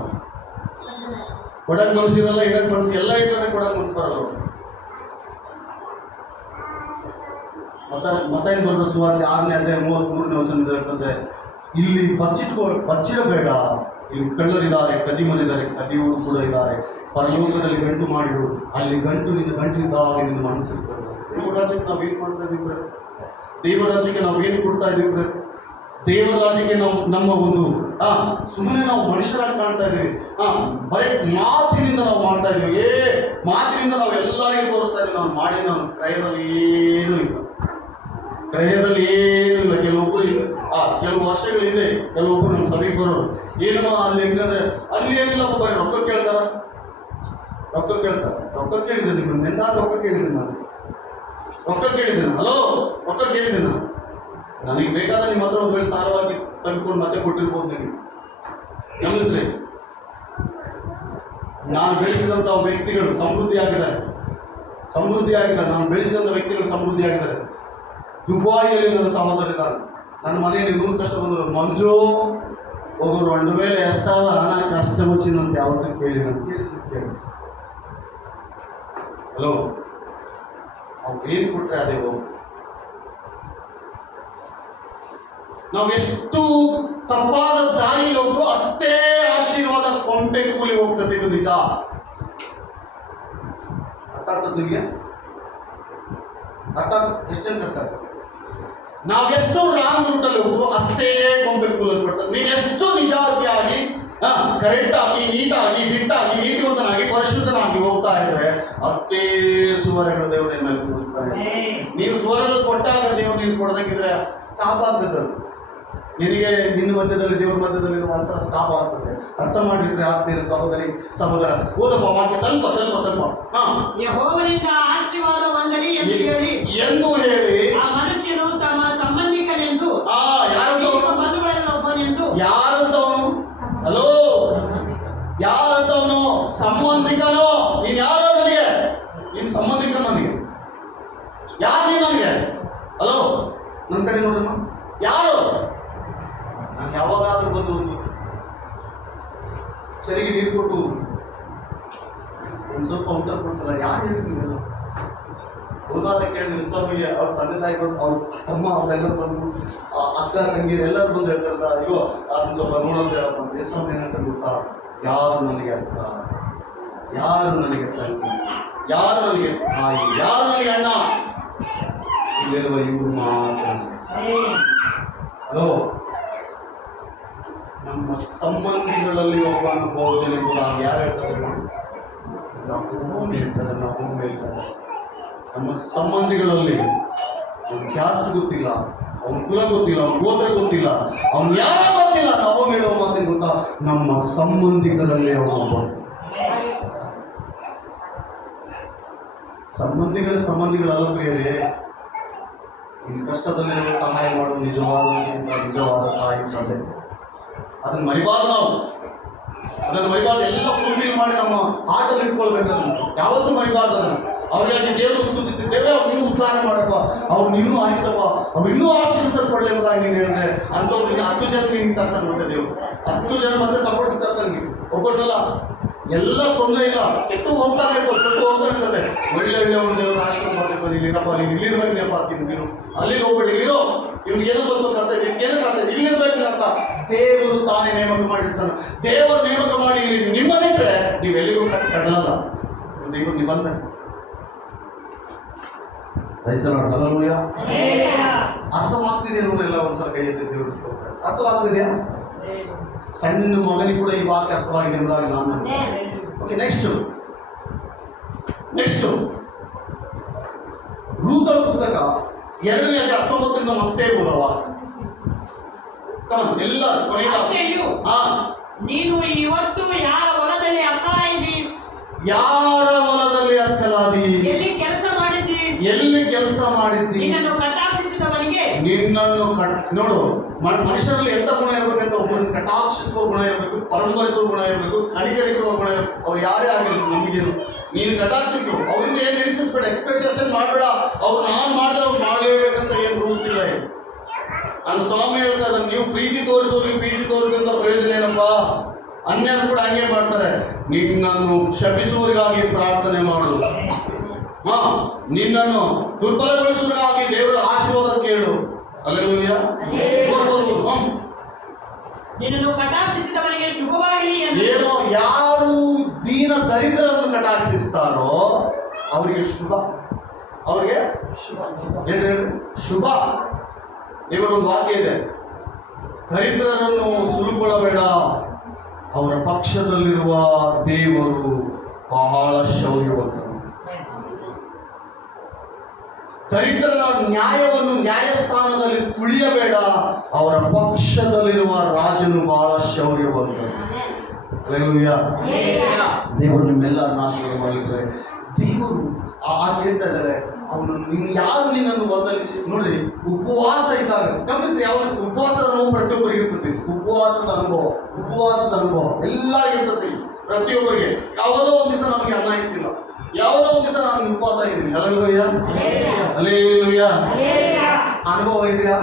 ಕೊಡಕ್ ಮನಸ್ಸಿರಲ್ಲ, ಇಡಕ್ ಮನಸ್ಸು ಎಲ್ಲ ಇರ್ತದೆ, ಕೊಡಕ್ ಮನಸ್ಸು ಬರಲ್ಲ. ಮತ್ತಾಯಿ ಬರೆದ ಸುವಾರ್ತೆ 6ನೇ ಅಧ್ಯಾಯ 33ನೇ ವಚನ ಹೇಳ್ತಂದ್ರೆ, ಇಲ್ಲಿ ಬಚ್ಚಿಡಬೇಡ, ಇಲ್ಲಿ ಕಳ್ಳರಿದ್ದಾರೆ, ಕದಿಮರಿದ್ದಾರೆ, ಕದಿಯವರು ಕೂಡ ಇದ್ದಾರೆ, ಪರಲೋಕದಲ್ಲಿ ಗಂಟು ಮಾಡಿರು, ಅಲ್ಲಿ ಗಂಟಿದ್ದಾಗ ನಿನ್ನ ಮನಸ್ಸಿರ್ತದೆ. ದೇವರ ರಾಜ್ಯಕ್ಕೆ ನಾವು ಏನು ಮಾಡ್ತಾ ಇದ್ದೀವಿ? ದೇವರ ರಾಜ್ಯಕ್ಕೆ ನಾವು ಏನು ಕೊಡ್ತಾ ಇದ್ದೀವಿ? ದೇವರ ರಾಜ್ಯಕ್ಕೆ ನಾವು ನಮ್ಮ ಒಂದು ಸುಮ್ಮನೆ ನಾವು ಮನುಷ್ಯರಾಗಿ ಕಾಣ್ತಾ ಇದ್ದೀವಿ. ಬರೀ ಮಾತಿನಿಂದ ನಾವು ಮಾಡ್ತಾ ಇದ್ದೀವಿ. ಮಾತಿನಿಂದ ನಾವು ಎಲ್ಲರಿಗೂ ತೋರಿಸ್ತಾ ಇದ್ದೀವಿ. ನಾವು ಮಾಡಿ ನಾವು ಕ್ರಯದಲ್ಲಿ ಏನೂ ಇಲ್ಲ. ಕ್ರಯದಲ್ಲಿ ಏನೂ ಇಲ್ಲ. ಕೆಲವು ವರ್ಷಗಳ ಹಿಂದೆ ಕೆಲವೊಬ್ಬರು ನಮ್ಮ ಸಭೆಗೆ ಬರೋರು ಏನೋ ಅಲ್ಲಿ ಹೆಂಗಂದ್ರೆ ಅಲ್ಲಿ ಏನಿಲ್ಲ, ಬರೀ ರೊಕ್ಕ ಕೇಳ್ತಾರ. ರೊಕ್ಕ ಕೇಳಿದೆ ನಿಮ್ಮನ್ನು ನೆನ್ಸಾದ ರೊಕ್ಕ ಕೇಳಿದ್ದೀನಿ ನಾನು. ಹಲೋ, ರೊಕ್ಕ ಕೇಳಿದ್ದೀನಿ ನಾನು. ನನಗೆ ಬೇಕಾದ್ರೆ ನಿಮ್ಮ ಹತ್ರ ಒಂದು ವೇಳೆ ಸಾರವಾಗಿ ತಂದ್ಕೊಂಡು ಮತ್ತೆ ಕೊಟ್ಟಿರ್ಬೋದು. ನಿಮಗೆ ಗಮನಿಸ್ರಿ, ನಾನು ಬೆಳೆಸಿದಂಥ ವ್ಯಕ್ತಿಗಳು ಸಮೃದ್ಧಿ ಆಗಿದ್ದಾರೆ. ನಾನು ಬೆಳೆಸಿದಂಥ ವ್ಯಕ್ತಿಗಳು ಸಮೃದ್ಧಿ ಆಗಿದ್ದಾರೆ. ದುಬಾಯಿಯಲ್ಲಿ ನನ್ನ ಸಹೋದರಿದ್ದಾರೆ. ನನ್ನ ಮನೆಯಲ್ಲಿ 100 ಕಷ್ಟ ಬಂದರು. ಮಂಜು ಒಬ್ಬರು 2000 వేస్తావా, నాకు కష్టం వచ్చిందంత ಯಾವತ್ತೂ ಕೇಳಿ ಹಲೋ, ಅವ್ರು ಏನು ಕೊಟ್ಟರೆ ಅದೇ ಹೋಗಿ. ನಾವು ಎಷ್ಟು ತಪ್ಪಾದ ದಾರಿಯಲ್ಲಿ ಹೋಗ್ರು ಅಷ್ಟೇ ಆಶೀರ್ವಾದ ಕೊಂಟೆ ಕೂಲಿ ಹೋಗ್ತದೆ. ಇದು ನಿಜ. ಅರ್ಥ ಆಗ್ತದೆ ನಿಮಗೆ? ಎಷ್ಟು ಜನ ಅರ್ಥ ಆಗ್ತದೆ? ನಾವು ಎಷ್ಟು ರಾಂಗ್ ರೂಟಲ್ಲಿ ಹೋಗ್ರು ಅಷ್ಟೇ ಕೊಂಟೆ ಕೂಲಿ ಬರ್ತದೆ. ನೀನು ಎಷ್ಟು ನಿಜಾತಿಯಾಗಿ ಕರೆಕ್ಟ್ ಆಗಿ, ನೀಟಾಗಿ, ದಿಟ್ಟಾಗಿ, ನೀತಿವಂತನಾಗಿ, ಪರಿಶುದ್ಧನಾಗಿ ಹೋಗ್ತಾ ಇದ್ರೆ ಅಷ್ಟೇ ಸುವರ್ಣಗಳು ದೇವರು ನಿನ್ನ ಮೇಲೆ ಸುರಿಸ್ತಾರೆ. ನೀನು ಸುವರ್ಣಗಳು ಕೊಟ್ಟಾಗ ದೇವರು ನೀನು ಕೊಡದಂಗಿದ್ರೆ ಸ್ಟಾಪ್ ಆಗ್ತದೆ. ನಿನಗೆ ನಿನ್ನ ಮಧ್ಯದಲ್ಲಿ ದೇವರ ಮಧ್ಯದಲ್ಲಿ ಮಾತ್ರ ಸ್ಟಾಪ್ ಆಗ್ತದೆ. ಅರ್ಥ ಮಾಡಿದ್ರೆ ಆತ್ಮೀಯ ಸಹೋದರ ಓದಪ್ಪ ವಾಕ್ಯ ಸ್ವಲ್ಪ. ಯೆಹೋವನಿಂದ ಆಶೀರ್ವಾದ ಹೊಂದಲಿ ಎಂದು ಹೇಳಿ ಆ ಮನುಷ್ಯನು ತಮ್ಮ ಸಂಬಂಧಿಕನೆಂದು ಬಂಧುಗಳಲ್ಲೊಬ್ಬನೆಂದು ಯಾರಂತವನು? ಹಲೋ, ಯಾರಂತವನು? ಸಂಬಂಧಿಕನೋ? ನೀನು ಯಾರೋ ನನಗೆ? ನೀನು ಸಂಬಂಧಿಕ ನನಗೆ? ಯಾರು ನೀನು ನನಗೆ? ಹಲೋ, ನನ್ನ ಕಡೆ ನೋಡಮ್ಮ. ಯಾರು? ನಾನು ಯಾವಾಗಾದ್ರೂ ಬಂದು ಸರಿಗೆ ನೀರು ಕೊಟ್ಟು ಒಂದು ಸ್ವಲ್ಪ ಊಟ ಕೊಡ್ತಲ್ಲ, ಯಾರು ಹೇಳ್ತೀನಲ್ಲ? ಹೋದಾಗ ಕೇಳಿದ್ರೆ ಸ್ವಾಮಿಗೆ ಅವ್ರ ತಂದೆ ತಾಯಿ ಕೊಟ್ಟು ಅವ್ರ ತಮ್ಮ ಅವರೆಲ್ಲರೂ ಬಂದು ಅಕ್ಕ ತಂಗಿರು ಎಲ್ಲರೂ ಬಂದು ಹೇಳ್ತಾರಲ್ಲ, ಅಯ್ಯೋ ಅದನ್ನ ಸ್ವಲ್ಪ ನೋಡೋದು ಹೇಳಪ್ಪ. ಸ್ವಾಮಿ ಏನಂತ ಗೊತ್ತಾ? ಯಾರು ನನಗೆ ಅಕ್ಕ, ಯಾರು ನನಗೆ ತಂಗಿ, ಯಾರು ನನಗೆ ತಾಯಿ, ಯಾರು ನನಗೆ ಅಣ್ಣ? ಇಲ್ಲಿರುವ ಇವರು ಮಾತ್ರ. ಹಲೋ, ನಮ್ಮ ಸಂಬಂಧಿಗಳಲ್ಲಿ ಒಬ್ಬ ಅನುಭವದಲ್ಲಿ ಯಾರು ಹೇಳ್ತಾರೆ? ನಾವು ಹೇಳ್ತಾರೆ. ನಮ್ಮ ಸಂಬಂಧಿಗಳಲ್ಲಿ ಅವ್ನ ಕ್ಯಾಸ್ಟ್ ಗೊತ್ತಿಲ್ಲ, ಅವನ ಕುಲ ಗೊತ್ತಿಲ್ಲ, ಅವನ ಗೋತ್ರ ಗೊತ್ತಿಲ್ಲ, ಅವನು ಯಾರೋ ಗೊತ್ತಿಲ್ಲ. ನಾವು ಹೇಳುವ ಮಾತೇನು ಗೊತ್ತಾ? ನಮ್ಮ ಸಂಬಂಧಿಕರಲ್ಲಿ ಒಬ್ಬ. ಸಂಬಂಧಿಗಳಲ್ಲ ಪ್ರಿಯರೇ. ನಿನ್ನ ಕಷ್ಟದಲ್ಲಿ ಸಹಾಯ ಮಾಡುವ ನಿಜವಾದ ತಾಯಿ ತಂದೆ. ಅದನ್ನು ಮರಿಬಾರ್ದು ನಾವು. ಎಲ್ಲ ಫುಲ್ಫಿಲ್ ಮಾಡಿ ನಮ್ಮ ಆಟಲ್ಲಿ ಇಟ್ಕೊಳ್ಬೇಕು. ಅದನ್ನು ಯಾವತ್ತೂ ಮರಿಬಾರ್ದು. ಅದನ್ನು ಅವ್ರಿಗೆ ದೇವರು ಸ್ತುತಿಸಿದ್ದೇವೆ, ಅವ್ರು ಇನ್ನೂ ಉದ್ಧಾರ ಮಾಡಪ್ಪ, ಅವ್ರು ಇನ್ನೂ ಆರಿಸಪ್ಪ, ಅವ್ರು ಇನ್ನೂ ಆಶೀರ್ವಿಸಲ್ಪಡಲಿ ಎಂಬುದಾಗಿ ನೀನು ಹೇಳಿದ್ರೆ ಅಂಥವ್ರು ಇನ್ನು 10 ಜನ ನಿಮ್ಗೆ ತರ್ತಾನೆ. ಮತ್ತೆ ದೇವರು 10 ಜನ ಮತ್ತೆ ಸಪೋರ್ಟ್ ತರ್ತಾನೆ. ನೀವು ಒಬ್ಬರಲ್ಲ, ಎಲ್ಲ ತೊಂದರೆ ಇಲ್ಲ, ಕೆಟ್ಟು ಹೋಗ್ತಾನೆ ಇರ್ತದೆ. ಒಳ್ಳೆ ಒಂದು ದೇವರು ಆಶೀರ್ವಾದ ಮಾಡಬೇಕು. ಇಲ್ಲಿರಪ್ಪ, ನೀನು ಇಲ್ಲಿರ್ಬೇಕಪ್ಪ, ನೀನು ಅಲ್ಲಿಗೆ ಹೋಗ್ಬೇಡಿ, ಇಲ್ಲಿರೋ, ಇವ್ನಿಗೇನೋ ಸ್ವಲ್ಪ ಕಸ ಇದೆ, ನಿಮ್ಗೇನೋ ಕಸ ಇದೆ, ಇಲ್ಲಿರ್ಬೇಕು ಅಂತ ದೇವರು ತಾನೇ ನೇಮಕ ಮಾಡಿರ್ತಾನೆ. ದೇವರು ನೇಮಕ ಮಾಡಿ ನಿಮ್ಮನ್ನಿಟ್ಟರೆ ನೀವು ಎಲ್ಲಿಗೂ ಕಟ್ಟಲ್ಲ. ದೇವರು ನಿಬಂಧನೆ. ಹಲ್ಲೆಲೂಯಾ. ಅರ್ಥವಾಗ್ತಿದೆ ನೋಡಿಲ್ಲ. ಒಂದ್ಸಲ ಕೈ ಎತ್ತಿ ದೇವರು ಅರ್ಥವಾಗ್ತಿದೆಯಾ? ಸಣ್ಣ ಮಗನಿಗೆ ಕೂಡ ಈ ವಾಕ್ಯ ಅರ್ಥವಾಗಿದೆ ಎಂಬುದಾಗಿ ನಾನು. ಓಕೆ, ನೆಕ್ಸ್ಟ್ ರೂತಳ ಪುಸ್ತಕ 2ನೇ ಅಧ್ಯಾಯ 19 ಮತ್ತೆ ಓದವ. ಎಲ್ಲ ನೀನು ಇವತ್ತು ಯಾರ ಹೊಲದಲ್ಲಿ ಅಕ್ಕಲಾದಿ? ಯಾರ ಹೊಲದಲ್ಲಿ ಅಕ್ಕಲಾದಿ? ಎಲ್ಲಿ ಕೆಲಸ ಮಾಡಿದ್ದಿ? ನಿನ್ನನ್ನು ಕಟಾಕ್ಷಿಸಿದವನಿಗೆ ನೋಡು, ಮನುಷ್ಯರಲ್ಲಿ ಎಂತ ಗುಣ ಇರಬೇಕಂತ ಒಬ್ಬರು ಕಟಾಕ್ಷಿಸುವ ಗುಣ ಇರಬೇಕು, ಪರಂಪರಿಸುವ ಗುಣ ಇರಬೇಕು, ಕಣಿಕರಿಸುವ ಗುಣ ಇರಬೇಕು. ಅವ್ರು ಯಾರೇ ಆಗಿರಲಿ, ನಿಮಗೆ ನೀನು ಕಟಾಕ್ಷಿಸು. ಅವ್ರಿಂದ ಏನು ನಿರೀಕ್ಷಿಸ್ಬೇಡ, ಎಕ್ಸ್ಪೆಕ್ಟೇಷನ್ ಮಾಡಬೇಡ. ಅವ್ರು ನಾನು ಮಾಡಿದ್ರೆ ಅವ್ರು ಮಾಡಲೇಬೇಕಂತ ಏನು ರೂಲ್ಸ್ ಇಲ್ಲ. ನನ್ನ ಸ್ವಾಮಿ ಹೇಳ್ತಾರೆ, ನೀವು ಪ್ರೀತಿ ತೋರಿಸೋದ್ರಿಂದ ಪ್ರಯೋಜನ ಏನಪ್ಪ? ಅನ್ಯರು ಕೂಡ ಹಂಗೆ ಮಾಡ್ತಾರೆ. ನಿನ್ನನ್ನು ಶಪಿಸುವವರಿಗಾಗಿ ಪ್ರಾರ್ಥನೆ ಮಾಡು. ನಿನ್ನನ್ನು ದುರ್ಬಲಗೊಳಿಸುವುದಾಗಿ ದೇವರ ಆಶೀರ್ವಾದ ಕೇಳು. ಹಲ್ಲೆಲೂಯಾ. ನಿನ್ನನ್ನು ಕಟಾಕ್ಷಿಸಿದವನಿಗೆ ಶುಭವಾಗಲಿ ಎಂದು. ಏನು ಯಾರು ದೀನ ದರಿದ್ರರನ್ನು ಕಟಾಕ್ಷಿಸ್ತಾರೋ ಅವರಿಗೆ ಶುಭ. ಅವರಿಗೆ ಏನು ಶುಭ. ದೇವರ ಒಂದು ವಾಕ್ಯ ಇದೆ, ದರಿದ್ರರನ್ನು ಸುಲುಕೊಳ್ಳಬೇಡ, ಅವರ ಪಕ್ಷದಲ್ಲಿರುವ ದೇವರು ಬಹಳ ಶೌರ್ಯವಂತರು. ದರಿದ್ರರ ನ್ಯಾಯವನ್ನು ನ್ಯಾಯಸ್ಥಾನದಲ್ಲಿ ತುಳಿಯಬೇಡ, ಅವರ ಪಕ್ಷದಲ್ಲಿರುವ ರಾಜನು ಬಹಳ ಶೌರ್ಯವಂತರು. ಹಲ್ಲೆಲೂಯಾ. ದೇವರು ನಿಮ್ಮೆಲ್ಲರನ್ನ ಆಶೀರ್ವಾದ ಮಾಡಲಿದ್ದಾರೆ. ದೇವರು ಹೇಳ್ತಾ ಇದ್ದಾರೆ, ಅವನು ಯಾರು ನಿನ್ನನ್ನು ವಂದನಿಸಿ. ನೋಡ್ರಿ, ಉಪವಾಸ ಇದ್ದಾಗ ಗಮನಿಸ್ರಿ, ಯಾವ ಉಪವಾಸದ ಅನುಭವ ಪ್ರತಿಯೊಬ್ಬರಿಗೆ ಇರ್ತದೆ. ಉಪವಾಸದ ಅನುಭವ ಎಲ್ಲರಿಗೂ ಇರ್ತದೆ. ಪ್ರತಿಯೊಬ್ಬರಿಗೆ ಯಾವುದೋ ಒಂದು ದಿವಸ ನಮಗೆ ಅನ್ನ ಇರ್ತಿಲ್ಲ, ಯಾವುದೋ ಒಂದು ದಿವಸ ನಾನು ಉಪವಾಸ ಇದ್ದೀನಿ. ಹಲ್ಲೆಲೂಯಾ. ಹಲ್ಲೆಲೂಯಾ. ಅನುಭವ ಇದೆಯಾ?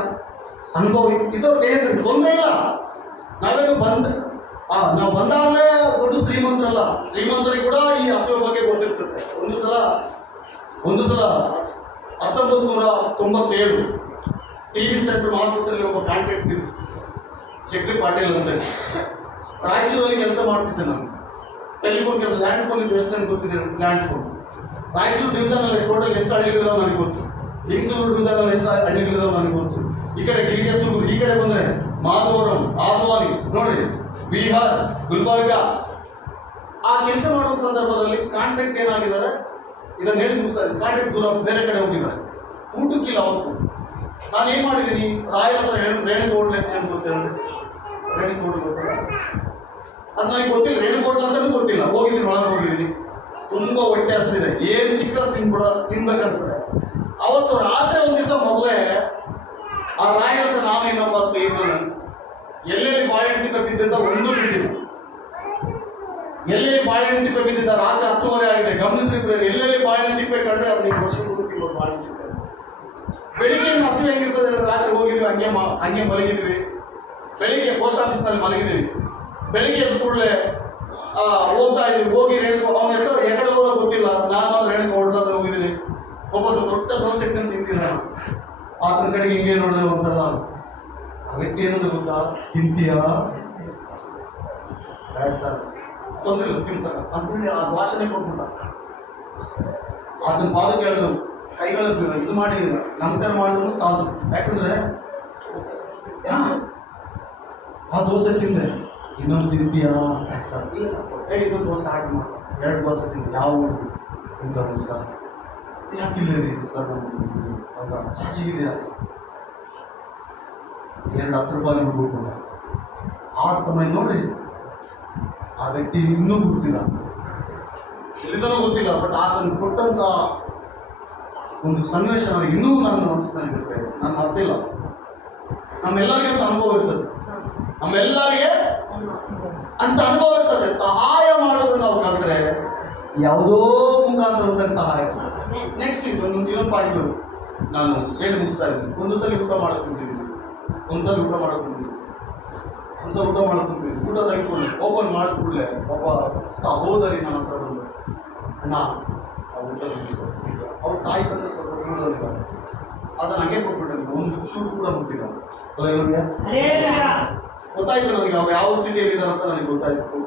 ಅನುಭವ ಇದವ್ರಿಗೆ ಏನಿದೆ ತೊಂದರೆ ಇಲ್ಲ. ನಾವೇನು ನಾವು ಬಂದಾಗಲೇ ದೊಡ್ಡ ಶ್ರೀಮಂತರಲ್ಲ. ಶ್ರೀಮಂತರಿಗೆ ಕೂಡ ಈ ಹಸುವೆ ಬಗ್ಗೆ ಗೊತ್ತಿರ್ತದೆ. ಒಂದು ಸಲ 1997 TV ಸೆಂಟರ್ ಆಸ್ಪತ್ರೆಯಲ್ಲಿ ಒಬ್ಬ ಕಾಂಟ್ರಾಕ್ಟ್ ಇದ್ದು, ಚಕ್ರಿ ಪಾಟೀಲ್ ಅಂತ, ರಾಯಚೂರಲ್ಲಿ ಕೆಲಸ ಮಾಡ್ತಿದ್ದೆ ನಾನು. ಟೆಲಿಫೋನ್ ಕೆಲಸ, ಲ್ಯಾಂಡ್ ಫೋನ್ ಇದು ಎಷ್ಟು ಗೊತ್ತಿದೆ. ಲ್ಯಾಂಡ್ ಫೋನ್ ರಾಯಚೂರು ಡಿವಿಷನಲ್ಲಿ ಟೋಟಲ್ ಎಷ್ಟು ಹಳ್ಳಿಗಳಿದಾವೆ ನನಗೆ ಗೊತ್ತು. ಲಿಂಗಸೂರು ಡಿವಿಷನಲ್ಲಿ ಎಷ್ಟು ಹಳ್ಳಿಗಳಿದಾವೆ ನನಗೆ ಗೊತ್ತು. ಈ ಕಡೆ ಗಿರಿಗೆಸೂರು, ಈ ಕಡೆ ಬಂದರೆ ಮಾಧವರಂ, ಆದ್ವಾನಿ, ನೋಡ್ರಿ, ಬಿಹಾರ್, ಗುಲ್ಬರ್ಗ. ಆ ಕೆಲಸ ಮಾಡುವ ಸಂದರ್ಭದಲ್ಲಿ ಕಾಂಟ್ರಾಕ್ಟ್ ಏನಾಗಿದ್ದಾರೆ, ಇದನ್ನ ಹೇಳಿ ಮುಗಿಸ್ತಾರೆ. ಕಾಂಟ್ರಾಕ್ಟ್ ದೂರ ಬೇರೆ ಕಡೆ ಹೋಗಿದ್ದಾರೆ, ಊಟಕ್ಕಿಲ್ಲ. ಅವತ್ತು ನಾನು ಏನು ಮಾಡಿದ್ದೀನಿ, ರಾಯರ ಹತ್ರ ರೇಣುಗೋಡ್ಲೆ ಅಂತ ಗೊತ್ತೇಳಿ, ರೇಣುಗೋಡ್ ಗೊತ್ತಿಲ್ಲ, ಅದು ನನಗೆ ಗೊತ್ತಿಲ್ಲ. ರೇಣುಗೋಡ್ಲ ಅಂತಲೂ ಗೊತ್ತಿಲ್ಲ. ಹೋಗಿದ್ದೀನಿ, ಒಳಗೆ ಹೋಗಿದ್ದೀನಿ. ತುಂಬ ಹೊಟ್ಟೆ ಹಸಿದೆ, ಏನು ಸಿಕ್ಕರೆ ತಿನ್ಬೇಕನ್ಸಿದೆ. ಅವತ್ತು ರಾತ್ರಿ ಒಂದು ದಿವಸ ಮೊದಲೇ ಆ ರಾಯರ ಹತ್ರ ನಾನು ಇನ್ನೊಬ್ಬ ಸ್ನೇಹಿತರು ಎಲ್ಲೆಲ್ಲಿ ಬಾಳೆಹಣ್ಣು ತಿಪ್ಪ ಬಿದ್ದಿದ್ದ ಒಂದು ಬಿದ್ದಿಲ್ಲ. ಎಲ್ಲೆಲ್ಲಿ ಬಾಳೆಹಣ್ಣು ತಿಪ್ಪ ಬಿದ್ದಿದ್ದ ರಾತ್ರಿ 10:30 ಆಗಿದೆ. ಗಮನಿಸ್ರಿ, ಎಲ್ಲೆಲ್ಲಿ ಬಾಳೆಹಣ್ಣು ತಿಪ್ಪೆ ಕಂಡ್ರೆ ಅದು ನೀವು ವರ್ಷ ಗೊತ್ತಿಲ್ಲ. ಬಾಳೆಹಣ್ಣು ತಿಪ್ಪೆ ಬೆಳಿಗ್ಗೆ ಹಸು ಹೆಂಗಿರ್ತದೆ, ರಾತ್ರಿ ಹೋಗಿದ್ವಿ, ಹಂಗೆ ಮಲಗಿದ್ವಿ. ಬೆಳಿಗ್ಗೆ ಪೋಸ್ಟ್ ಆಫೀಸ್ನಲ್ಲಿ ಮಲಗಿದ್ವಿ. ಬೆಳಿಗ್ಗೆ ಎದ್ದ ಕೂಡಲೇ ಹೋಗ್ತಾ ಇದ್ವಿ. ಹೋಗಿ ಅವ್ನ ಎಕಡೆ ಹೋಗೋದು ಗೊತ್ತಿಲ್ಲ. ನಾನು ಮಾತ್ರ ರೇಣುಕ ಹೊಡ್ಲಾದ್ರೆ ಹೋಗಿದ್ದೀನಿ. ಒಬ್ಬ ದೊಡ್ಡ ದೋಸೆ ಇಟ್ಟಂತ ತಿಂತೀನಿ. ಆತನ ಕಡೆಗೆ ಹಿಂಗೆ ನೋಡಿದ್ರೆ ಒಂದ್ಸಲ ಆ ವ್ಯಕ್ತಿ ಏನಂದ್ರೆ ಗೊತ್ತಾ, ತಿಂತೀಯಾ ಸರ್, ತೊಂದರೆ ಇಲ್ಲ ತಿಂತಾರ ಅಂತೇಳಿ ಆ ಭಾಷಣೆ ಕೊಟ್ಬಿಟ್ಟ. ಆತನ ಪಾದಕ್ಕೆ ಹೇಳಿದ್ರು, ಕೈಗಳು ಇದು ಮಾಡಿ ನಮಸ್ಕಾರ ಮಾಡಿದ್ರು ಸಾಧು. ಯಾಕಂದ್ರೆ ಆ ದೋಸೆ ತಿಂದೆ. ಇನ್ನೊಂದು ತಿಂತೀಯಾ ಸರ್? ಇಲ್ಲ, ಇನ್ನೊಂದು ದೋಸೆ ಆರ್ಡರ್ ಮಾಡ. 2 ದೋಸೆ ತಿಂದೆ. ಯಾವ ಇಂಥದ್ದು ಸರ್? ಯಾಕಿಲ್ಲ ರೀ ಸರ್, ಚಾಚಿಗಿದೆಯಾ? 2 ರೂಪಾಯಿ ಬಿಟ್ಬಿಟ್ಟು. ಆ ಸಮಯ ನೋಡ್ರಿ, ಆ ವ್ಯಕ್ತಿ ಇನ್ನೂ ಗೊತ್ತಿಲ್ಲ, ಎಲ್ಲಿದನೋ ಗೊತ್ತಿಲ್ಲ. ಬಟ್ ಆತನು ಕೊಟ್ಟಂತ ಒಂದು ಸನ್ನಿವೇಶ ನನಗೆ ಇನ್ನೂ ನನ್ನ ಮನಸ್ಸಿನಲ್ಲಿ ಇರ್ತದೆ. ನಾನು ಮರ್ತಿಲ್ಲ. ನಮ್ಮೆಲ್ಲರಿಗೆ ಅಂತ ಅನುಭವ ಇರ್ತದೆ. ನಮ್ಮೆಲ್ಲರಿಗೆ ಅಂತ ಅನುಭವ ಇರ್ತದೆ. ಸಹಾಯ ಮಾಡೋದು ನಾವು ಕಲಿತ್ರೆ ಯಾವುದೋ ಮುಖಾಂತರ ಒಂದಾಗ ಸಹಾಯ. ನೆಕ್ಸ್ಟ್ ಇನ್ನೊಂದು ಪಾಯಿಂಟ್ ನಾನು ಹೇಳಿ ಮುಗಿಸ್ತಾ ಇದ್ದೀನಿ. ಒಂದು ಸಲ ಊಟ ಮಾಡೋಕೆ ಕುಂತಿದ್ದೀನಿ. ಒಂದ್ಸಲ ಊಟ ಮಾಡೋಕೆ ಊಟ ತೆಗೆದುಕೊಂಡು ಓಪನ್ ಮಾಡಿದ ಕೂಡಲೇ ಒಬ್ಬ ಸಹೋದರಿ ನನ್ನ ಹತ್ರ ಬಂದು, ಅಣ್ಣ ಆ ಊಟ ಅವ್ರ ತಾಯಿ ತಂದ್ರೆ ಸ್ವಲ್ಪ ದೂರದಲ್ಲಿದ್ದಾರೆ, ಅದನ್ನು ಹಂಗೆ ಕೊಟ್ಬಿಟ್ಟೆ. ಒಂದು ಚೂರು ಕೂಡ ಮುಟ್ಟಿಲ್ಲ. ಗೊತ್ತಾಯ್ತು ನನಗೆ ಅವ್ರು ಯಾವ ಸ್ಥಿತಿಯಲ್ಲಿದ್ದಾರೆ ಅಂತ ನನಗೆ ಗೊತ್ತಾಯ್ತು.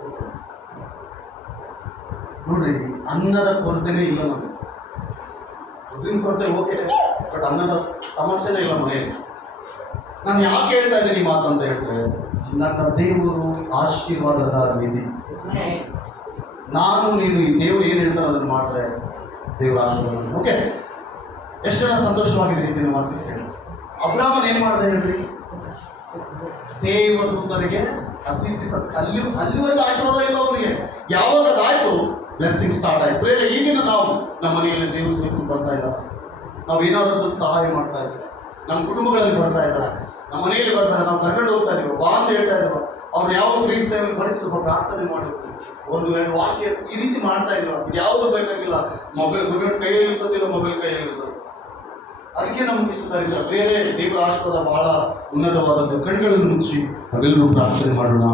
ನೋಡ್ರಿ, ಅನ್ನದ ಕೊರತೆನೇ ಇಲ್ಲ ನಮಗೆ. ದುಡ್ಡಿನ ಕೊರತೆ ಓಕೆ, ಬಟ್ ಅನ್ನದ ಸಮಸ್ಯೆನೇ ಇಲ್ಲ ಮನೆಯಲ್ಲಿ. ನಾನು ಯಾಕೆ ಹೇಳ್ತಾ ಇದ್ದೀನಿ ಮಾತಂತ ಹೇಳ್ತೇವೆ, ನನ್ನ ದೇವರು ಆಶೀರ್ವಾದದ ನಿಧಿ. ನಾನು ನೀನು ಈ ದೇವರು ಏನು ಹೇಳ್ತಾರೆ ಅದನ್ನು ಮಾಡಿದ್ರೆ ದೇವರ ಆಶೀರ್ವಾದ. ಓಕೆ, ಎಷ್ಟು ಜನ ಸಂತೋಷವಾಗಿದ್ದೀನಿ ಇದನ್ನು ಮಾತು ಹೇಳಿ. ಅಬ್ರಾಹ್ಮನ್ ಏನು ಮಾಡಿದೆ ಹೇಳ್ರಿ? ದೇವದೂತರಿಗೆ ಅತಿಥಿ ಅಲ್ಲಿವರೆಗೂ ಆಶೀರ್ವಾದ ಇಲ್ಲ ಅವರಿಗೆ. ಯಾವಾಗ ಅದಾಯ್ತು, ಬ್ಲೆಸ್ಸಿಂಗ್ ಸ್ಟಾರ್ಟ್ ಆಯ್ತು. ಬೇರೆ ಈಗಿನ ನಾವು ನಮ್ಮ ಮನೆಯಲ್ಲಿ ದೇವರು ಸೇರ್ಕೊಂಡು ಬರ್ತಾ ಇದ್ದಾರೆ. ನಾವು ಏನಾದರೂ ಸ್ವಲ್ಪ ಸಹಾಯ ಮಾಡ್ತಾ ಇದ್ದೀವಿ. ನಮ್ಮ ಕುಟುಂಬಗಳಲ್ಲಿ ಬರ್ತಾ ಇದ್ದಾರೆ, ನಮ್ಮ ಮನೆಯಲ್ಲಿ ಬರ್ತಾ ಇದ್ದಾರೆ. ನಾವು ಕರ್ಕೊಂಡು ಹೋಗ್ತಾ ಇದ್ದೀವಿ, ಬಾ ಅಂತ ಹೇಳ್ತಾ ಇದ್ದೀವಿ. ಅವ್ರು ಯಾವ ಫ್ರೀ ಟೈಮಲ್ಲಿ ಬರೀ ಸ್ವಲ್ಪ ಪ್ರಾರ್ಥನೆ ಮಾಡಿರ್ತೀವಿ, ಒಂದು ವಾಕ್ಯ ಈ ರೀತಿ ಮಾಡ್ತಾ ಇದ್ರು. ಇದು ಯಾವುದು ಬೇಕಾಗಿಲ್ಲ. ಮೊಬೈಲ್ ಕೈಯಲ್ಲಿ ಇರ್ತದಿಲ್ಲ, ಮೊಬೈಲ್ ಕೈಯಲ್ಲಿ ಇರ್ತದೆ. ಅದಕ್ಕೆ ನಮ್ಗೆ ಇಷ್ಟ ತರಿಸ ಬೇರೆ ದೇವರ ಆಶೀರ್ವಾದ ಬಹಳ ಉನ್ನತವಾದದ್ದು. ಕಣ್ಗಳನ್ನು ಮುಚ್ಚಿ ನಾವೆಲ್ಲರೂ ಪ್ರಾರ್ಥನೆ ಮಾಡೋಣ.